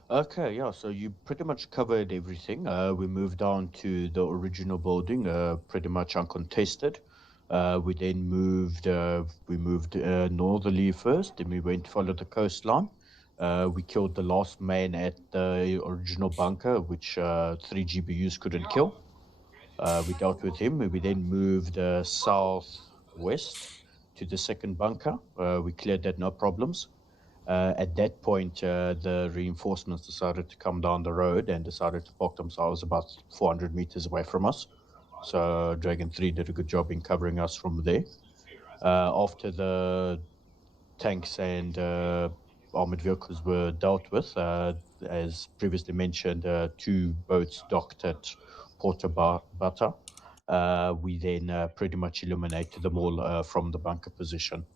Okay, yeah, so you pretty much covered everything. We moved on to the original building, pretty much uncontested. We then moved northerly first, then we went to follow the coastline. We killed the last man at the original bunker, which 3 GBUs couldn't kill. We dealt with him. We then moved southwest to the second bunker. We cleared that, no problems. At that point, the reinforcements decided to come down the road and decided to park themselves about 400 meters away from us. So Dragon 3 did a good job in covering us from there. After the tanks and armored vehicles were dealt with, as previously mentioned, 2 boats docked at Porto Bata. We then pretty much eliminated them all from the bunker position.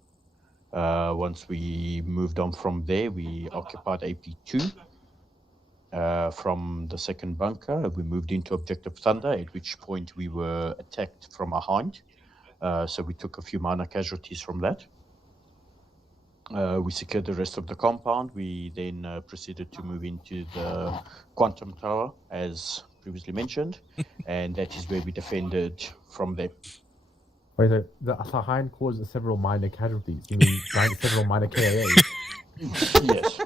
Once we moved on from there, we occupied AP2 from the second bunker. We moved into Objective Thunder, at which point we were attacked from behind. So we took a few minor casualties from that. We secured the rest of the compound. We then proceeded to move into the Quantum Tower, as previously mentioned, and that is where we defended from there. Wait, so the Sahain caused several minor casualties. You mean several minor KIAs? Yes.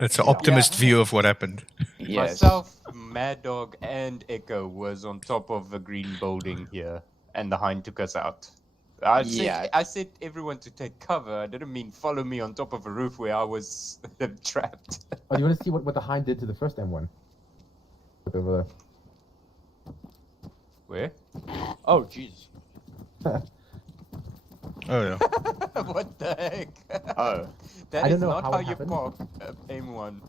It's an optimist view of what happened. Myself, Mad Dog, and Echo was on top of the green building here, and the Hind took us out. I said everyone to take cover. I didn't mean follow me on top of a roof where I was trapped. Oh, you want to see what the Hind did to the first M1? Look over there. Where? Oh, jeez. Oh, yeah. What the heck? Oh. That I is don't know not how how it you happened. park M1.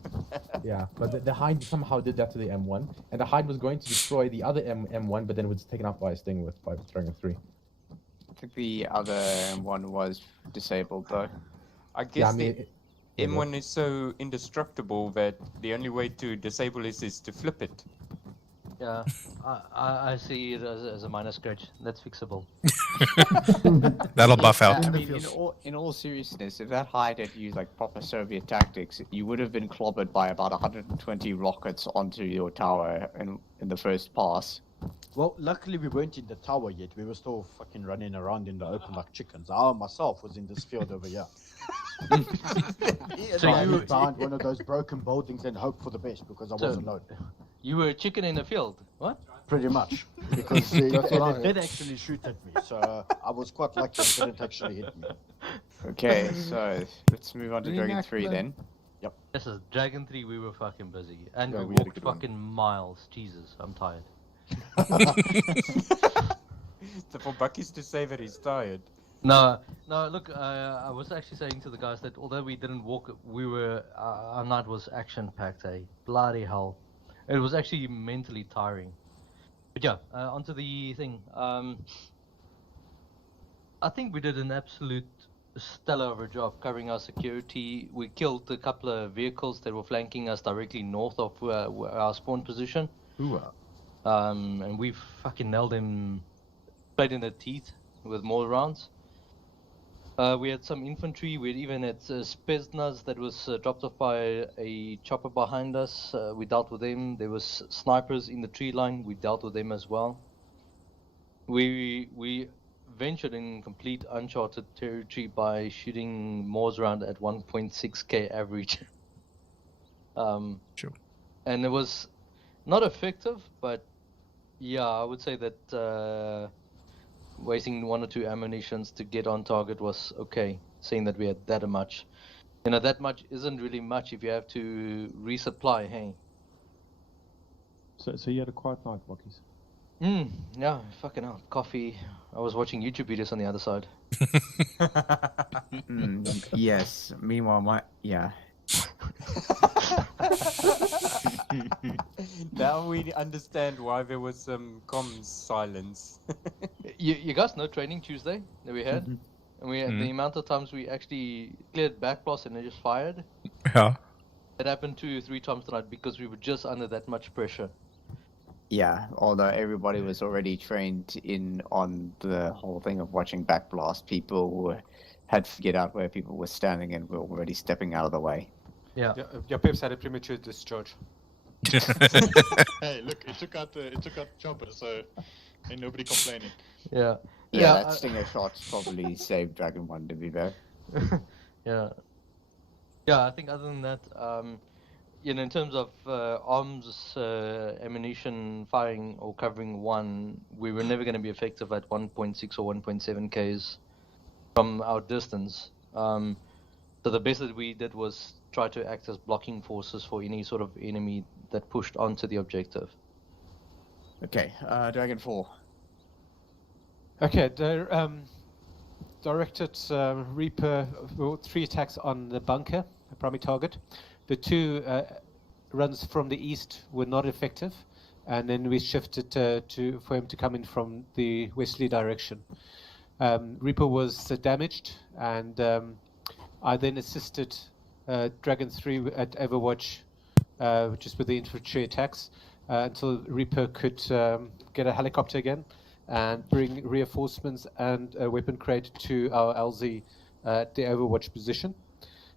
Yeah, but the Hind somehow did that to the M1, and the Hind was going to destroy the other M1, but then it was taken out by a Sting by Dragon 3. I think the other one was disabled though. I guess Yeah, I mean, the yeah, M1 is so indestructible that the only way to disable it is to flip it. Yeah, I see it as a minor scratch. That's fixable. That'll buff out. I mean, in all seriousness, if that Hyde had used like proper Soviet tactics, you would have been clobbered by about 120 rockets onto your tower in the first pass. Well, luckily we weren't in the tower yet. We were still fucking running around in the open like chickens. I myself was in this field over here. So I hid behind one of those broken buildings and hoped for the best because I was alone. You were a chicken in the field. What? Pretty much, because it did actually shoot at me. So I was quite lucky it didn't actually hit me. Okay, so let's move on to Dragon 3 then. Yep. This is Dragon 3. We were fucking busy, and Yeah, we we had a walked good one. fucking miles. Jesus, I'm tired. So for Bucky's to say that he's tired. No, look, I was actually saying to the guys that although we didn't walk, our night was action-packed, bloody hell. It was actually mentally tiring. But yeah, onto the thing. I think we did an absolute stellar of a job covering our security. We killed a couple of vehicles that were flanking us directly north of our spawn position. And we fucking nailed them straight in the teeth with more rounds. We had some infantry. We even had Spetsnaz that was dropped off by a chopper behind us. We dealt with them. There was snipers in the tree line. We dealt with them as well. We ventured in complete uncharted territory by shooting Moors around at 1.6k average. Sure. And it was not effective, but yeah, I would say that wasting 1 or 2 ammunitions to get on target was okay, seeing that we had that much. You know, that much isn't really much if you have to resupply, hey? So you had a quiet night, Buckies. Yeah, fucking hell. Coffee. I was watching YouTube videos on the other side. Yes, meanwhile, yeah. Now we understand why there was some comms silence. You guys know Training Tuesday that we had? And we had the amount of times we actually cleared backblast and they just fired? Yeah. It happened 2 or 3 times tonight because we were just under that much pressure. Yeah, although everybody was already trained in on the whole thing of watching backblast, people had figured out where people were standing and were already stepping out of the way. Yeah. Your pips had a premature discharge. Hey, look, it took out chopper, so ain't nobody complaining. Yeah. Yeah, that stinger shot probably saved Dragon 1 to be fair. Yeah. Yeah, I think other than that, you know, in terms of arms, ammunition, firing or covering 1, we were never going to be effective at 1.6 or 1.7 Ks from our distance. So the best that we did was try to act as blocking forces for any sort of enemy that pushed onto the objective. Okay, Dragon 4. Okay, directed Reaper, 3 attacks on the bunker, the primary target. The 2 runs from the east were not effective, and then we shifted for him to come in from the westerly direction. Reaper was damaged, and I then assisted Dragon 3 at Overwatch, just with the infantry attacks, until Reaper could get a helicopter again and bring reinforcements and a weapon crate to our LZ at the Overwatch position.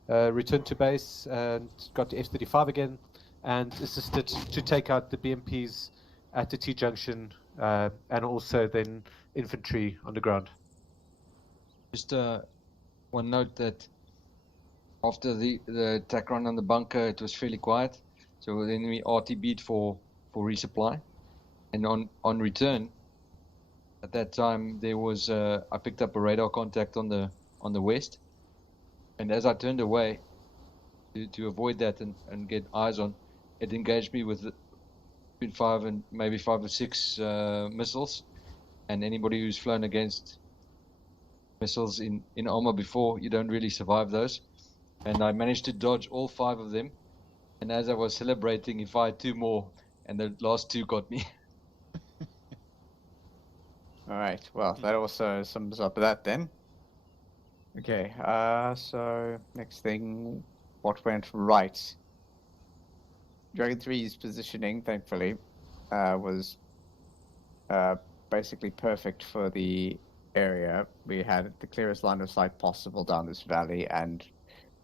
Returned to base and got the F-35 again, and assisted to take out the BMPs at the T-junction, and also then infantry on the ground. Just one note that after the attack run on the bunker, it was fairly quiet. So then we RTB'd for resupply, and on return, at that time there was I picked up a radar contact on the west, and as I turned away to avoid that and get eyes on, it engaged me with between 5 and maybe 5 or 6 missiles, and anybody who's flown against missiles in armor before, you don't really survive those. And I managed to dodge all 5 of them. And as I was celebrating, he fired 2 more, and the last 2 got me. Alright, well, that also sums up that then. Okay, so next thing, what went right? Dragon 3's positioning, thankfully, was basically perfect for the area. We had the clearest line of sight possible down this valley, and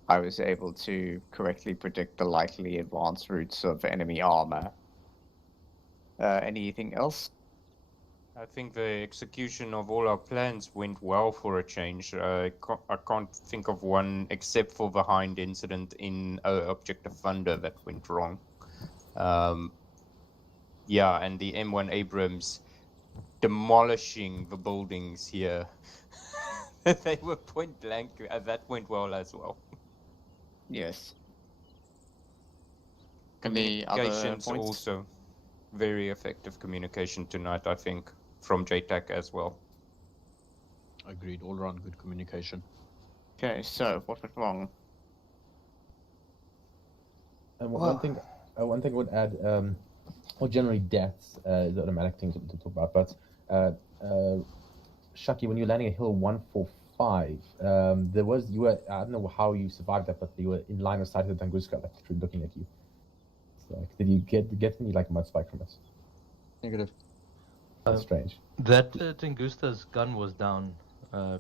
I was able to correctly predict the likely advance routes of enemy armor. Anything else? I think the execution of all our plans went well for a change. I can't think of one except for the Hind incident in Objective Thunder that went wrong. Yeah, and the M1 Abrams demolishing the buildings here. They were point blank. That went well as well. Yes. Any other Communications points? also very effective communication tonight, I think, from JTAC as well. Agreed. All around good communication. Okay, so what went wrong? And one thing I would add, or generally deaths is an automatic thing to talk about. But Shaki, when you're landing at hill 145, there was I don't know how you survived that, but you were in line of sight of the Tunguska, like looking at you. So, like, did you get any like mud spike from us? Negative. That's strange. That Tunguska's gun was down,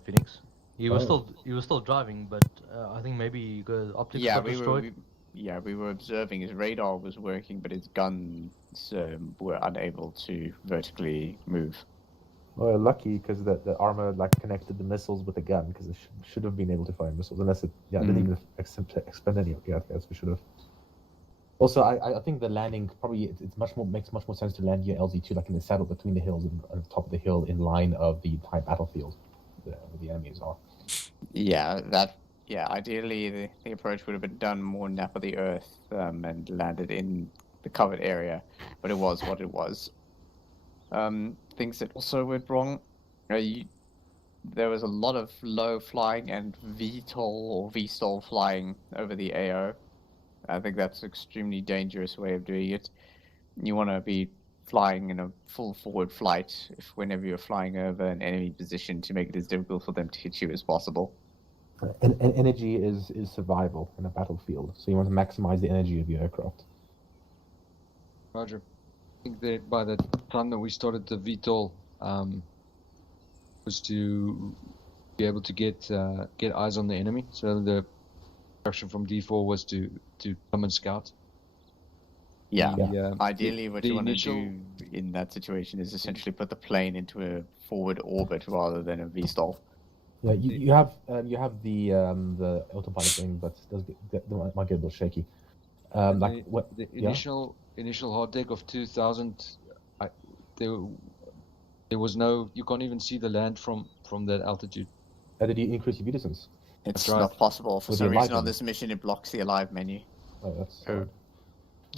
Phoenix. He was still driving, but I think maybe the optics got destroyed. We were observing his radar was working, but his guns were unable to vertically move. Well, lucky because the armor like connected the missiles with the gun, because it should have been able to fire missiles, unless it didn't even expend any. Yeah, I guess we should have. Also, I think the landing probably makes much more sense to land your LZ2 like in the saddle between the hills and on top of the hill in line of the entire battlefield where the enemies are. Ideally the approach would have been done more nap of the earth and landed in the covered area, but it was what it was. Things that also went wrong. There was a lot of low flying and VTOL or VSTOL flying over the AO. I think that's an extremely dangerous way of doing it. You want to be flying in a full forward flight whenever you're flying over an enemy position to make it as difficult for them to hit you as possible. And energy is survival in a battlefield, so you want to maximize the energy of your aircraft. Roger. I think that by the time that we started the VTOL, was to be able to get eyes on the enemy. So the instruction from D4 was to come and scout. Ideally, what you want to do in that situation is essentially put the plane into a forward orbit rather than a VSTOL. Yeah, you have the autopilot thing, but it might get a little shaky. The initial hard deck of 2000, there was no. You can't even see the land from that altitude. Did you increase your view distance? It's not possible for some reason on this mission. It blocks the alive menu. Oh, that's.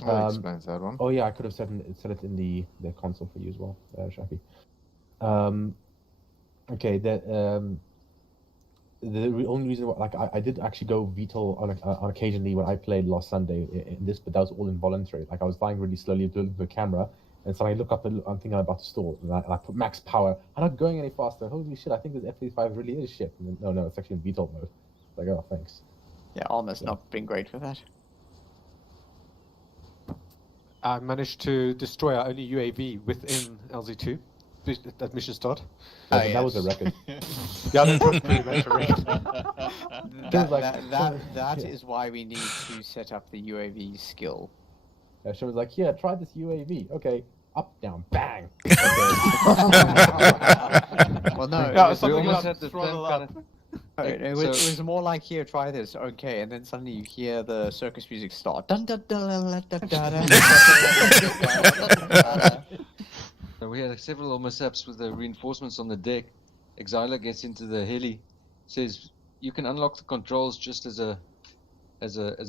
That explains that one. Oh yeah, I could have said it in the console for you as well, Shaki. Okay, the only reason why, I did actually go VTOL on occasionally when I played last Sunday in this, but that was all involuntary. Like I was flying really slowly, looking at the camera, and so I look up and I'm thinking I'm about to stall, and I put max power. I'm not going any faster. Holy shit! I think this F-35 really is shit. And then, no, it's actually in VTOL mode. Like, oh, thanks. Yeah, almost not been great for that. I managed to destroy our only UAV within LZ2 at mission start. That was a record. Yeah, that was pretty much a record. That is why we need to set up the UAV skill. Yeah, she was like, "Here, try this UAV." Okay, up, down, bang. Well, no, we almost had the throttle up. It was more like, here, try this, okay, and then suddenly you hear the circus music start. Dun, dun, dun, dun, dun, dun, dun. So we had several mishaps with the reinforcements on the deck. Exiler gets into the heli, says you can unlock the controls just as a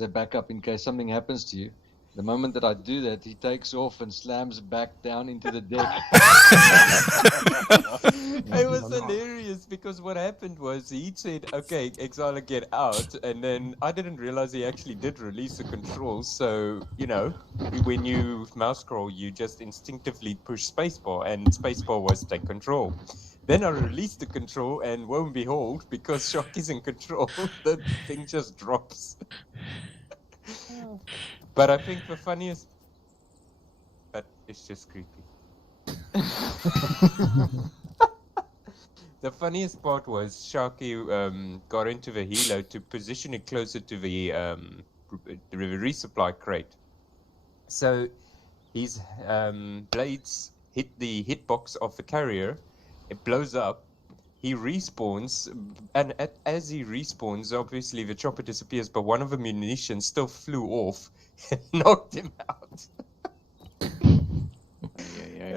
backup in case something happens to you. The moment that I do that, he takes off and slams back down into the deck. It was hilarious because what happened was he said, okay, Exile, get out. And then I didn't realize he actually did release the controls. So, you know, when you mouse scroll, you just instinctively push spacebar, and spacebar was take control. Then I released the control, and lo and behold, because Shock is in control, the thing just drops. But I think the funniest... But it's just creepy. The funniest part was Sharky got into the helo to position it closer to the resupply crate. So his blades hit the hitbox of the carrier, it blows up, he respawns, and as he respawns, obviously the chopper disappears, but one of the munitions still flew off and knocked him out.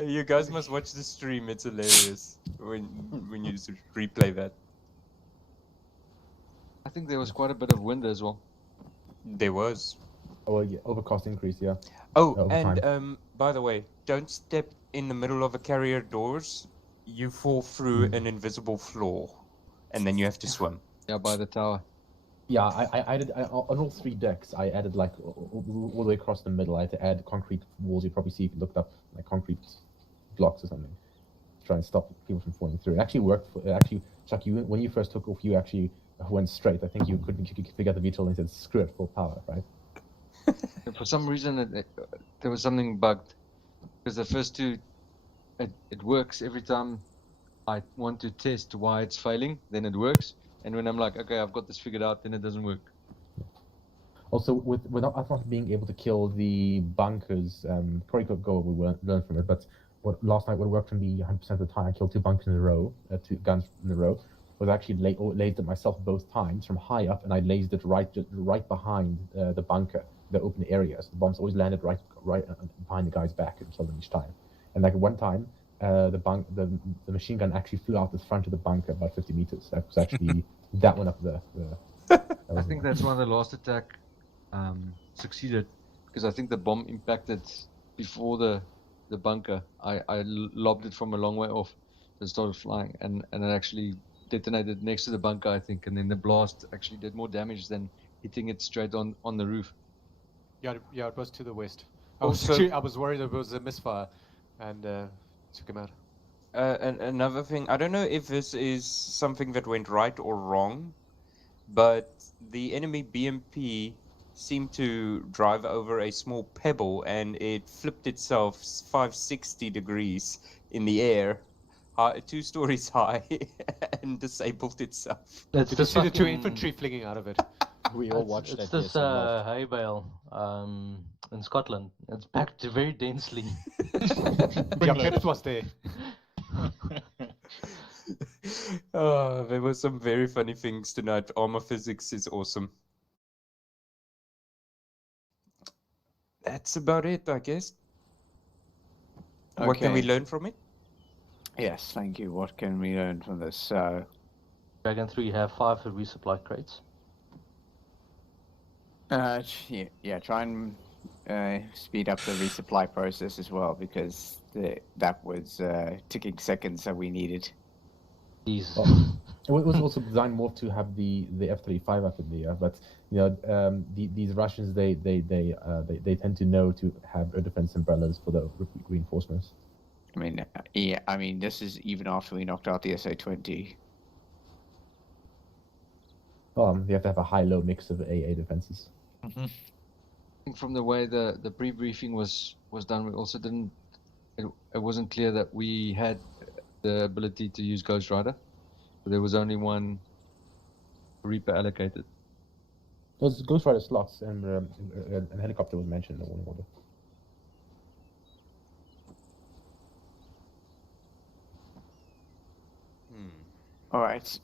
You guys must watch the stream, it's hilarious when you replay that. I think there was quite a bit of wind as well. There was. Oh, yeah, overcast increase, yeah. Oh, and by the way, don't step in the middle of the carrier doors. You fall through an invisible floor, and then you have to swim. Yeah, by the tower. Yeah, I did on all 3 decks. I added like all the way across the middle. I had to add concrete walls. You probably see if you looked up like concrete blocks or something to try and stop people from falling through. It actually worked. Chuck, when you first took off, you actually went straight. I think you could figure out the VTOL and said screw it, full power, right? For some reason, there was something bugged because the first 2, it works every time I want to test why it's failing. Then it works, and when I'm like, okay, I've got this figured out, then it doesn't work. Also, without us not being able to kill the bunkers, probably could go we learn from it. But last night, what worked for me 100% of the time, I killed 2 bunkers in a row, 2 guns in a row. Was actually lased it myself both times from high up, and I lased it right behind the bunker, the open areas. The bombs always landed right behind the guy's back and killed him each time. And like one time, the machine gun actually flew out the front of the bunker about 50 meters. That was actually that one up the I think that's why the last attack succeeded, because I think the bomb impacted before the bunker. I lobbed it from a long way off, so it started flying, and it actually detonated next to the bunker, I think, and then the blast actually did more damage than hitting it straight on the roof. Yeah, it was to the west. I was worried it was a misfire, and took him out. And another thing, I don't know if this is something that went right or wrong, but the enemy BMP seemed to drive over a small pebble, and it flipped itself 560 degrees in the air, 2 stories high, and disabled itself. Did you see the 2 infantry flinging out of it? We all watched It's that. this hay bale in Scotland. It's packed very densely. Yeah, Peps was there. Oh, there were some very funny things tonight. Armor physics is awesome. That's about it, I guess. What can we learn from it? Yes, thank you. What can we learn from this? Dragon 3 have 5 resupply crates. Yeah, try and speed up the resupply process as well, because that was ticking seconds that we needed. It was also designed more to have the F-35 up in the air, but you know these Russians they tend to know to have air defense umbrellas for the reinforcements. I mean, yeah, I mean this is even after we knocked out the SA-20. You have to have a high-low mix of AA defenses. I think from the way the pre-briefing was done, we also didn't. It wasn't clear that we had the ability to use Ghost Rider. There was only one Reaper allocated. Those Ghost Rider slots and a helicopter was mentioned in the warning order. All right.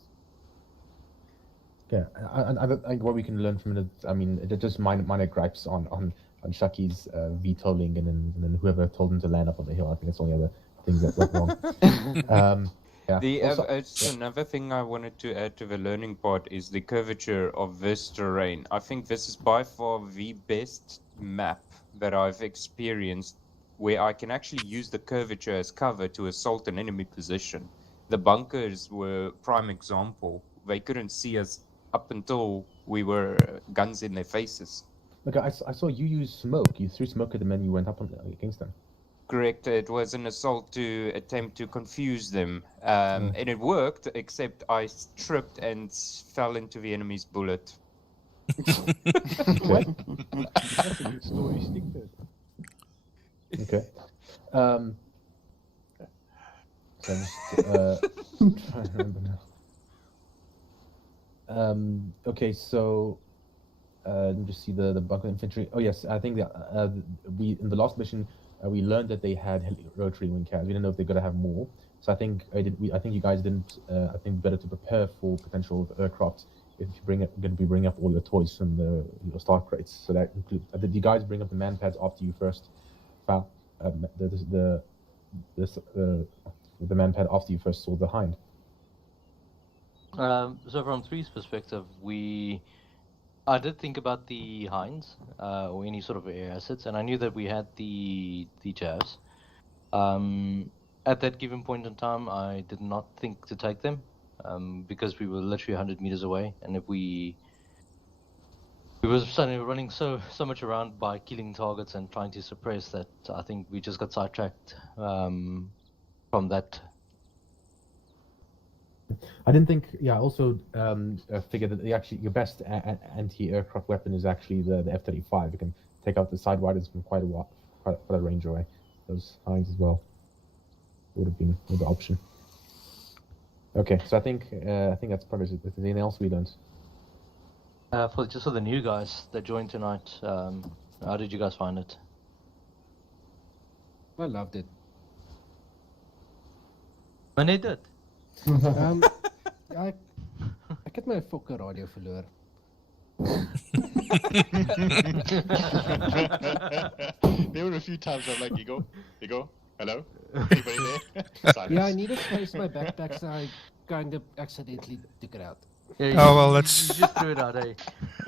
Yeah, I think what we can learn from it, I mean, it just minor gripes on Shucky's VTOLing and then whoever told him to land up on the hill. I think that's the only other things that went wrong. Yeah. Another thing I wanted to add to the learning part is the curvature of this terrain. I think this is by far the best map that I've experienced where I can actually use the curvature as cover to assault an enemy position. The bunkers were prime example. They couldn't see us up until we were guns in their faces. Look, I saw you use smoke. You threw smoke at them and you went up against them. Correct. It was an assault to attempt to confuse them. And it worked, except I tripped and fell into the enemy's bullet. Okay. That's a good story. Stick to it. Okay. So I'm just trying to remember now. Okay, so let me just see the bunker infantry. Oh yes, I think that we in the last mission we learned that they had rotary wing cannons. We didn't know if they're gonna have more. So I think I think you guys didn't. I think better to prepare for potential aircraft if you going to be bringing up all your toys from your start crates. So that includes. Did you guys bring up the man pads after you first found the man pad after you first saw the hind? So from 3's perspective, I did think about the Hinds or any sort of air assets, and I knew that we had the Javs. At that given point in time, I did not think to take them because we were literally 100 meters away, and if we were suddenly running so much around by killing targets and trying to suppress that, I think we just got sidetracked from that. I didn't think. Yeah, I also figured that your best anti-aircraft weapon is actually the F-35. You can take out the sidewinders from quite a range away. Those Hinds as well would have been the option. Okay, so I think that's probably it. Is there anything else we learned? For the new guys that joined tonight, how did you guys find it? I loved it. When they did. Ek het my fokker radio verloor. There were a few times I'm like, Ego, hello, anybody there? Yeah, I needed space in my backpack, so I kind of accidentally took it out. Yeah, Oh well, that's. You just threw it out, eh?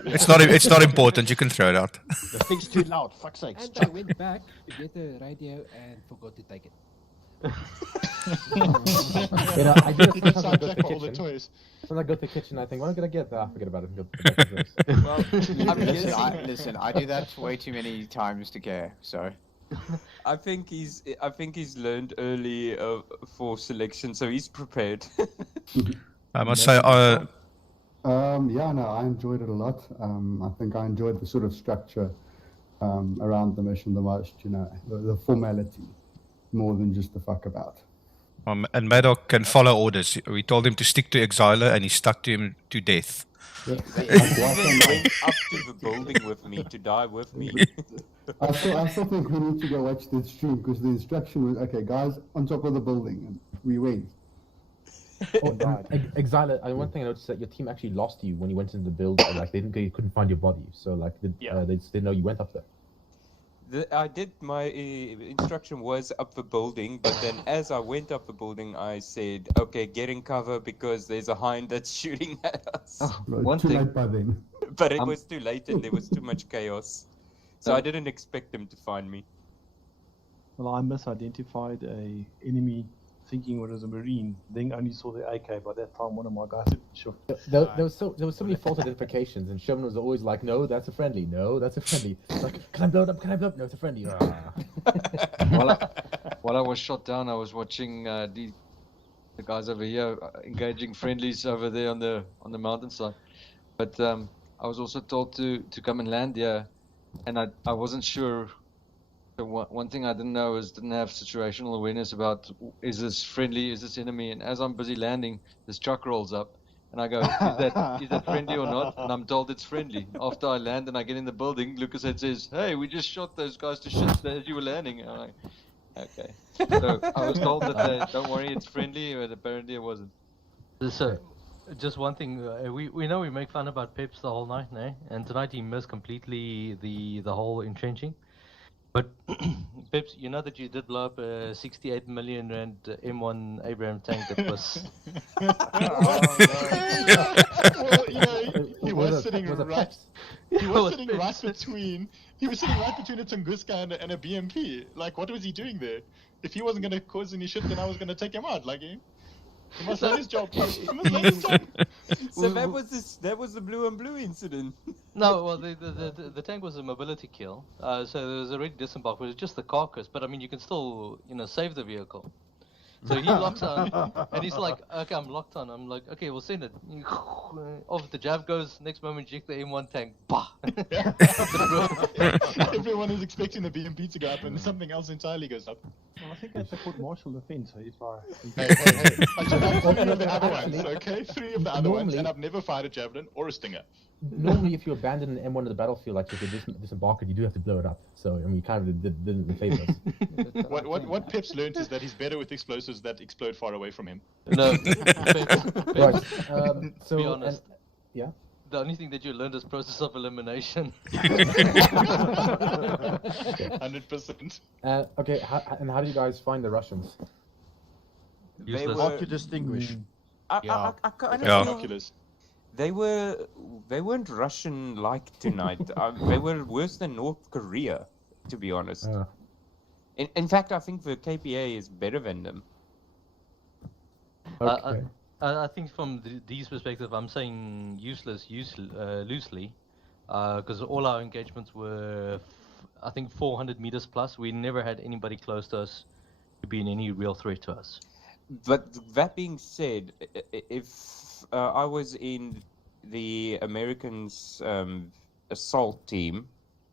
It's not important. You can throw it out. The thing's too loud. Fuck's sake. And I went back to get the radio and forgot to take it. You know, I do it sometimes I go to the kitchen. Sometimes I go to the kitchen, I think, what am I gonna get? Forget about it. And go back to this. Well, listen, I do that way too many times to care. So. I think he's learned early for selection, so he's prepared. I must say, yeah, no, I enjoyed it a lot. I think I enjoyed the sort of structure around the mission the most. You know, the formality more than just the fuck about. and Maddock can follow orders. We told him to stick to Exiler, and he stuck to him to death. He even went up to the building with me to die with me. I still think we need to go watch the stream because the instruction was, okay, guys, on top of the building, and we went. Oh, Exiler, one thing I noticed that your team actually lost you when you went into the building. Like they couldn't find your body, so like they didn't know you went up there. I did, my instruction was up the building, but then as I went up the building, I said, okay, get in cover because there's a hind that's shooting at us. Oh, too late by then. But it was too late and there was too much chaos. So I didn't expect them to find me. Well, I misidentified a enemy thinking it was a Marine, then only saw the AK. By that time, one of my guys had shot. There was so many false identifications, and Sherman was always like, "No, that's a friendly. No, that's a friendly." Like, can I blow it up? Can I blow it up? No, it's a friendly. While I was shot down, I was watching the guys over here engaging friendlies over there on the mountainside. But I was also told to come and land here, and I wasn't sure. So one thing I didn't know is didn't have situational awareness about is this friendly, is this enemy, and as I'm busy landing, this truck rolls up, and I go, is that friendly or not? And I'm told it's friendly. After I land and I get in the building, Lucas says, hey, we just shot those guys to shit as you were landing. And I'm like, okay. So I was told that don't worry, it's friendly, but apparently it wasn't. So, just one thing, we know we make fun about Peps the whole night, no? And tonight he missed completely the whole entrenching. But Peps, you know that you did blow up a 68 million rand M1 Abraham tank that was. Well, you know, he was sitting right right between. He was sitting right between a Tunguska and a BMP. Like, what was he doing there? If he wasn't gonna cause any shit, then I was gonna take him out. Like, he must learn his job. He must learn his job. So that was the blue on blue incident. No, well, the tank was a mobility kill, so there was already disembarked, but it's just the carcass. But I mean, you can still, save the vehicle. So he locks on, and he's like, "Okay, I'm locked on." I'm like, "Okay, we'll send it." Off the jab goes. Next moment, eject the M1 tank. Bah! Everyone is expecting the BMP to go up, and something else entirely goes up. Well, I think that's a court-martial offence. If I... Hey. I just have 3 of the other ones, okay? 3 of the other ones, and I've never fired a javelin or a stinger. Normally, if you abandon an M1 on the battlefield, like if you disembark it, you do have to blow it up. So, I mean, you kind of didn't favor us. What Pip's learned is that he's better with explosives that explode far away from him. No. Right. So, be honest. Yeah. The only thing that you learned is process of elimination. 100%. Okay, and how do you guys find the Russians? Hard to distinguish. I kind of feel they weren't Russian-like tonight. They were worse than North Korea, to be honest. In fact, I think the KPA is better than them. Okay. I think from these perspective, I'm saying loosely, because all our engagements were, I think, 400 meters plus. We never had anybody close to us to be in any real threat to us. But that being said, if I was in the Americans' assault team,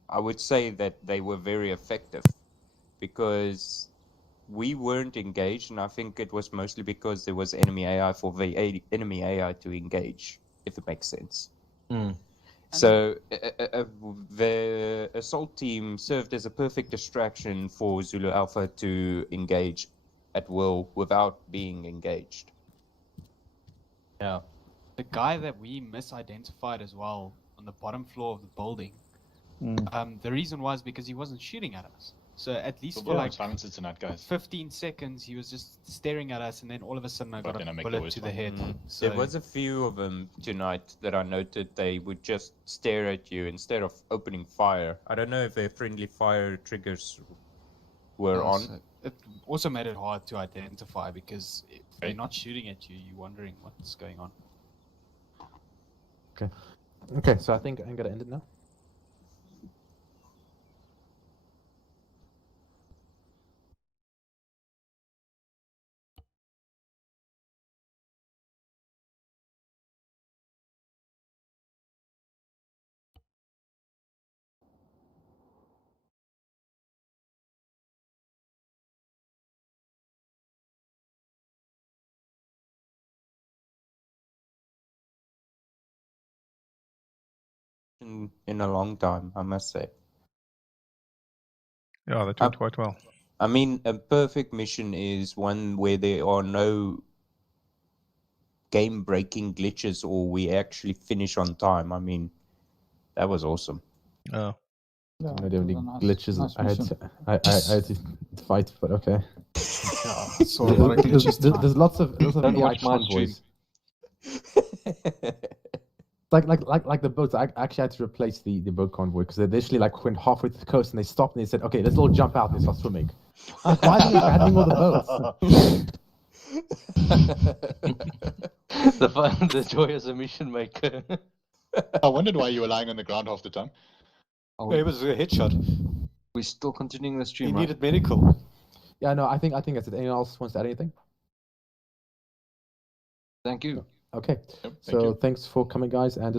I would say that they were very effective because we weren't engaged, and I think it was mostly because there was enemy AI for the enemy AI to engage, if it makes sense. So the assault team served as a perfect distraction for Zulu-Alpha to engage at will without being engaged. Yeah. The guy that we misidentified as well on the bottom floor of the building, the reason was because he wasn't shooting at us. So at least for like silences tonight, guys. 15 seconds, he was just staring at us, and then all of a sudden I got a bullet to the head. So There was a few of them tonight that I noted they would just stare at you instead of opening fire. I don't know if their friendly fire triggers were on. It also made it hard to identify because if they're not shooting at you, you're wondering what's going on. Okay. Okay, so I think I'm gonna end it now. In a long time, I must say. Yeah, that went quite well. I mean, a perfect mission is one where there are no game-breaking glitches or we actually finish on time. I mean, that was awesome. Oh. Yeah, no, there were any glitches. I had to fight, but okay. So a lot of glitches. There's lots of AI convoys. Like the boats. I actually had to replace the boat convoy because they initially went halfway to the coast and they stopped and they said, "Okay, let's all jump out and start swimming." Why are they abandoning all the boats? The joy as a mission maker. I wondered why you were lying on the ground half the time. It was a headshot. We're still continuing the stream, He right? needed medical. Yeah, no, I think that's it. Anyone else wants to add anything? Thank you. Okay. Yep, So thanks for coming, guys, and just